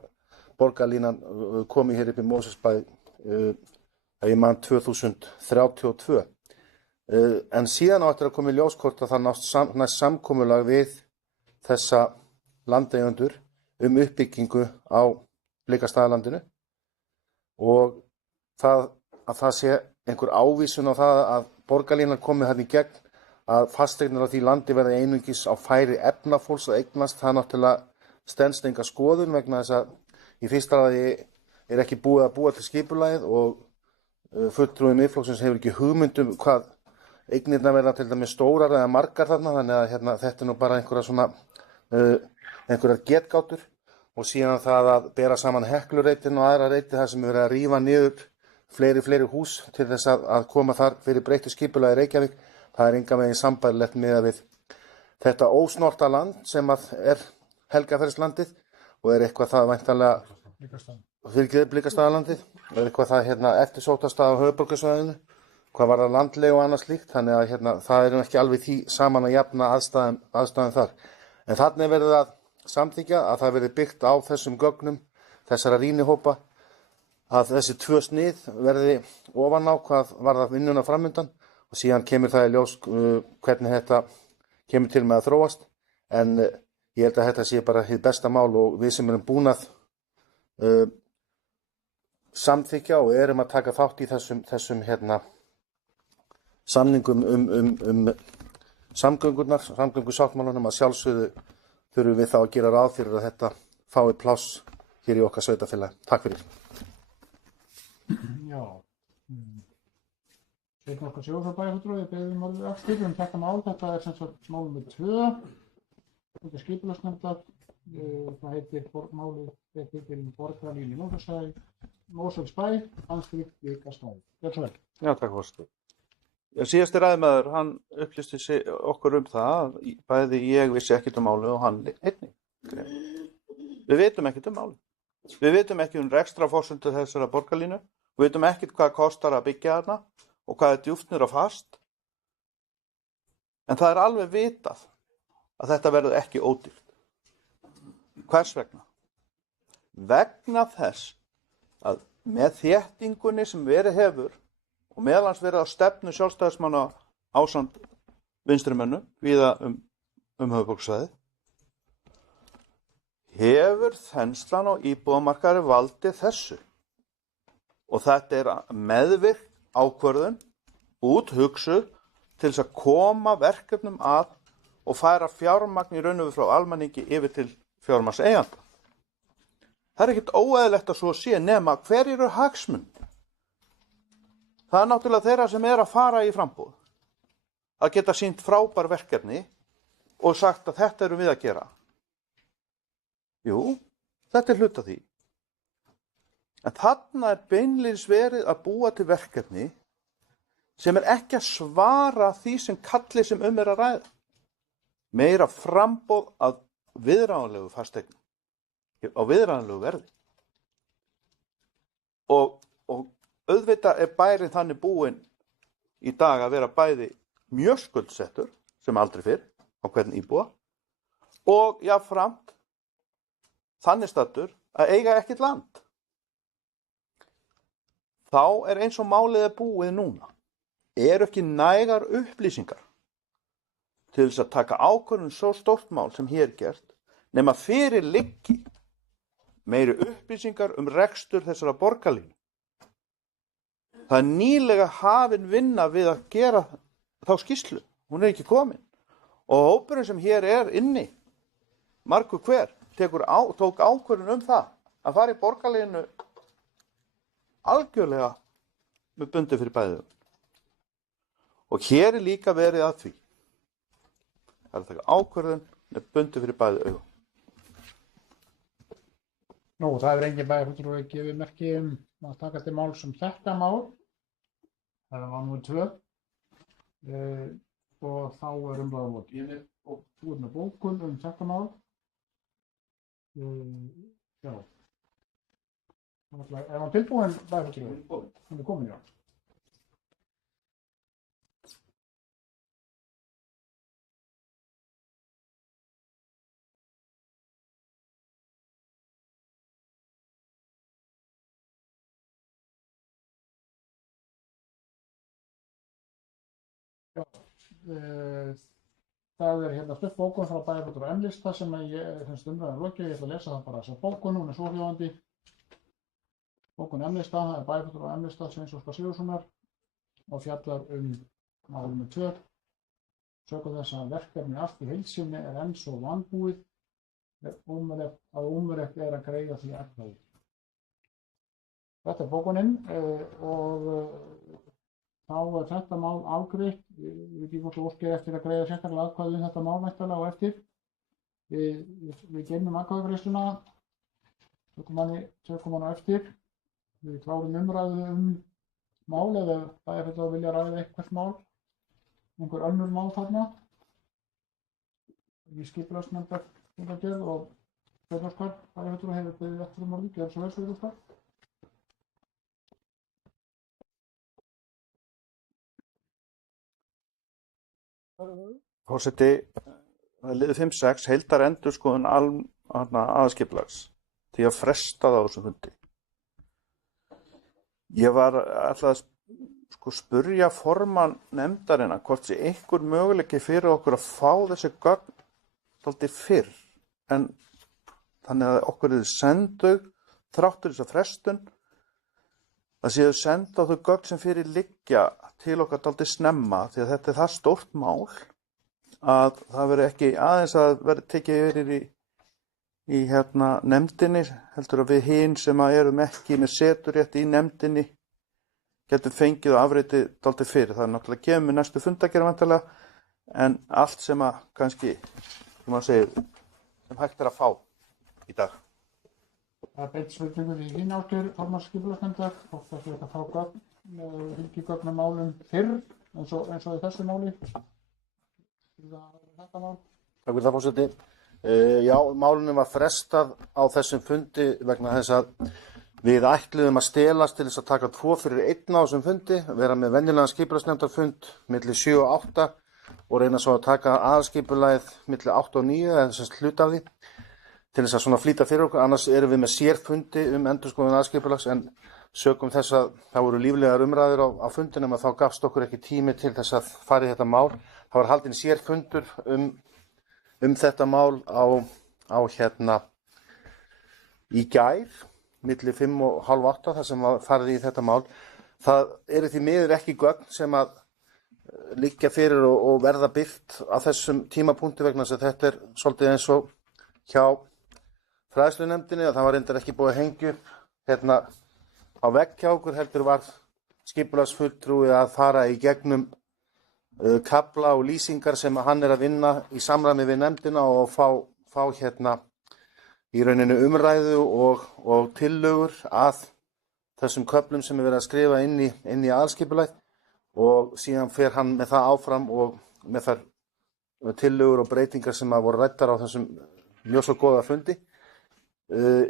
borgarlínan komi hér upp í Mosfellsbæ ég man 2032. En síðan á eftir að koma í ljóskort að það næst samkomulag við þessa landeigendur uppbyggingu á Blikastaðalandinu og að það sé einhver ávísun á það að borgarlínan komi þarna í gegn að fasteignir á því landi verði einungis á færi efnafólks að eignast, það náttúrulega stenst enga skoðun vegna þess að í fyrsta lagi ekki búið að búa til skipulagið og fulltrúi Miðflokksins hefur ekki hugmyndum hvað eignirnar verða til dæmis stórar eða margar þarna, þannig að þetta nú bara einhverjar getgátur og síðan það að bera saman Heklureitin og aðra reiti þar sem verið að rífa niður fleiri hús til þess að koma þar fyrir breyttu skipulagi í Reykjavík, það engan veginn sambærilegt miðað við þetta ósnorta land sem að Helgaferðslandið og eitthvað það væntanlega Blikastaðalandið og eitthvað það eftirsóttasta á höfuðborgarsvæðinu hvað var það landleg og annað slíkt þannig að það ekki alveg því saman að jafna aðstæðum þar en þarna verið að samþykkja að það verið byggt á þessum gögnum þessara rýnihópa að þessi 2 snið verði ofan á hvað var það vinnuna framundan og síðan kemur það í ljós hvernig þetta kemur til með að þróast en ég held að þetta sé bara hið besta mál og við sem erum búin að samþykkja og erum að taka þátt í þessum samningum samgöngusáttmálunum að sjálfsögðu þurfum við þá að gera ráð fyrir að þetta fái pláss hér í okkar sveitarfélagi. Takk fyrir. Já. Sveinn okkar Sjóðsbæjarfulltrúi, ég beðið orðið aftur þetta mál. Þetta sem sagt mál nr. 2. Þetta skipulagsnefndar. Það heitir málið til borgarlínu í Mosfellsbæ, Ansvík, Blikastaðir. Gjörðu svo vel. Já, takk forseti. Síðasti ræðumaður, hann upplýsti okkur það að bæði ég vissi ekkert málið og hann einnig. Við vitum ekkert málið. Við vitum ekki rekstrarforsendur þessara borgarlínu. Við vitum ekkert hvað kostar að byggja hana og hvað djúpt niður og fast. En það alveg vitað að þetta verður ekki ódýrt. Hvers vegna? Vegna þess að með þéttingunni sem verið hefur og meðalans verið á stefnu sjálfstæðismanna ásamt vinstrimönnum víða höfuðborgarsvæðið hefur þenslan á íbúðamarkaði valdið þessu og þetta meðvirk ákvörðun úthugsuð til þess að koma verkefnum að og færa fjármagn í raun og frá almenningi yfir til fjármagnseiganda. Það ekkert óeðlilegt að svo sé nema hver eru hagsmunir. Það náttúrulega þeirra sem að fara í framboð að geta sýnt frábær verkefni og sagt að þetta erum við að gera. Jú, þetta hluta því. En þarna beinlínis verið að búa til verkefni sem ekki að svara því sem kalli sem að ræða. Meira framboð að viðráðanlegu fasteignum, á viðráðanlegu verði. Og auðvitað bærinn þannig búinn í dag að vera bæði mjög skuldsettur sem aldrei fyrr á hvern íbúa og jafnframt þannig staddur að eiga ekkert land. Þá eins og málið búið núna. Ekki nægar upplýsingar til þess að taka ákvörðun svo stórt mál sem hér er gert nema fyrir liggi meiri upplýsingar rekstur þessara borgarlínu. Það er nýlega hafin vinna við að gera þá skýrslu. Hún er ekki komin. Og hópurinn sem hér er inni, margur hver, tók ákvörðun það að fara í borgarlínu algjörlega með bundi fyrir bæði. Og hér er líka verið að því. Það er að taka ákvörðun með bundi fyrir bæði augum. Nú, það hefur engin bæjarfulltrúi gefið merki að taka til máls þetta mál. Það var númer 2. Og þá er umræðan lokið. Og þú með bókun þetta mál. Já. Er hann tilbúin bæjarfulltrúi? Hann komin, já. Það er hérna stutt bókun frá bæjarfulltrúa M-lista sem ég finnst umræðan lokið. Ég ætla að lesa það bara þessa bókun, hún er svohljóðandi. Bókun M-lista, það er bæjarfulltrúa M-lista Sveins Óskars Sigurðssonar og fjallar mál númer 2. Sökum þess að verkefni allt í heild sinni er enn svo vanbúið að ómögulegt er að greiða því atkvæði. Þetta er bókunin og þá er þetta mál afgreitt. Ég veit ekki hvort þú óskir eftir að greiða sérstaklega atkvæði þetta mál væntanlega og eftir. Við geymum atkvæðagreiðsluna, tökum hana eftir. Við klárum umræðu mál eða það er þetta að vilja ræða eitthvað mál, einhver önnur mál þarna. Í skipulagsnefndar fundargerð og Sveinn Óskar bæjarfulltrúi hefur beðið eftir orðið, gjörðu svo vel Sveinn Óskar. Forseti, það liður 5-6, heildar endurskoðun aðalskipulags því að fresta það á þessum fundi. Ég var alltaf að spurja formann nefndarinnar hvort sé einhver möguleiki fyrir okkur að fá þessi gögn dálítið fyrr, en þannig að okkur er sendu þráttur þessa frestun að séu senda á þau gögn sem fyrir liggja til okkar dálítið snemma, því að þetta er það stórt mál að það verður ekki aðeins að verður tekið yfir í nefndinni, heldur að við hin sem erum ekki með seturétt í nefndinni getum fengið og afritið dálítið fyrir. Það er náttúrulega kemur með næstu fundagerð væntanlega, en allt sem að kannski, sem maður segir, sem hægt er að fá í dag. Það er beint spurningur í þín áttur, formanns skipulagsnefndar, hvort það sé að fá gögn, fylgigögn málum fyrr, eins og í þessu máli. Þetta mál. Takk fyrir það, forseti. Já, málunum var frestað á þessum fundi vegna þess að við ætluðum að stelast til þess að taka 2 fyrir 1 á þessum fundi, vera með venjulegan skipulagsnefndarfund milli 7 og 8 og reyna svo að taka aðalskipulagið milli 8 og 9 eða þess hluta af því til þess að svona flýta fyrir okkur. Annars erum við með sérfundi endurskoðun aðalskipulags, en sökum þess að það voru líflegar umræður á fundinum að þá gafst okkur ekki tími til þess að fara í þetta mál. Það var haldinn sérfundur þetta mál í gær milli 5 og hálf 8 þar sem var farið í þetta mál. Það eru því miður ekki gögn sem að liggja fyrir og verða birt á þessum tímapunkti vegna þess að þetta er svolítið eins og hjá fræðslunefndinni og það var reyndar ekki búið að hengja upp á vegg hjá okkur, heldur var skipulagsfulltrúi að fara í gegnum kafla og lýsingar sem hann er að vinna í samræmi við nefndina og fá í rauninu umræðu og tillögur að þessum köflum sem er verið að skrifa inn í aðalskipulag, og síðan fer hann með það áfram og með þær tillögur og breytingar sem að voru ræddar á þessum mjög svo góða fundi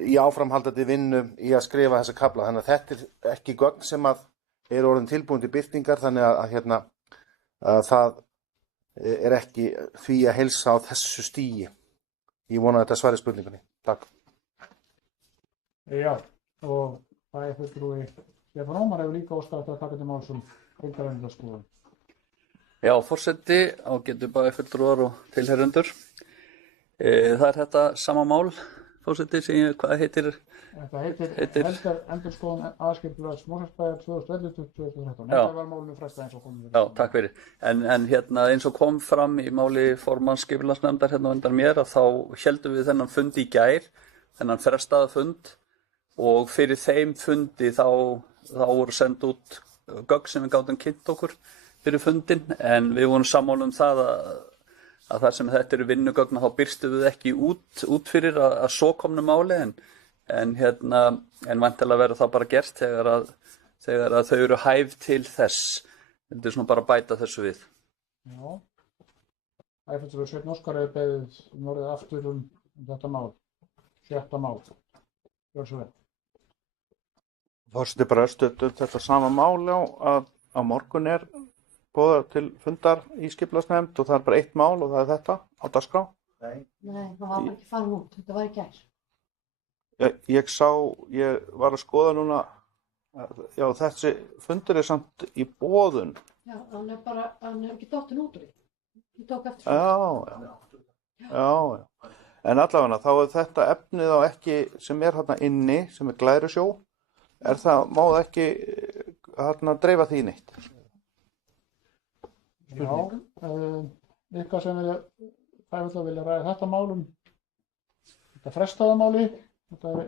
í áframhaldandi vinnu í að skrifa þessa kafla. Þannig að þetta er ekki gögn sem að eru orðin tilbúin til birtingar, þannig að það er ekki því að heilsa á þessu stigi. Ég vona að þetta svari spurningunni. Takk. Já, og það er fulltrúi Stefán Ómar hefur líka óskað að taka til máls heildarendurskoðun. Já, forseti, ágætu bæjarfulltrúar og tilheyrendur. Það er þetta sama mál, forseti, sem hvað heitir? Þetta heitir endurskoðun aðskipulags Mosfellsbæjar 2011-2013. Þetta var málinu frestað eins og komum við. Já, takk fyrir. En hérna eins og kom fram í máli formanns skipulagsnefndar hérna undan mér að þá héldum við þennan fund í gær, þennan frestaða fund og fyrir þeim fundi þá voru send út gögn sem við gátum kynnt okkur fyrir fundin en við vorum sammála það að þar sem þetta eru vinnugögn þá byrstum við ekki út fyrir að svo komnu máli en væntanlega verður það bara gert þegar að þau eru hæf til þess. Þetta er svona bara að bæta þessu við. Já. Æfellsverður Sveinn Óskar hefur beðið orðið aftur þetta mál. 6. mál. Gjörðu svo vel. Forseti bara stöddu þetta sama mál að á morgun er boðað til fundar í skipulagsnefnd og það er bara eitt mál og það er þetta á dagskrá. Nei, það var bara ekki farin út. Þetta var í gær. Ég var að skoða núna, já þessi fundur er samt í boðun. Já, hann er ekki dottin út úr því. Ég tók eftir svona. Já. En allavega þá er þetta efnið á ekki sem er hérna inni, sem er glærusjó, má það ekki hérna dreifa því neitt? Já, ykkar sem vilja ræða þetta málum, þetta frestaða máli, þetta er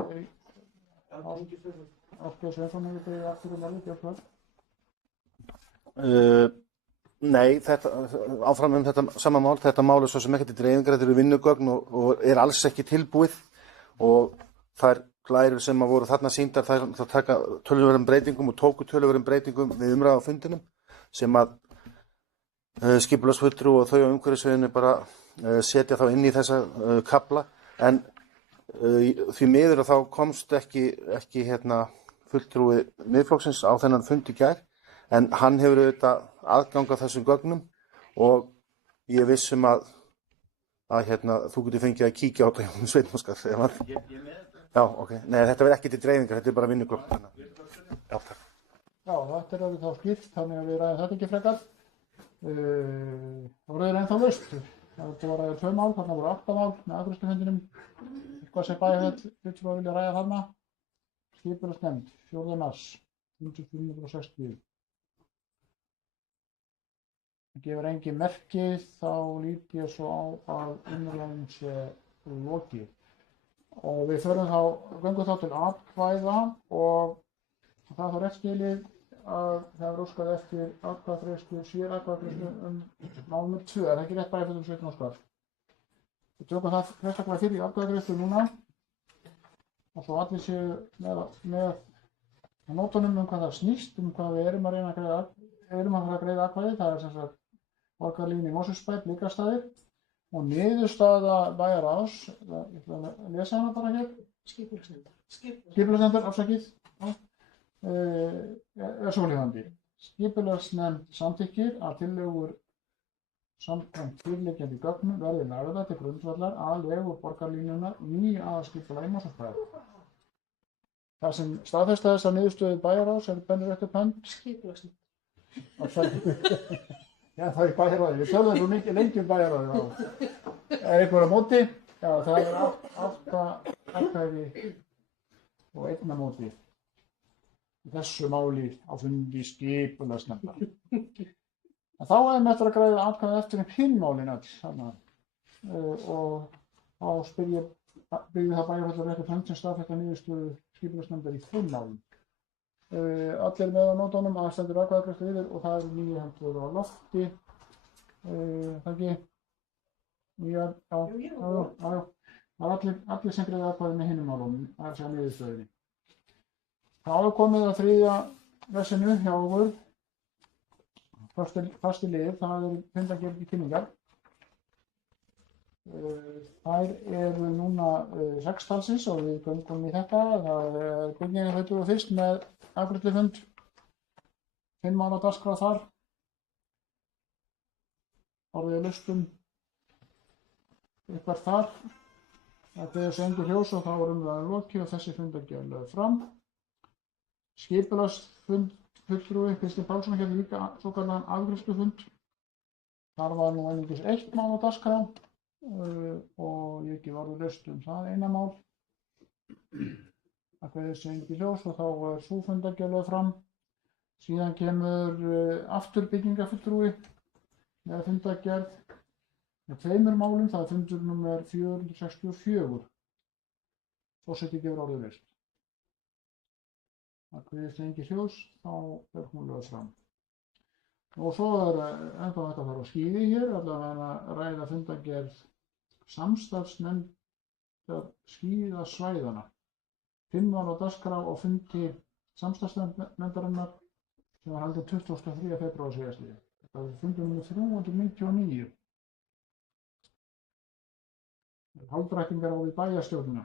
Ásgeir Sveinsson hefur beðið aftur máli, gjörðu svo vel. Nei, áfram þetta sama mál, þetta mál er svo sem ekkert í dreifingar, þetta eru vinnugögn og er alls ekki tilbúið og þær glærur sem voru þarna sýndar það taka töluverðum breytingum og tóku töluverðum breytingum við umræðu á fundinum sem að skipulagsfulltrúi og þau á umhverfisviðinu bara setja þá inn í þessa kafla en því miður þá komst ekki fulltrúi Miðflokksins á þennan fund í gær en hann hefur auðvitað aðgang að þessum gögnum og ég vissum að þú getur fengið að kíkja á þetta hjá Sveinn Óskar. Já, ok. Nei, þetta verður ekki til dreifingar, þetta er bara vinnugögn. Já, takk. Já, þetta er alveg þá skýrt, þannig að við ræðum þetta ekki frekar. Það voru ennþá laust. Það voru að ræða 2 mál, þarna voru 8 mál með afgreiðslufundinum. Eitthvað sem bæjarfulltrúar vilja ræða þarna. Skipulagsnefnd, 4. mars, 1960. Það gefur engin merki, þá lít ég svo á að umræðan sé lokið. Og við göngum þá til atkvæða og það þá rétt skilið að það er óskað eftir atkvæðagreiðslu, sératkvæðagreiðslu mál nr. 2, er það ekki rétt bæjarfulltrúi Sveinn Óskar? Við tökum það sérstaklega fyrir atkvæðagreiðslu núna og svo allir séu með nótunum hvað það snýst, hvað við erum að reyna að greiða atkvæði, það er sem sagt borgarlínu í Mosfellsbæ, Blikastaðir og niðurstaða bæjarráðs, ég ætla að lesa hana bara hér. Skipulagsnefndar, afsakið, er svohljóðandi. Skipulagsnefnd samþykkir að tillögur samkvæmt fyrirliggjandi gögnum verði lagðar til grundvallar að vegu borgarlínunnar í aðalskipulagi Mosfellsbæjar. Það sem staðfesta þessa niðurstöðu bæjarráðs er bennur eftir hönd. Skipulagsnefnd. Já, það er bæjarráði. Við tölum svo mikið lengi bæjarráði. Er einhver á móti? Já, það er 8 atkvæði og 1 á móti. Þessu máli á fundi skipulagsnefndar. Þá hefum eftir að greiða atkvæði eftir hinn málin öll. Og þá spyrði það bæjarfulltrúar eftir hönd sem staðfesta niðurstöðu skipulagsnefndar í þeim málum. Allir með á nótunum að stendur atkvæðagreiðslu yfir og það eru 9 hendur á lofti. Það ekki? Já. Það er allir sem greiða atkvæði með hinum málunum, það er sér niðurstöðinni. Þá er komið að 3. vesenu hjá okkur. Fasti lið, það eru fundargerð í kynningar. Þær eru núna 6 talsins og við göngum í þetta. Það er bygginni hlutur og fyrst með afgreiðslufund. 5 mála dagskrá þar. Orðið lustum eitthvað þar. Þetta er sengur hjós og þá er umræðan lokið og þessi fundargerð lögð fram. Skipulagsfund fulltrúi Kristinn Pálsson hér líka svokallaðan afgreiðslufund. Þar var nú einungis eitt mál á dagskrá og ég gef orðið laust það eina mál. Það kveðið sig ekki ljós og þá sú fundargerð lögð fram. Síðan kemur aftur byggingafulltrúi með fundargerð með 2 málum, það fundur númer 464. Forseti gefur orðið laust. Það kveðið sig ekki ljós, þá hún lögð fram. Og svo ennþá þetta þarf að skýði hér, allavega ræða fundargerð samstarfsnefndar skíðasvæðana. 5 mál á dagskrá og fundi samstarfsnefndarinnar sem var haldinn 23. febrúar síðastliðinn. Þetta var fundur númer 399. Hálfdrættingar á við bæjarstjórnina.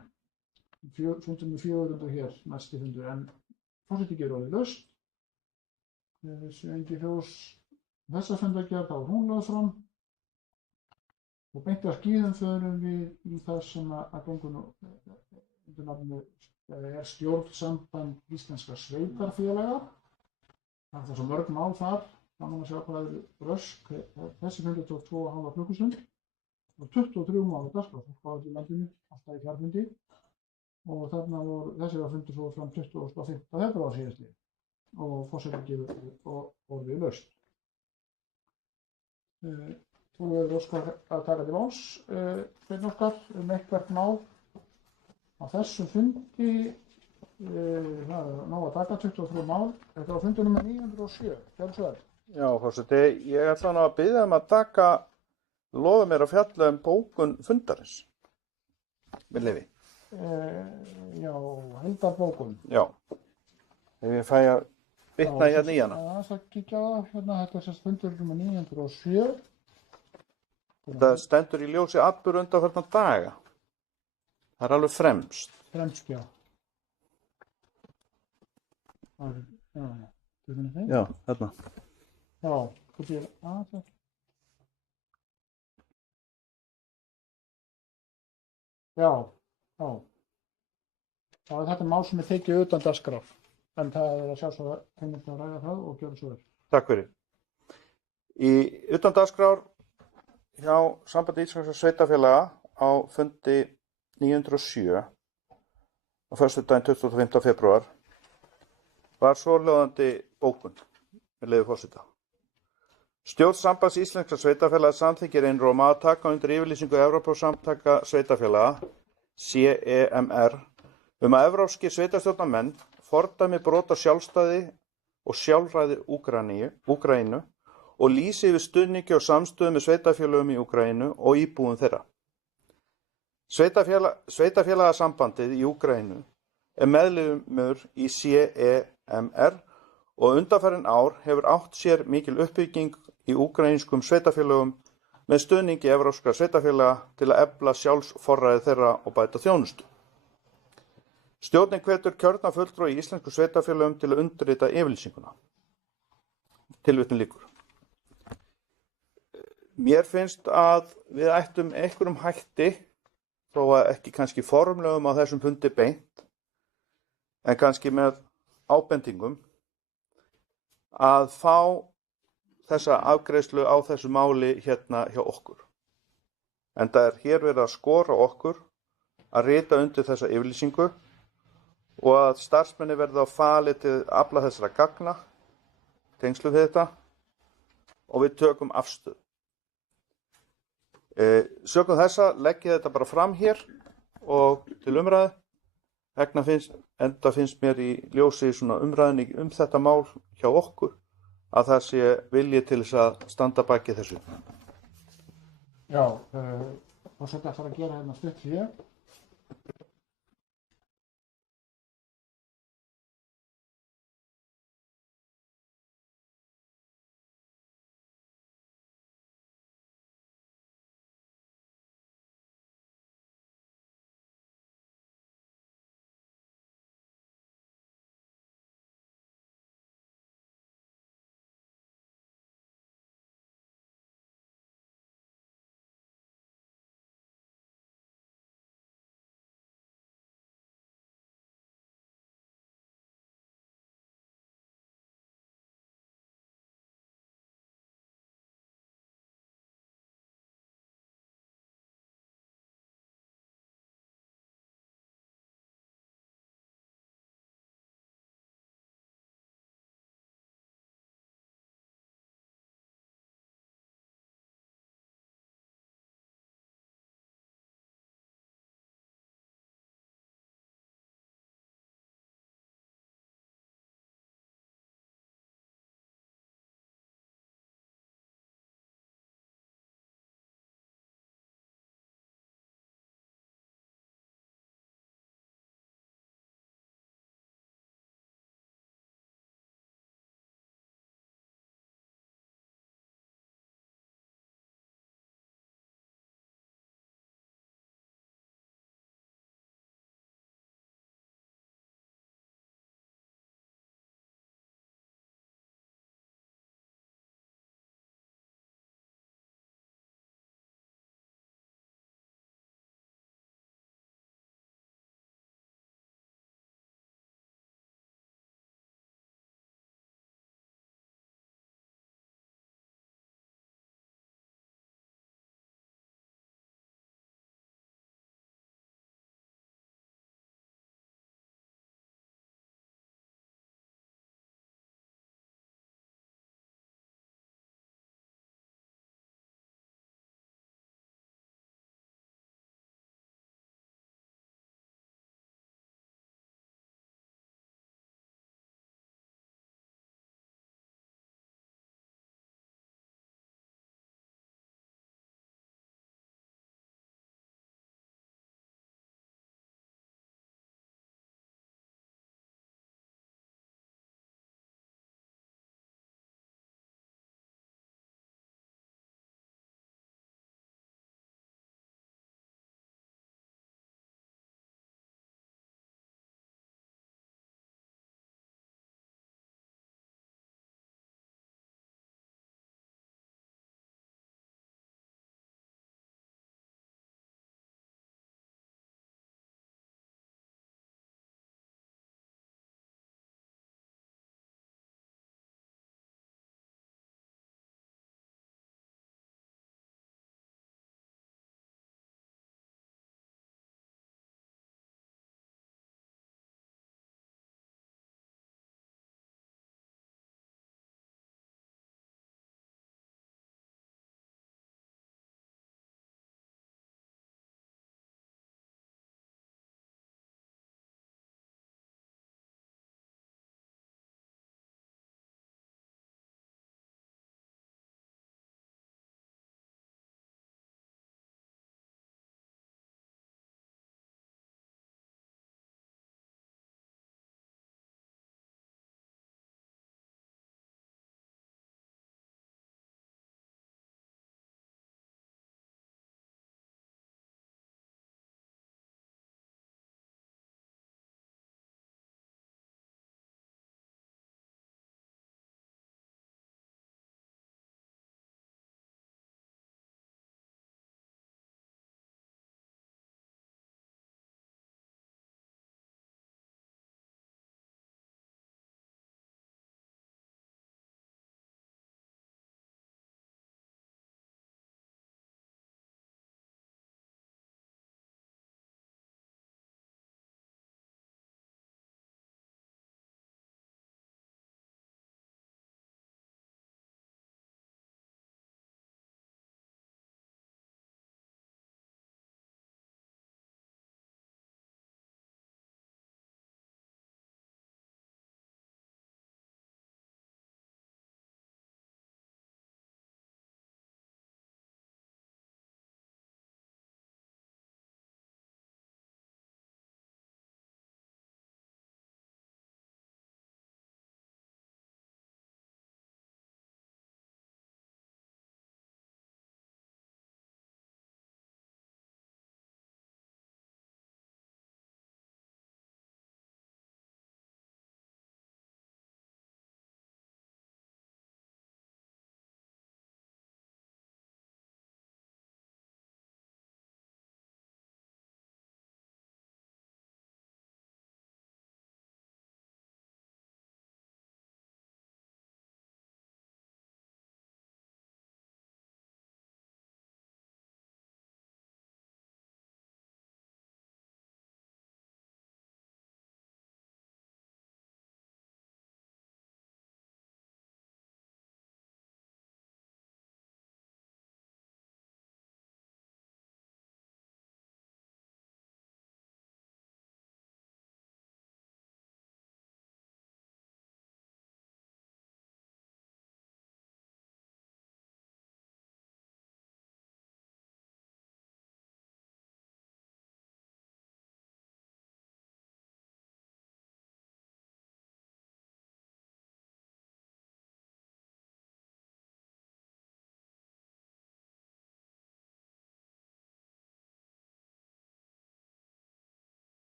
Fundur með 400 hér, næsti fundur, en forseti gefur orðið laust. Þessu engi fjós þessa fundargerð, þá hún lögð fram. Og beint að skíðum förum við í það sem að gengur nú undir nafninu stjórnsamband íslenskra sveitarfélaga. Það er svo mörg mál þar, það má sjá hvað rösk. Þessi fundur tók 2,5 klukkustund og 23 mál á dagskrá, fólk var í landinu, alltaf í fjarfundi. Og þarna þessi var fundur svo fram 25. febrúar síðastliðinn og forseti gefur orðið laust. Þú verður óskar að taka til máls, Sveinn Óskar, eitthvert mál á þessum fundi. Það er nóg að taka 23 mál. Þetta var fundur númer 907. Fjölsverð. Já, forseti, ég ætla nú að biðja að taka, lofa mér að fjalla bókun fundarins. Með leyfi. Já, heildarbókun. Já. Ef ég fæ að vitna hérna í hana. Það er að kíkja á hérna, þetta er fundur númer 907. Þetta stendur í ljósi atburða undanfarna daga. Það er alveg fremst. Fremst, já. Já, hérna. Já, hvað er það? Já. Það er þetta mál sem er tekið utan dagskrár, en það er að sjá svo heimilt að ræða það og gera svo vel. Takk fyrir. Í utan dagskrár hjá Sambandi íslenskra sveitarfélaga á fundi 907 á föstudaginn 25. febrúar var svohljóðandi bókun með leyfi forseta. Stjórn Sambands íslenskra sveitarfélaga samþykkir einróma að taka undir yfirlýsingu Evrópusamtaka sveitarfélaga CEMR að evrópskir sveitarstjórnarmenn fordæmi brot á sjálfstæði og sjálfræði Úkraínu og lýsi yfir stuðningi og samstöðu með sveitarfélögum í Úkraínu og íbúum þeirra. Sveitarfélagasambandið í Úkraínu er meðlimur í CEMR og undanfarin ár hefur átt sér mikil uppbygging í úkraínskum sveitarfélögum með stuðningi evrópskra sveitarfélaga til að efla sjálfsforræði þeirra og bæta þjónustu. Stjórnin hvetur kjörna fulltrúa í íslensku sveitarfélögum til að undirrita yfirlýsinguna. Tilvitnun lýkur. Mér finnst að við ættum einhverjum hætti, þó að ekki kannski formlegum á þessum fundi beint, en kannski með ábendingum, að fá þessa afgreiðslu á þessu máli hérna hjá okkur. En það er hér verið að skora okkur að rita undir þessa yfirlýsingu og að starfsmenni verði á fali til að afla þessara gagna, tengslu við þetta, og við tökum afstöðu. Sökum þessa legg ég þetta bara fram hér og til umræðu. Enda finnst mér í ljósi svona umræðinni þetta mál hjá okkur að það sé vilji til þess að standa baki þessu. Já, forseti ætlar að gera hérna stutt hlé.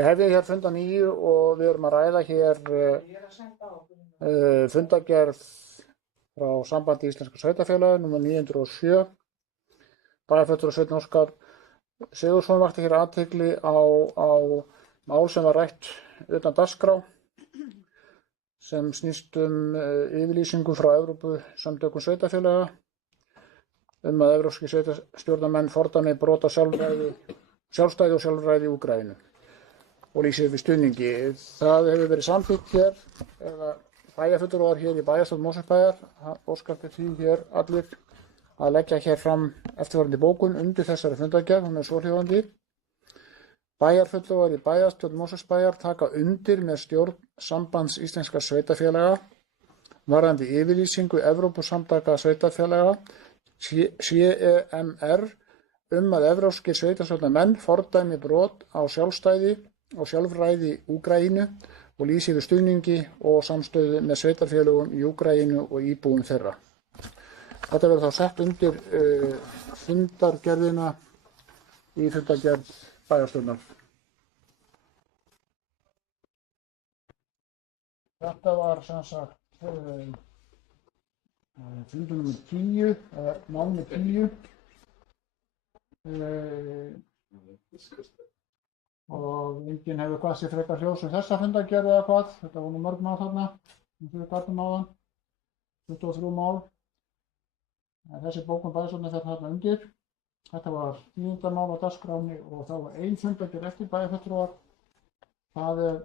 Við hefðum hér fund að nýju og við erum að ræða hér fundargerð frá Sambandi Íslenskra sveitarfélaga nr. 907. Bæjarfulltrúi Sveinn Óskar Sigurðsson vakti hér athygli á mál sem var rætt utan dagskrá sem snýst yfirlýsingu frá Evrópusamtökum sveitarfélaga að evrópskir sveitarstjórnarmenn fordæmi brot á sjálfstæði og sjálfræði í Úkraínu og lýsi yfir stuðningi. Það hefur verið samþykkt hér, eða bæjarfulltrúar hér í bæjarstjórn Mosfellsbæjar, óskar eftir því hér allir að leggja hér fram eftirfarandi bókun undir þessari fundargerð, hún er svohljóðandi. Bæjarfulltrúar í bæjarstjórn Mosfellsbæjar taka undir með stjórn Sambands Íslenskra sveitarfélaga varðandi yfirlýsingu Evrópusamtaka sveitarfélaga CEMR að evrópskir sveitarstjórnarmenn fordæmi brot á sjálfstæði og sjálfræði Úkraínu og lýsi yfir stuðningi og samstöðu með sveitarfélögum í Úkraínu og íbúum þeirra. Þetta verður þá sett undir fundargerðina í fundargerð bæjarstjórnar. Þetta var sem sagt fundur nr. 10, mál nr. 10. Og enginn hefur hvað sér frekar hljós þessa fundargerð eða hvað. Þetta voru mörg mál þarna, við gátum áðan, 23 mál. Þessi bókun bæjarstjórnar fer þarna undir. Þetta var 10. mál á dagskráni og þá var ein fundargerð eftir bæjarfulltrúar. Það er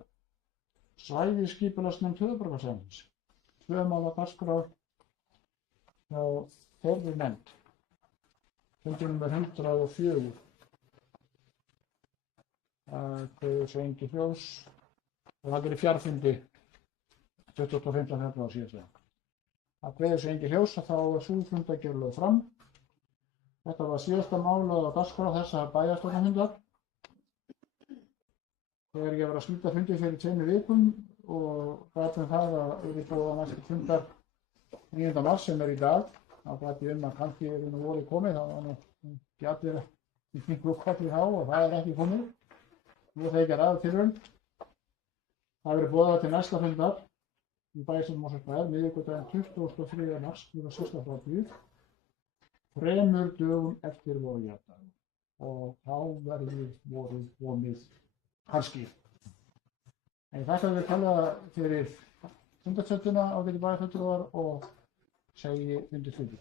svæðisskipulagsnefnd höfuðborgarsvæðisins. 2 mál á dagskrá hjá þeirri nefnd. Fundur nr. 104. Það kveður svo engin hljós og það er fjarfundi 25. febrúar síðastliðinn. Það kveður svo engin hljós og þá er sú fundargerð lögð fram. Þetta var síðasta mál á dagskrá þessa bæjarstjórnarfundar. Þegar ég var að slíta fundi fyrir 2 vikum og gat það að yfirbúa næstu fundar 9. mars sem er í dag. Þá gat ég að kannski nú vorið komið, það var nú ekki allir í kringum kolli þá og það er ekki komið. Nú þegar ég aðra tilraun. Það verður boðað til næsta fundar í bæjarstjórn Mosfellsbæjar miðvikudaginn 23. mars 2016 3 dögum eftir vorjafndag og þá verður vorið komið kannski. En ég þakka þér kærlega fyrir fundarstjórnina ágætu bæjarfulltrúar og segi undir sluti.